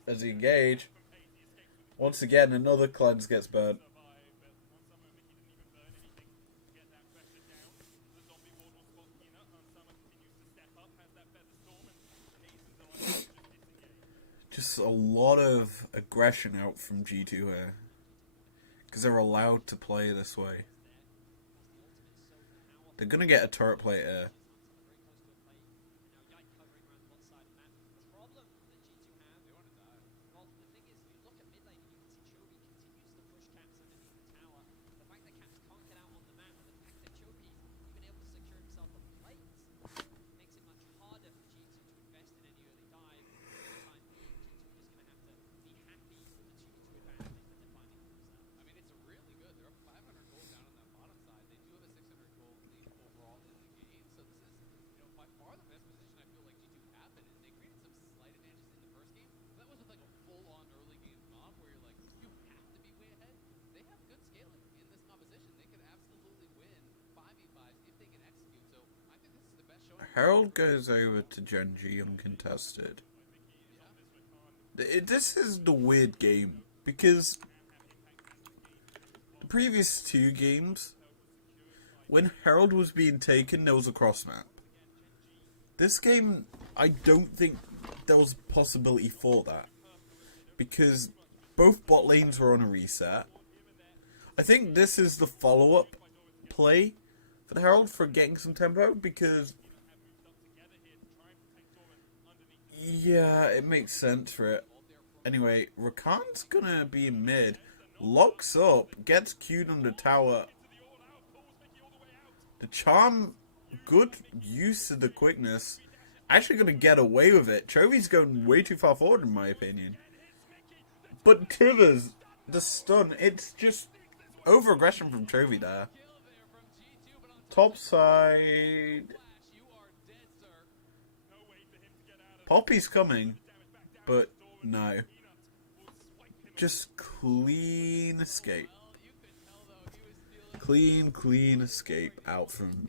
as he engage, once again another cleanse gets burnt. Just a lot of aggression out from G2 here. Because they're allowed to play this way. They're going to get a turret plate here. Herald goes over to GenG uncontested. This is the weird game, because the previous two games, when Herald was being taken, there was a cross map. This game, I don't think there was a possibility for that, because both bot lanes were on a reset. I think this is the follow-up play for the Herald for getting some tempo, because yeah, it makes sense for it. Anyway, Rakan's gonna be in mid, locks up, gets queued on the tower. The charm, good use of the quickness, actually gonna get away with it. Chovy's going way too far forward in my opinion. But Tivers, the stun, it's just over-aggression from Chovy there. Top side. Poppy's coming, but no. Just clean escape. Clean escape out from...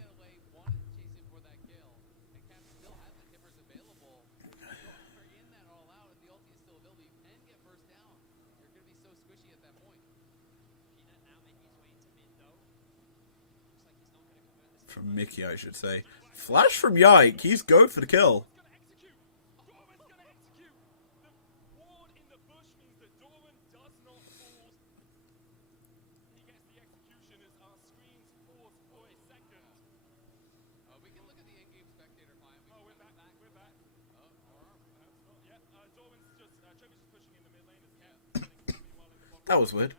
From Mickey, I should say. Flash from Yike, he's going for the kill. That was weird.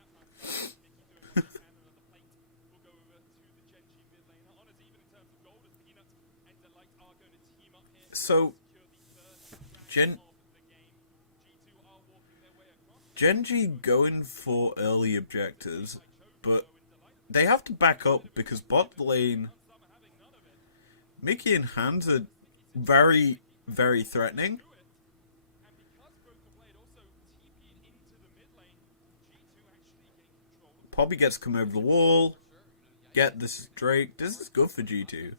So, GenG going for early objectives, but they have to back up because bot lane, Mickey and Hans are very, very threatening. Poppy gets come over the wall. Get this Drake. This is good for G2.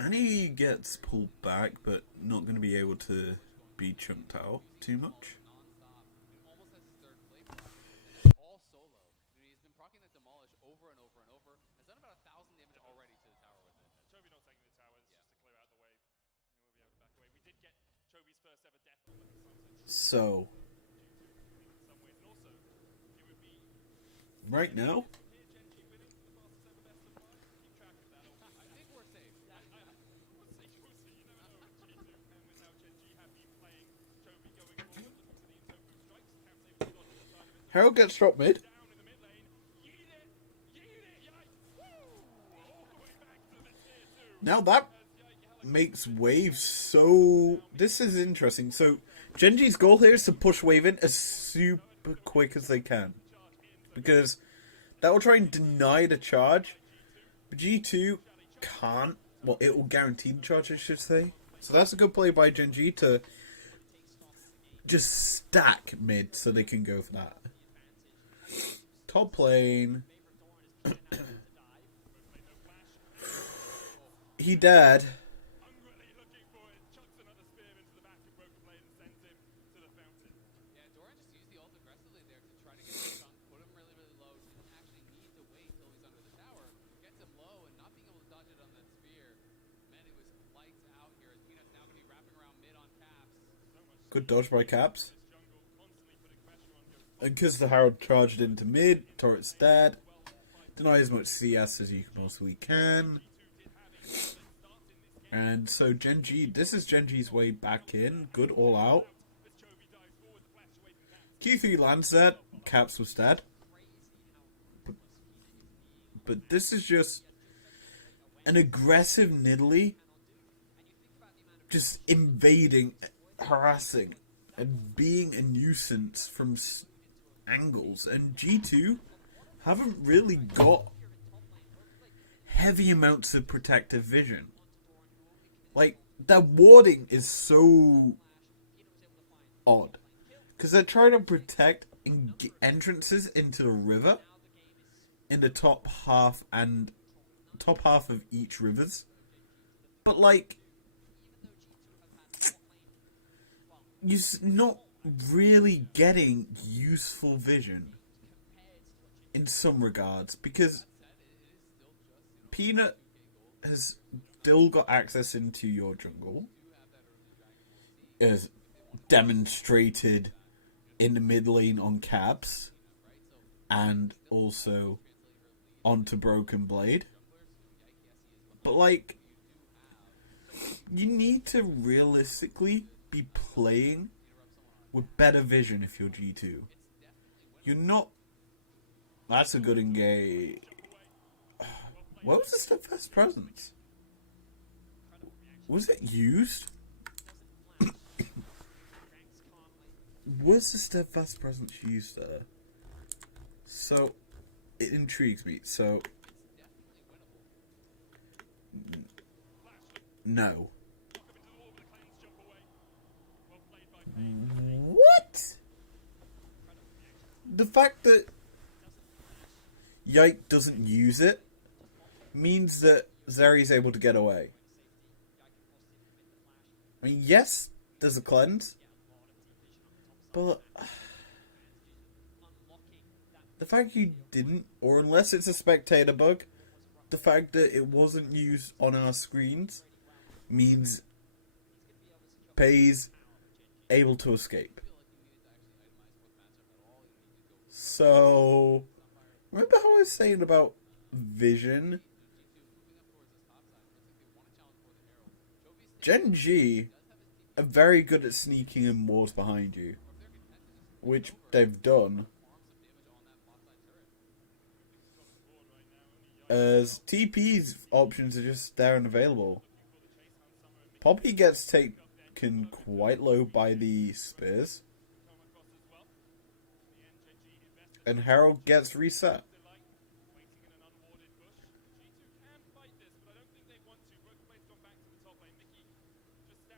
And he gets pulled back, but not going to be able to be chunked out too much. All solo. He's been proccing that demolish over and over and over. Has done about 1,000 damage already to the tower with it. Chovy not taking the tower, it's just to clear out the wave. We'll be able to back away. We did get Chovy's first ever death on the So, right now, Herald gets dropped mid. Now that makes waves so... This is interesting. So, GenG's goal here is to push wave in as super quick as they can. Because that will try and deny the charge. But G2 can't. Well, it will guarantee the charge, I should say. So that's a good play by GenG to just stack mid so they can go for that. Top lane. He dead. Good dodge by Caps. And because the Herald charged into mid, turret's dead. Deny as much CS as you possibly can. And so GenG, this is GenG's way back in. Good all out. Q3 lands that. Caps was dead. But this is just an aggressive Nidalee just invading, harassing and being a nuisance from angles, and G2 haven't really got heavy amounts of protective vision. Like, their warding is so odd, because they're trying to protect entrances into the river in the top half of each rivers, but like, you're not really getting useful vision in some regards, because Peanut has still got access into your jungle, as demonstrated in the mid lane on Caps, and also onto Broken Blade. But like, you need to realistically be playing with better vision if you're G2. You're not... That's a good engage. What was the steadfast presence? Was it used? Was the steadfast presence used there? So, it intrigues me. So, no. What? The fact that Yike doesn't use it means that Zeri's able to get away. I mean, yes, there's a cleanse, but the fact you didn't, or unless it's a spectator bug, the fact that it wasn't used on our screens means Pei's able to escape. So, remember how I was saying about vision? GenG are very good at sneaking in wars behind you, which they've done. As TP's options are just there and available. Poppy gets taken quite low by the spears, and Herald gets reset.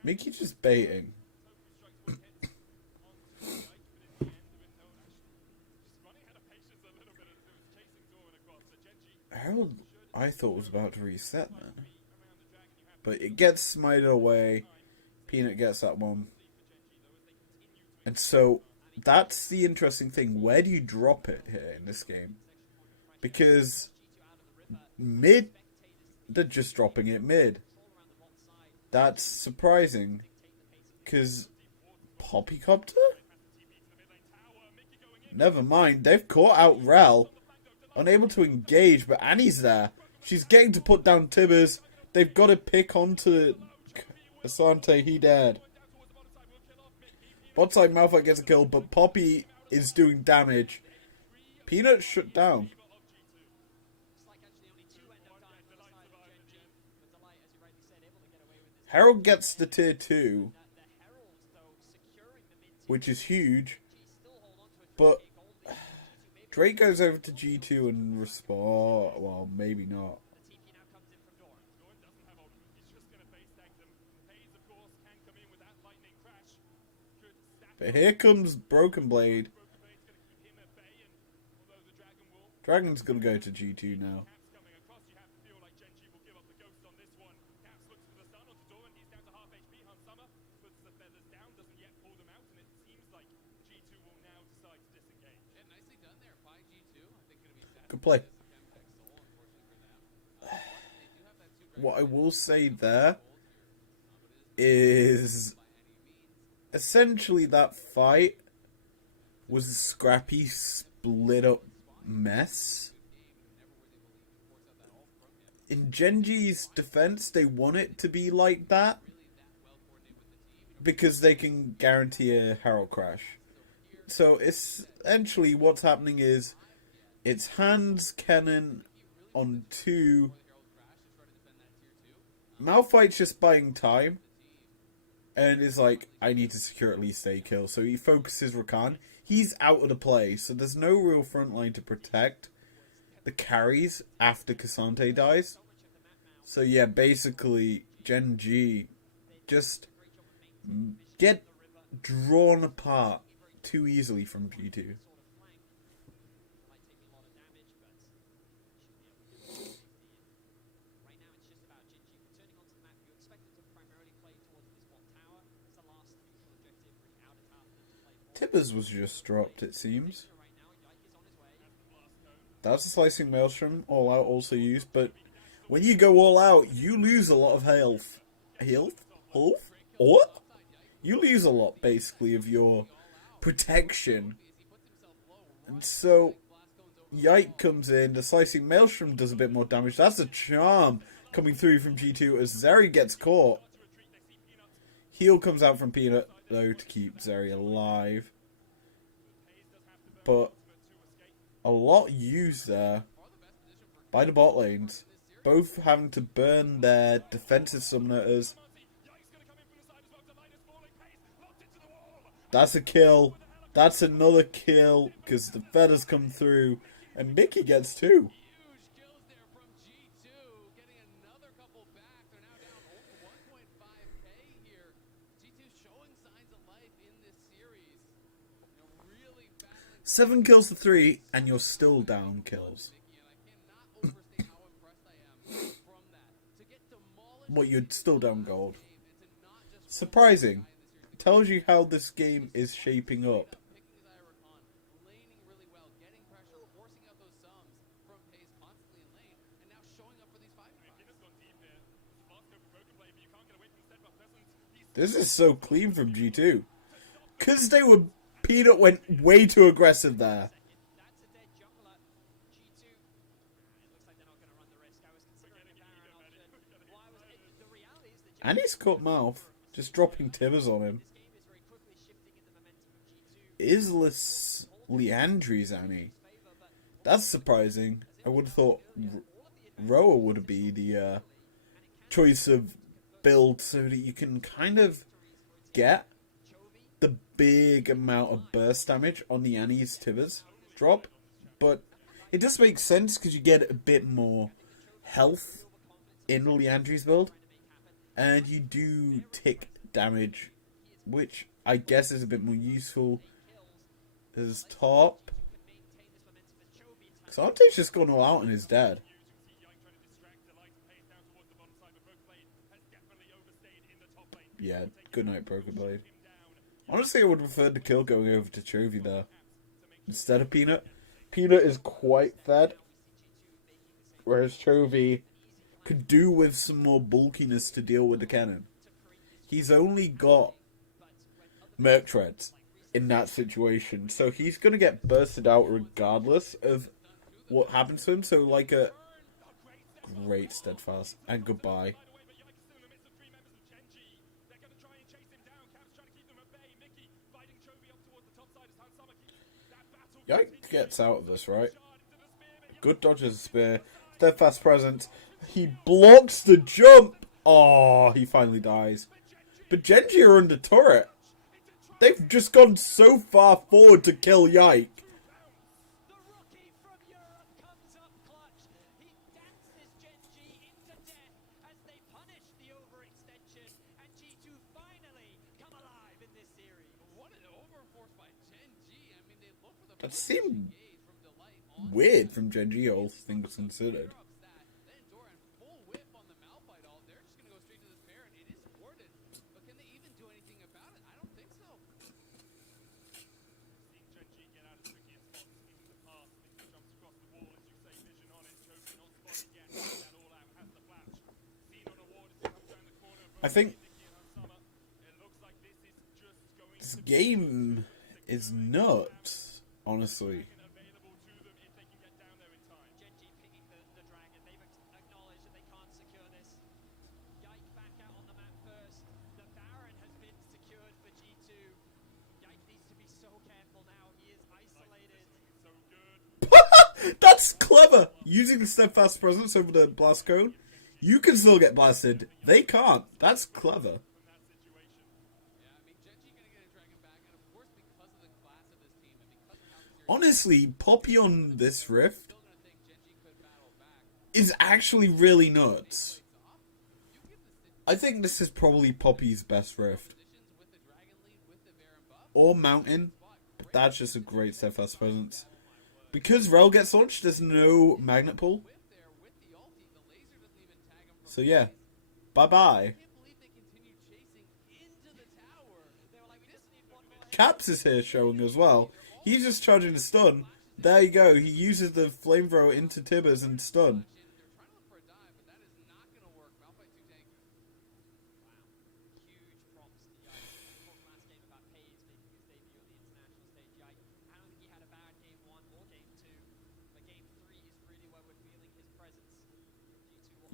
Mickey just baiting. Herald, I thought, was about to reset then. But it gets smited away. Peanut gets that one. And so, that's the interesting thing. Where do you drop it here in this game? Because mid, they're just dropping it mid. That's surprising. Because Poppycopter? Never mind, they've caught out Rel. Unable to engage, but Annie's there. She's getting to put down Tibbers. They've got to pick onto Asante. He dared. Bot side Malphite gets a kill, but Poppy is doing damage. Peanut shut down. Herald gets the tier 2, which is huge, but Drake goes over to G2 and respawn. Well, maybe not. But here comes Broken Blade. Dragon's gonna go to G2 now. Good play. What I will say there is essentially that fight was a scrappy, split up mess. In GenG's defense, they want it to be like that because they can guarantee a Herald crash. So essentially what's happening is it's Hans Cannon on 2. Malphite's just buying time. and is like, I need to secure at least a kill. So he focuses Rakan. He's out of the play, so there's no real front line to protect the carries after Cassante dies. So yeah, basically, GenG just get drawn apart too easily from G2. Tibbers was just dropped, it seems. That's a Slicing Maelstrom, all out also used, but when you go all out, you lose a lot of health. Health? What? You lose a lot, basically, of your protection. And so, Yike comes in, the Slicing Maelstrom does a bit more damage. That's a charm coming through from G2 as Zeri gets caught. Heal comes out from Peanut, though, to keep Zeri alive. But a lot used there by the bot lanes. Both having to burn their defensive summoners. That's a kill. That's another kill because the feathers come through and Mickey gets 2. Seven kills to 3, and you're still down kills. But you're still down gold. Surprising. Tells you how this game is shaping up. This is so clean from G2. Because they were... Peanut went way too aggressive there. And he's cut mouth. Just dropping Tibbers on him. Isless Leandri's Annie. That's surprising. I would have thought Roa would be the choice of build so that you can kind of get the big amount of burst damage on the Annie's Tibbers drop. But it does make sense because you get a bit more health in Leandri's build. And you do tick damage, which I guess is a bit more useful as top. Xante's just gone all out and is dead. Yeah, good night, Broken Blade. Honestly, I would have preferred the kill going over to Chovy there instead of Peanut. Peanut is quite fed, whereas Chovy could do with some more bulkiness to deal with the cannon. He's only got Merc Treads in that situation, so he's going to get bursted out regardless of what happens to him. So like a great Steadfast and goodbye. Yike gets out of this, right? Good dodge as a spear. Steadfast presence. He blocks the jump. Oh, he finally dies. But GenG are under turret. They've just gone so far forward to kill Yike. That seemed weird from GenG, all things considered. I think this game is nuts, honestly. That's clever! Using the Steadfast Presence over the blast cone, you can still get blasted. They can't. That's clever. honestly, Poppy on this Rift is actually really nuts. I think this is probably Poppy's best Rift. Or Mountain, but that's just a great steadfast presence. Because Rel gets launched, there's no magnet pull. So yeah, bye-bye. Caps is here showing as well. He's just charging the stun. There you go. He uses the flamethrower into Tibbers and stun.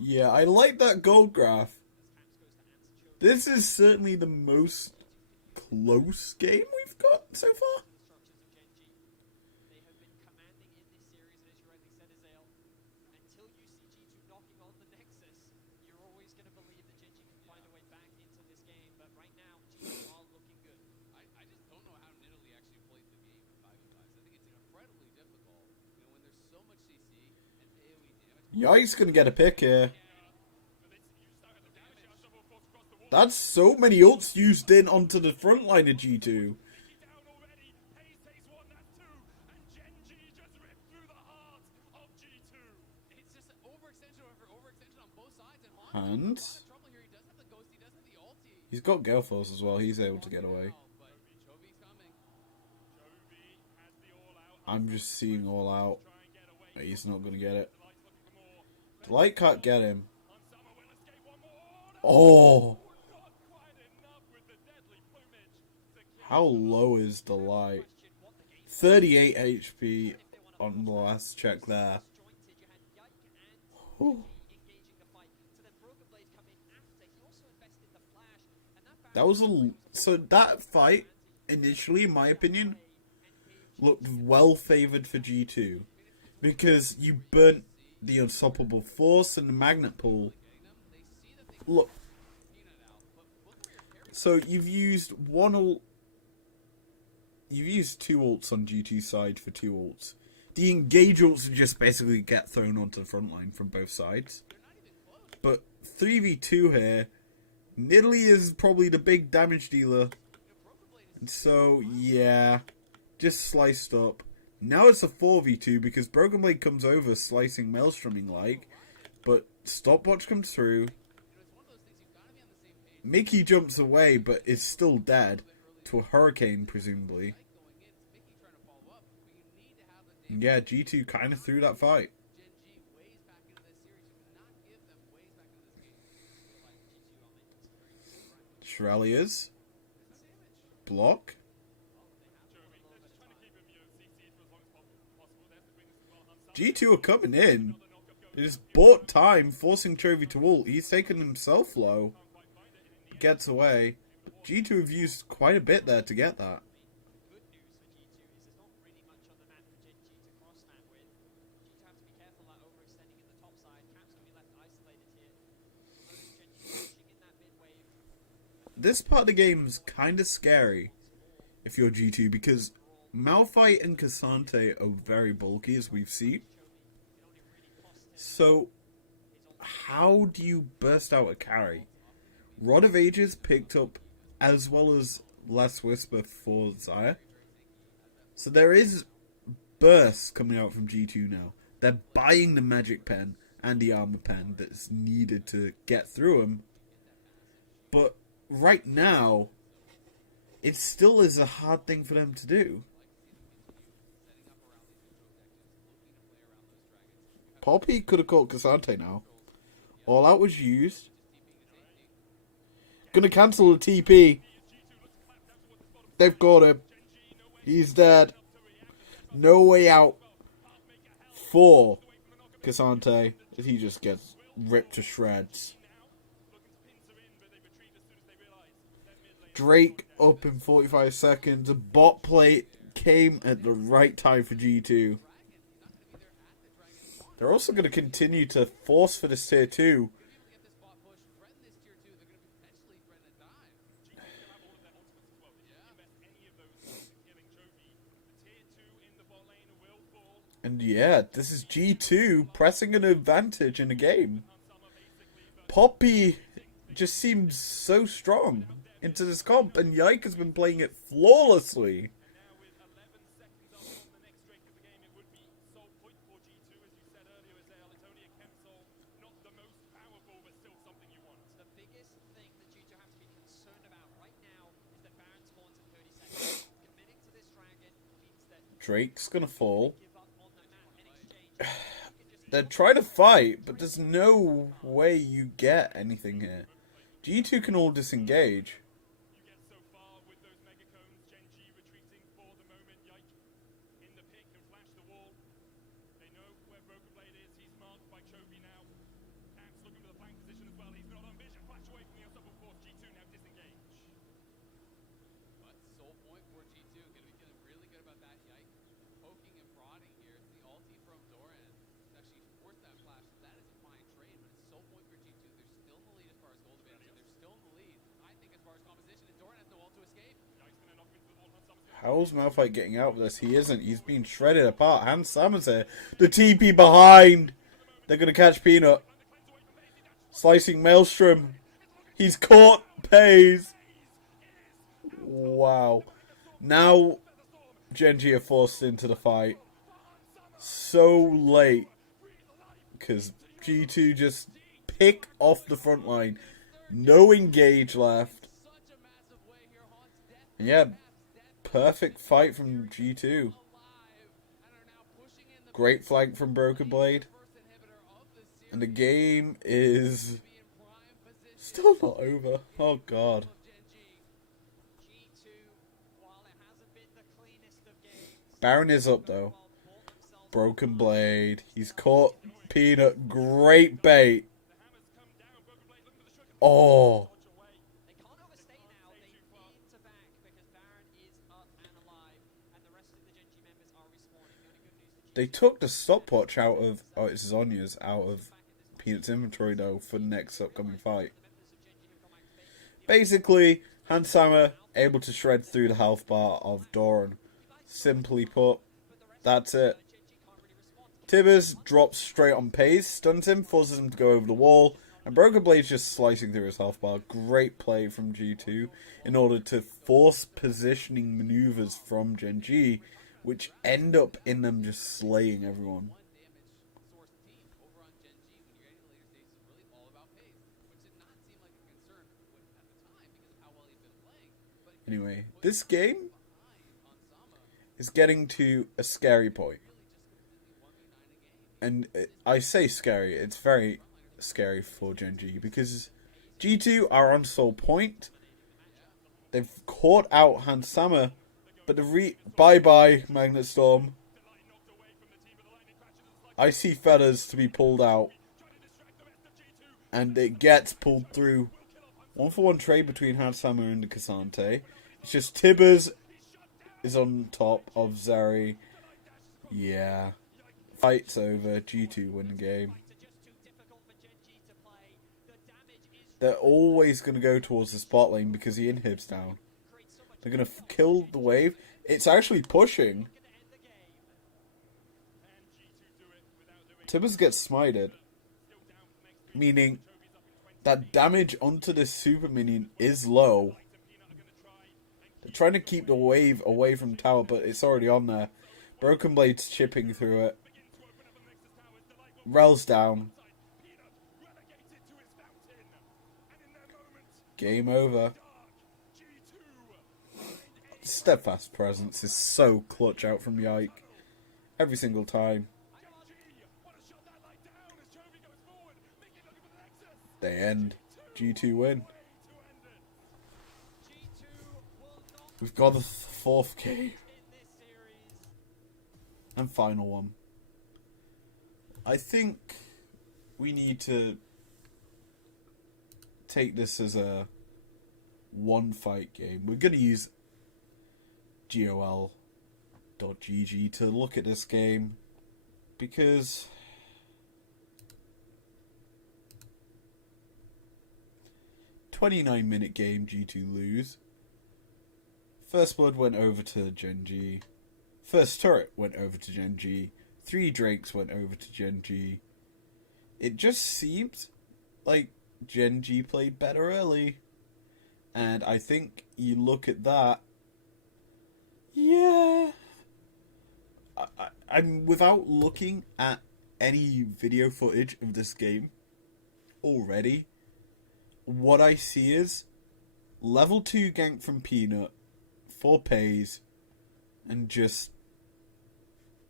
Yeah, I like that gold graph. This is certainly the most close game we've got so far. Yike's gonna get a pick here. That's so many ults used in onto the front line of G2. And he's got Gale Force as well. He's able to get away. I'm just seeing all out. He's not going to get it. Light can't get him. Oh! How low is the light? 38 HP on the last check there. Whew. That was so that fight initially, in my opinion, looked well favored for G2 because you burnt the unstoppable force and the magnet pull. Look, so you've used you've used 2 ults on G2 side for 2 ults. The engage ults just basically get thrown onto the front line from both sides. But 3v2 here, Nidalee is probably the big damage dealer. And so, yeah, just sliced up. Now it's a 4v2 because Broken Blade comes over slicing Maelstroming like, but Stopwatch comes through. Mickey jumps away but is still dead to a Hurricane, presumably. And yeah, G2 kind of threw that fight. Shirelias. Block. G2 are coming in. They just bought time, forcing Chovy to ult. He's taken himself low. Gets away. But G2 have used quite a bit there to get that. This part of the game is kind of scary if you're G2 because Malphite and Cassante are very bulky, as we've seen. So, how do you burst out a carry? Rod of Ages picked up as well as Last Whisper for Xayah. So there is bursts coming out from G2 now. They're buying the magic pen and the armor pen that's needed to get through them. But right now, it still is a hard thing for them to do. Poppy could have caught Cassante now. All out was used. Gonna cancel the TP. They've got him. He's dead. No way out for Cassante as he just gets ripped to shreds. Drake up in 45 seconds. A bot plate came at the right time for G2. They're also going to continue to force for this tier 2. And yeah, this is G2 pressing an advantage in a game. Poppy just seems so strong into this comp, and Yike has been playing it flawlessly. Drake's gonna fall. They're trying to fight, but there's no way you get anything here. G2 can all disengage. You get so far with those mega cones. GenG retreating for the moment. Yike in the pit can flash the wall. They know where Broken Blade is. He's marked by Chovy now. Caps looking for the flank position as well. He's not on vision. Flash away from the outside, of course. G2 now disengage. But soul point for G2. Going to be feeling really good about that. Yike poking and prodding here. It's the ulti from Doran to actually force that flash. That is a fine trade, but it's soul point for G2. They're still in the lead as far as gold advantage. They're still in the lead, I think, as far as composition. And Doran has no ult to escape. How's Malphite getting out of this? He isn't. He's being shredded apart. Hans Sammer's here. The TP behind. They're going to catch Peanut. Slicing Maelstrom. He's caught. Pays. Wow. Now GenG are forced into the fight. So late. Because G2 just pick off the front line. No engage left. And yeah, perfect fight from G2. Great flank from Broken Blade. And the game is still not over. Oh god. Baron is up though. Broken Blade. He's caught Peanut. Great bait. Oh. They took the stopwatch out of... Oh, it's Zonya's out of Peanut's inventory, though, for the next upcoming fight. Basically, Hans Sammer able to shred through the health bar of Doran. Simply put, that's it. Tibbers drops straight on Pace, stuns him, forces him to go over the wall, and Broken Blade's just slicing through his health bar. Great play from G2 in order to force positioning maneuvers from GenG, which end up in them just slaying everyone. Anyway, this game is getting to a scary point. And I say scary, it's very scary for GenG because G2 are on soul point. They've caught out Hans Sammer, but the bye-bye Magnet Storm. I see feathers to be pulled out. And it gets pulled through. 1-for-1 trade between Hans Sammer and the Cassante. It's just Tibbers is on top of Zeri. Yeah. Fight's over. G2 win the game. They're always going to go towards the spot lane because the inhib's down. They're going to kill the wave. It's actually pushing. Tibbers gets smited. Meaning that damage onto this super minion is low. They're trying to keep the wave away from tower, but it's already on there. Broken Blade's chipping through it. Rel's down. Game over. Steadfast presence is so clutch out from Yike. Every single time. They end. G2 win. We've got the fourth game. And final one. I think we need to take this as a one fight game. We're going to use GOL.GG to look at this game because 29-minute game, G2 lose. First blood went over to GenG. First turret went over to GenG. 3 Drakes went over to GenG. It just seems like GenG played better early. And I think you look at that, yeah. I'm without looking at any video footage of this game already, what I see is level 2 gank from Peanut, 4 pays, and just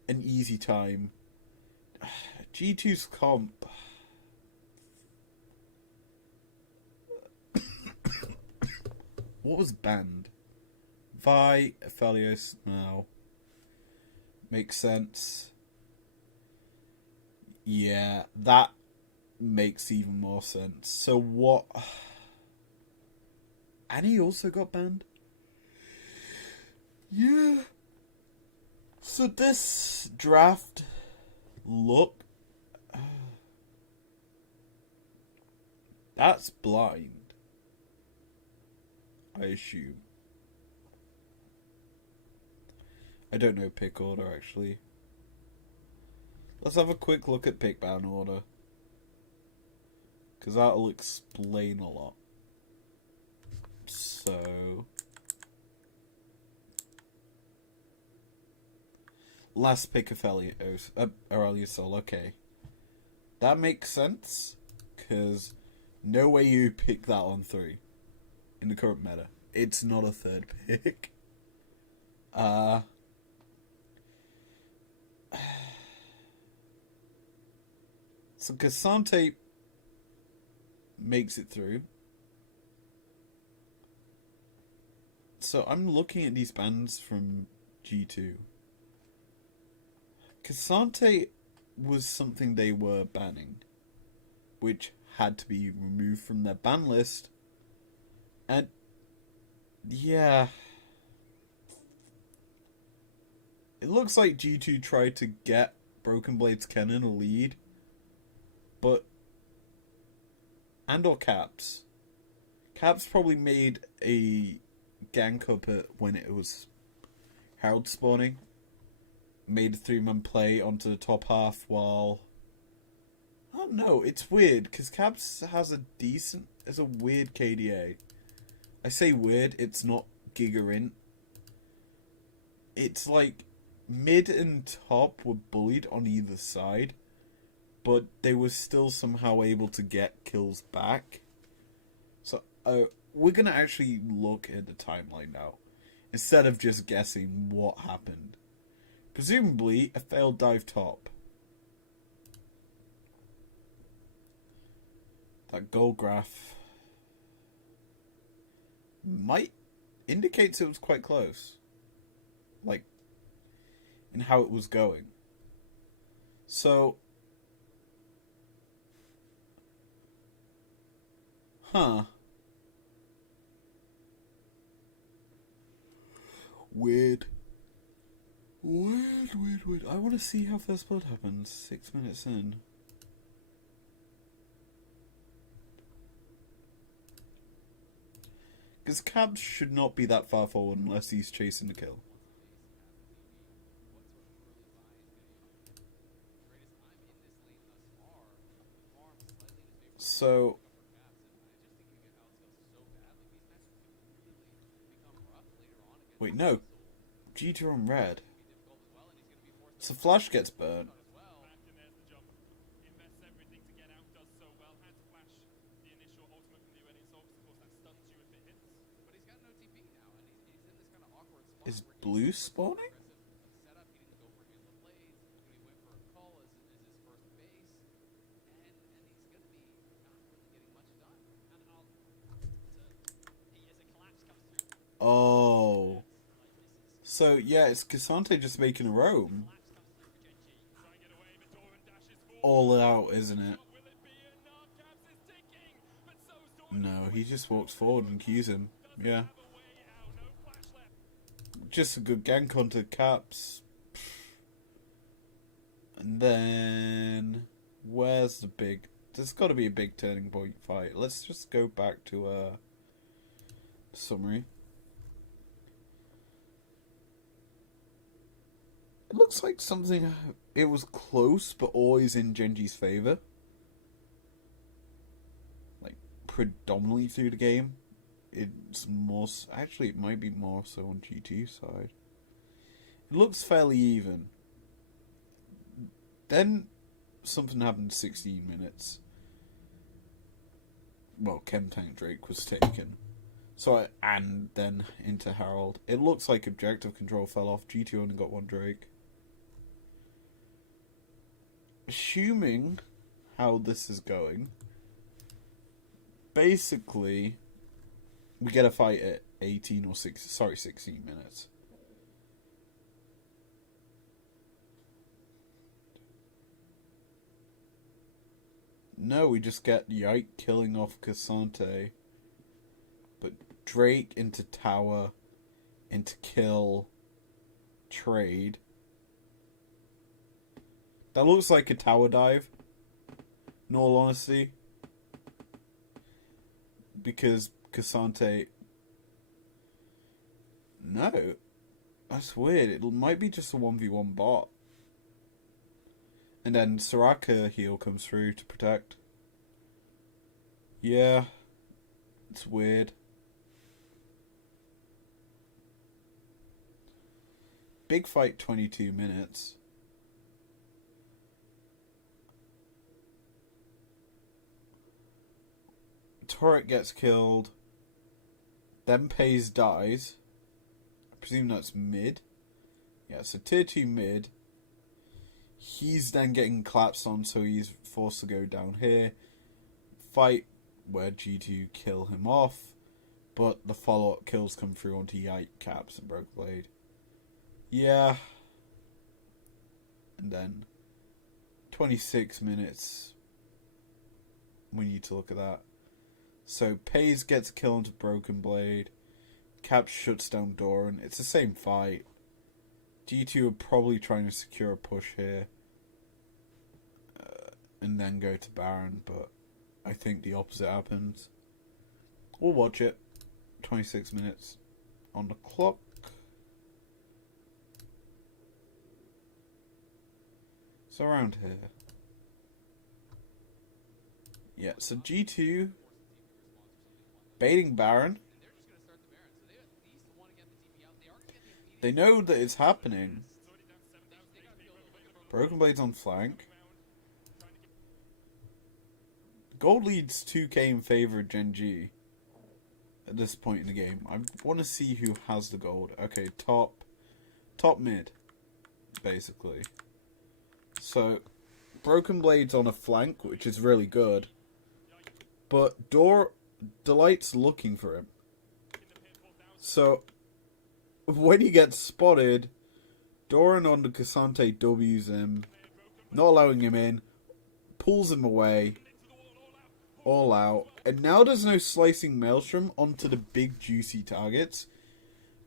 an easy time. G2's comp. What was banned? Vi, Aphelios now. Makes sense. Yeah, that makes even more sense. So what? Annie also got banned? Yeah. So this draft look, that's blind, I assume. I don't know pick order, actually. Let's have a quick look at pick ban order, because that'll explain a lot. So, last pick Aurelius Sol, okay. That makes sense, because no way you pick that on 3 in the current meta. It's not a 3rd pick. So Cassante makes it through. So I'm looking at these bans from G2. Cassante was something they were banning, which had to be removed from their ban list. And yeah, it looks like G2 tried to get Broken Blade's Kennen a lead, but or Caps. Caps probably made a gank up at when it was Herald spawning. Made a 3-man play onto the top half while... I don't know, it's weird, because Caps has a weird KDA. I say weird, it's not Giga-int. It's like, mid and top were bullied on either side, but they were still somehow able to get kills back. So, we're going to actually look at the timeline now, instead of just guessing what happened. Presumably, a failed dive top. That goal graph might indicate it was quite close. Like, in how it was going. So, Weird. I want to see how first blood happens 6 minutes in. Because Cabs should not be that far forward unless he's chasing the kill. So... Wait, no. G2 on red. So Flash gets burnt. Is blue spawning? Oh. So, yeah, it's Cassante just making a roam. All out, isn't it? No, he just walks forward and cues him. Yeah. Just a good gank onto Caps. And then... Where's the big... There's got to be a big turning point fight. Let's just go back to summary. It looks like something... It was close, but always in GenG's favour. Like, predominantly through the game. It's more... Actually, it might be more so on G2's side. It looks fairly even. Then, something happened 16 minutes. Well, Chemtank Drake was taken. And then into Herald. It looks like objective control fell off. G2 only got one Drake. Assuming how this is going, basically, we get a fight at 16 minutes. No, we just get Yike killing off Cassante. But Drake into tower, into kill, trade. That looks like a tower dive, in all honesty. Because Cassante... No. That's weird. It might be just a 1v1 bot. And then Soraka heal comes through to protect. Yeah. It's weird. Big fight, 22 minutes. Turret gets killed. Then Pays dies. I presume that's mid. Yeah, so tier 2 mid. He's then getting collapsed on, so he's forced to go down here. Fight where G2 kill him off. But the follow-up kills come through onto Yike, Caps, and Broken Blade. Yeah. And then 26 minutes. We need to look at that. So Pays gets a kill onto Broken Blade. Caps shuts down Doran. It's the same fight. G2 are probably trying to secure a push here. And then go to Baron, but I think the opposite happens. We'll watch it. 26 minutes on the clock. So around here. Yeah, so G2 baiting Baron. They know that it's happening. Broken Blade's on flank. Gold leads 2k in favour of GenG at this point in the game. I want to see who has the gold. Okay, top mid, basically. So, Broken Blade's on a flank, which is really good. But Delight's looking for him. So, when he gets spotted, Doran on the Cassante W's him, not allowing him in, pulls him away, all out. And now there's no slicing Maelstrom onto the big juicy targets,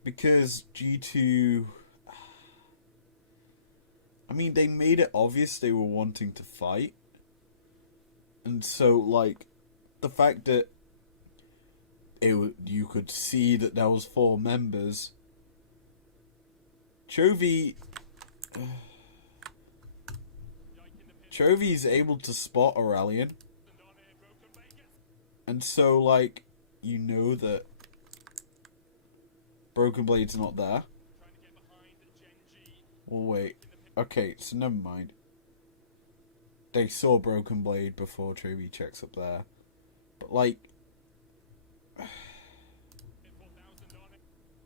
because G2... I mean, they made it obvious they were wanting to fight. And so, like, the fact that you could see that there was 4 members. Chovy's able to spot Aurelion. And so, like, you know that Broken Blade's not there. Well, wait. Okay, so never mind. They saw Broken Blade before Chovy checks up there. But, like,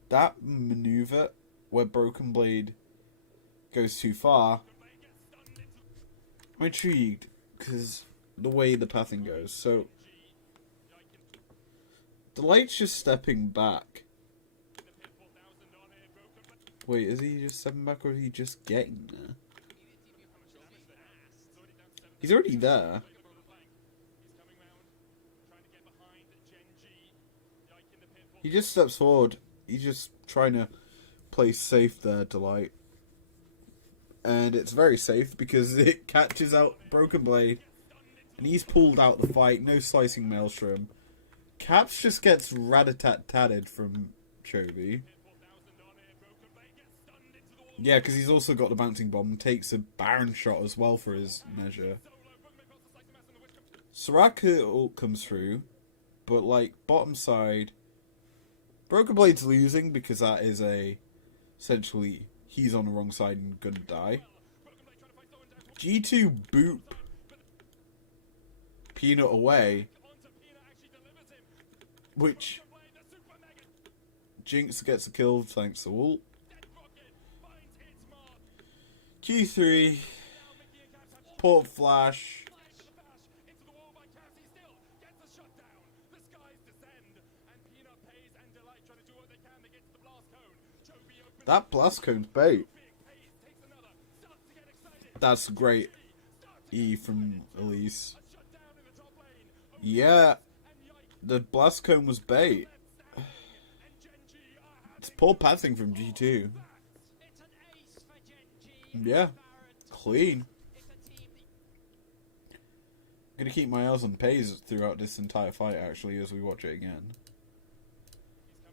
that maneuver where Broken Blade goes too far, I'm intrigued, because the way the pathing goes. So, Delight's just stepping back. Wait, is he just stepping back, or is he just getting there? He's already there. He just steps forward. He's just trying to play safe there, Delight. And it's very safe because it catches out Broken Blade. And he's pulled out the fight. No slicing Maelstrom. Caps just gets rat-a-tat-tatted from Chovy. Yeah, because he's also got the bouncing bomb. Takes a Baron shot as well for his measure. Soraka ult comes through, but like bottom side, Broken Blade's losing because that is essentially he's on the wrong side and gonna die. G2 boop Peanut away, which Jinx gets a kill thanks to ult. Q3 port flash. That blast cone's bait. That's great. E from Elise. Yeah, the blast cone was bait. It's poor passing from G2. Yeah, clean. I'm gonna keep my eyes on Pays throughout this entire fight, actually, as we watch it again.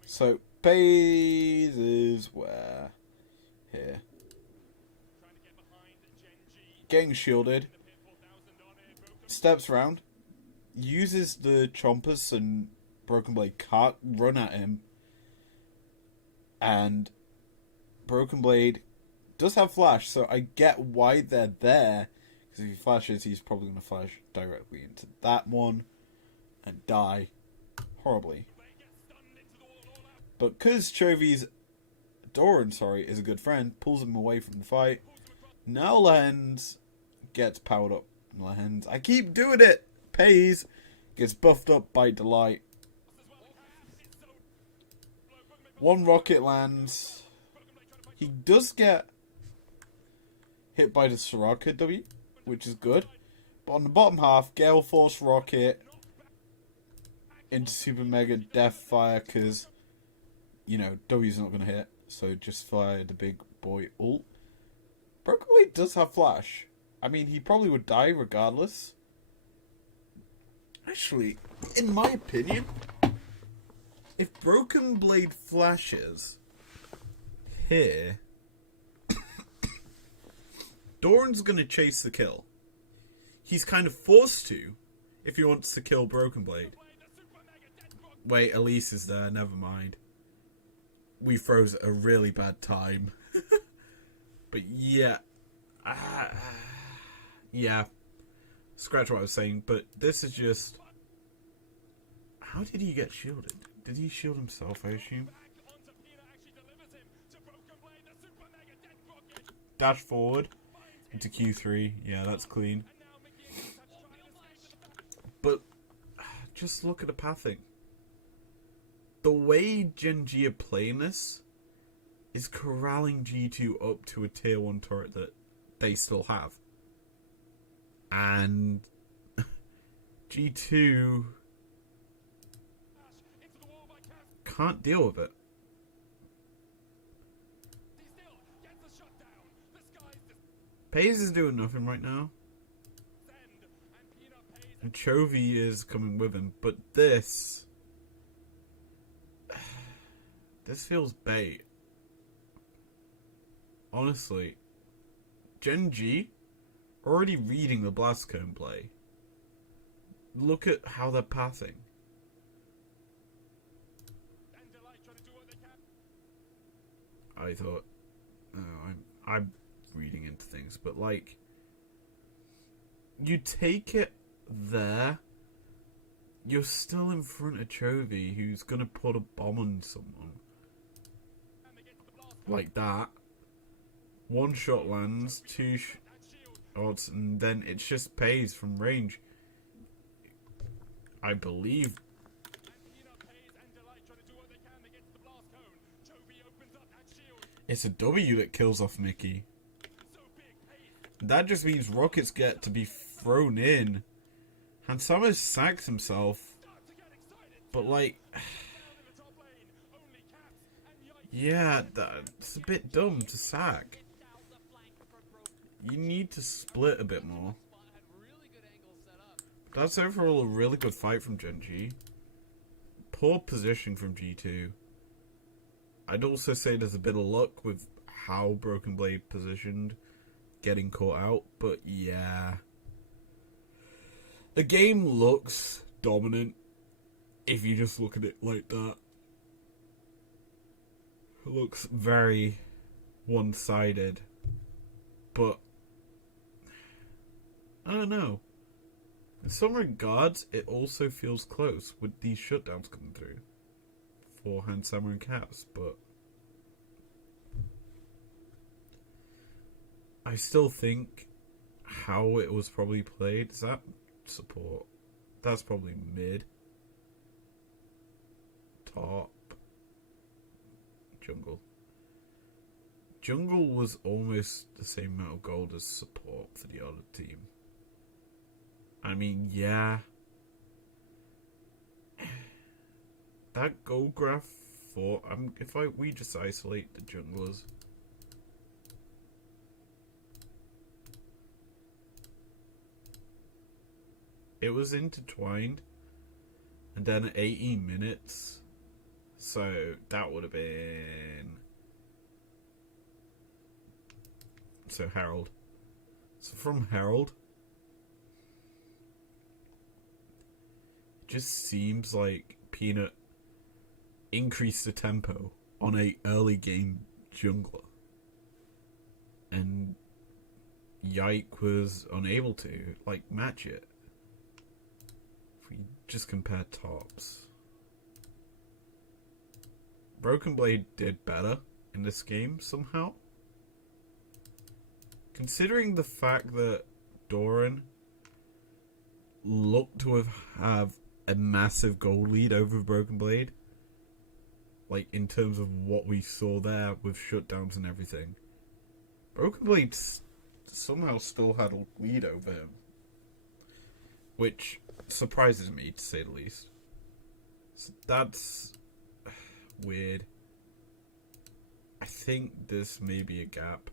So, Pays is where? Here. Getting shielded. Steps round. Uses the chompers and Broken Blade can't run at him. And Broken Blade does have flash, so I get why they're there. Because if he flashes, he's probably going to flash directly into that one and die horribly. But because Doran is a good friend, pulls him away from the fight. Now Lehens gets powered up. Lehens, I keep doing it! Pays, gets buffed up by Delight. One rocket lands. He does get hit by the Soraka W, which is good. But on the bottom half, Gale Force Rocket into Super Mega Death Fire, because, you know, W's not going to hit. So just fire the big boy ult. Broken Blade does have flash. I mean, he probably would die regardless. Actually, in my opinion, if Broken Blade flashes here, Doran's going to chase the kill. He's kind of forced to if he wants to kill Broken Blade. Wait, Elise is there, never mind. We froze at a really bad time. But yeah. Yeah. Scratch what I was saying, but this is just... How did he get shielded? Did he shield himself, I assume? Dash forward into Q3. Yeah, that's clean. But just look at the pathing. The way GenG are playing this is corralling G2 up to a tier 1 turret that they still have. And G2 can't deal with it. Pays is doing nothing right now. And Chovy is coming with him. But this feels bait. Honestly. GenG already reading the blast cone play. Look at how they're pathing. I thought, I'm reading into things, but like, you take it there, you're still in front of Chovy, who's gonna put a bomb on someone. Like that. One shot lands, two shots, and then it just pays from range. I believe. It's a W that kills off Mickey. That just means rockets get to be thrown in. Hansama sags himself. But like... Yeah, that's a bit dumb to sag. You need to split a bit more. That's overall a really good fight from GenG. Poor position from G2. I'd also say there's a bit of luck with how Broken Blade positioned getting caught out, but yeah. The game looks dominant if you just look at it like that. It looks very one-sided, but I don't know. In some regards, it also feels close with these shutdowns coming through for Hand Samurai and Caps, but I still think how it was probably played, is that support? That's probably mid. Top. Jungle. Jungle was almost the same amount of gold as support for the other team. I mean, yeah. That gold graph for... we just isolate the junglers. It was intertwined. And then at 18 minutes... So, that would have been... So, Herald. So, from Herald... It just seems like Peanut increased the tempo on a early game jungler. And Yike was unable to, match it. If we just compare tops... Broken Blade did better in this game somehow. Considering the fact that Doran looked to have a massive gold lead over Broken Blade, in terms of what we saw there with shutdowns and everything, Broken Blade somehow still had a lead over him, which surprises me to say the least. So that's weird. I think this may be a gap.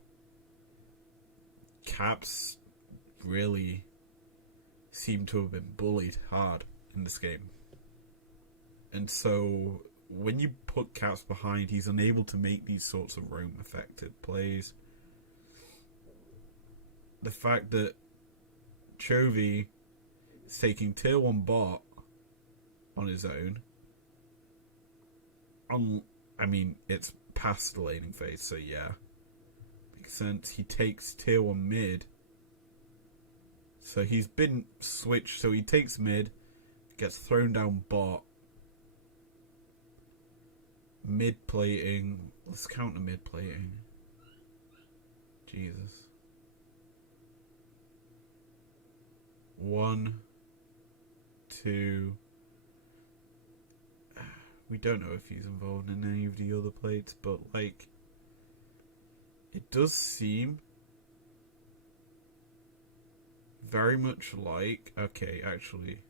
Caps really seem to have been bullied hard in this game. And so when you put Caps behind, he's unable to make these sorts of roam affected plays. The fact that Chovy is taking tier 1 bot on his own, it's past the laning phase, so yeah. Makes sense. He takes tier 1 mid. So he's been switched, so he takes mid, gets thrown down bot. Mid plating. Let's count the mid plating. Jesus. 1, 2... We don't know if he's involved in any of the other plates, but it does seem very much like... Okay, actually,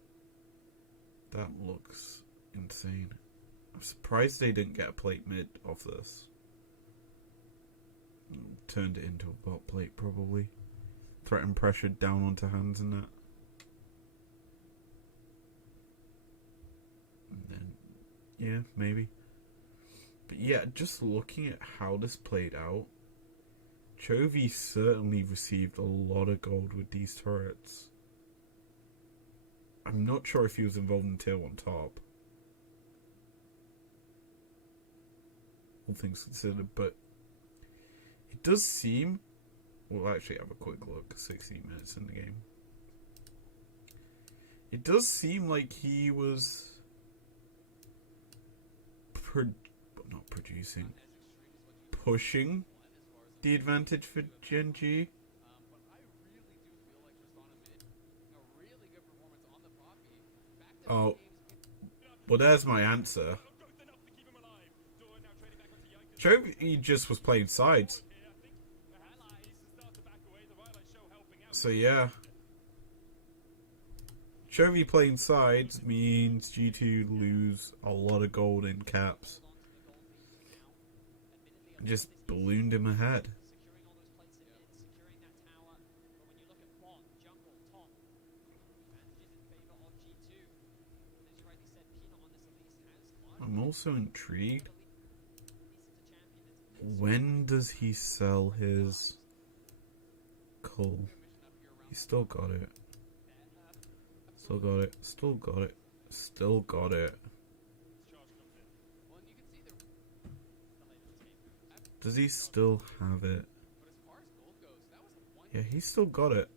that looks insane. I'm surprised they didn't get a plate mid off this. Turned it into a bot plate, probably. Threat and pressure down onto hands and that. And then... Yeah, maybe. But yeah, just looking at how this played out, Chovy certainly received a lot of gold with these turrets. I'm not sure if he was involved in tier 1 top. All things considered, but it does seem... We'll actually have a quick look, 16 minutes in the game. It does seem like he was... not producing, pushing the advantage for GenG. Oh, well, there's my answer. Chovy just was playing sides. So yeah. Chovy playing sides means G2 lose a lot of gold in caps. Just ballooned him ahead. I'm also intrigued. When does he sell his coal? He still got it. Still got it. Still got it. Still got it. Does he still have it? Yeah, he still got it.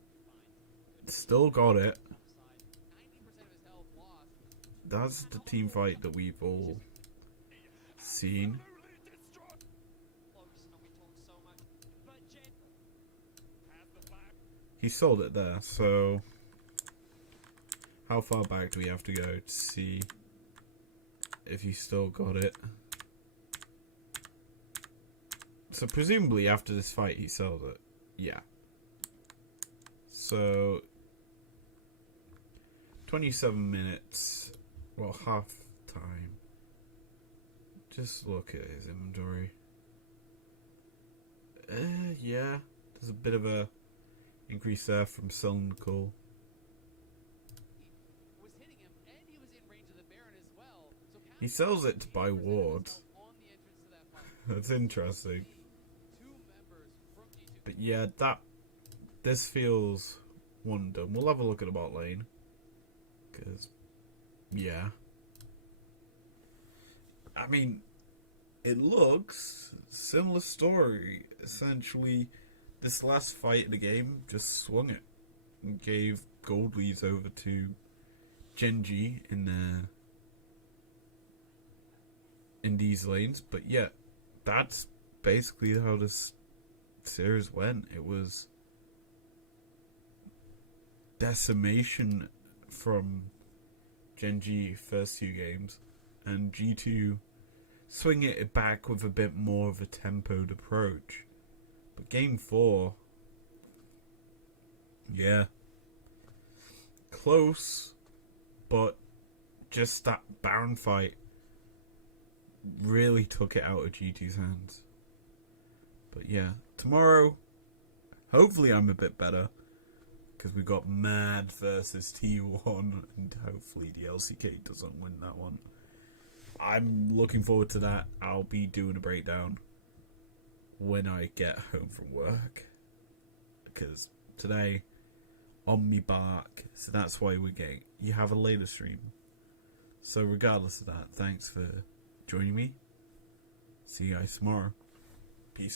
Still got it. That's the team fight that we've all seen. He sold it there, so how far back do we have to go to see if he still got it? So presumably after this fight he sells it. Yeah. So 27 minutes, well, half time. Just look at his inventory. Yeah, there's a bit of a increase there from selling the coal. He sells it to buy wards. That's interesting. But yeah, this feels one done. We'll have a look at the bot lane. Because, yeah. I mean, it looks similar story. Essentially, this last fight in the game just swung it and gave gold leads over to GenG in these lanes. But yeah, that's basically how this series went. It was decimation from GenG first two games, and G2 swing it back with a bit more of a tempoed approach. But game 4, yeah, close, but just that Baron fight really took it out of G2's hands. But yeah, tomorrow, hopefully I'm a bit better, because we got Mad versus T1, and hopefully the LCK doesn't win that one. I'm looking forward to that. I'll be doing a breakdown when I get home from work, because today on me bark, so that's why you have a later stream. So regardless of that, thanks for joining me. See you guys tomorrow.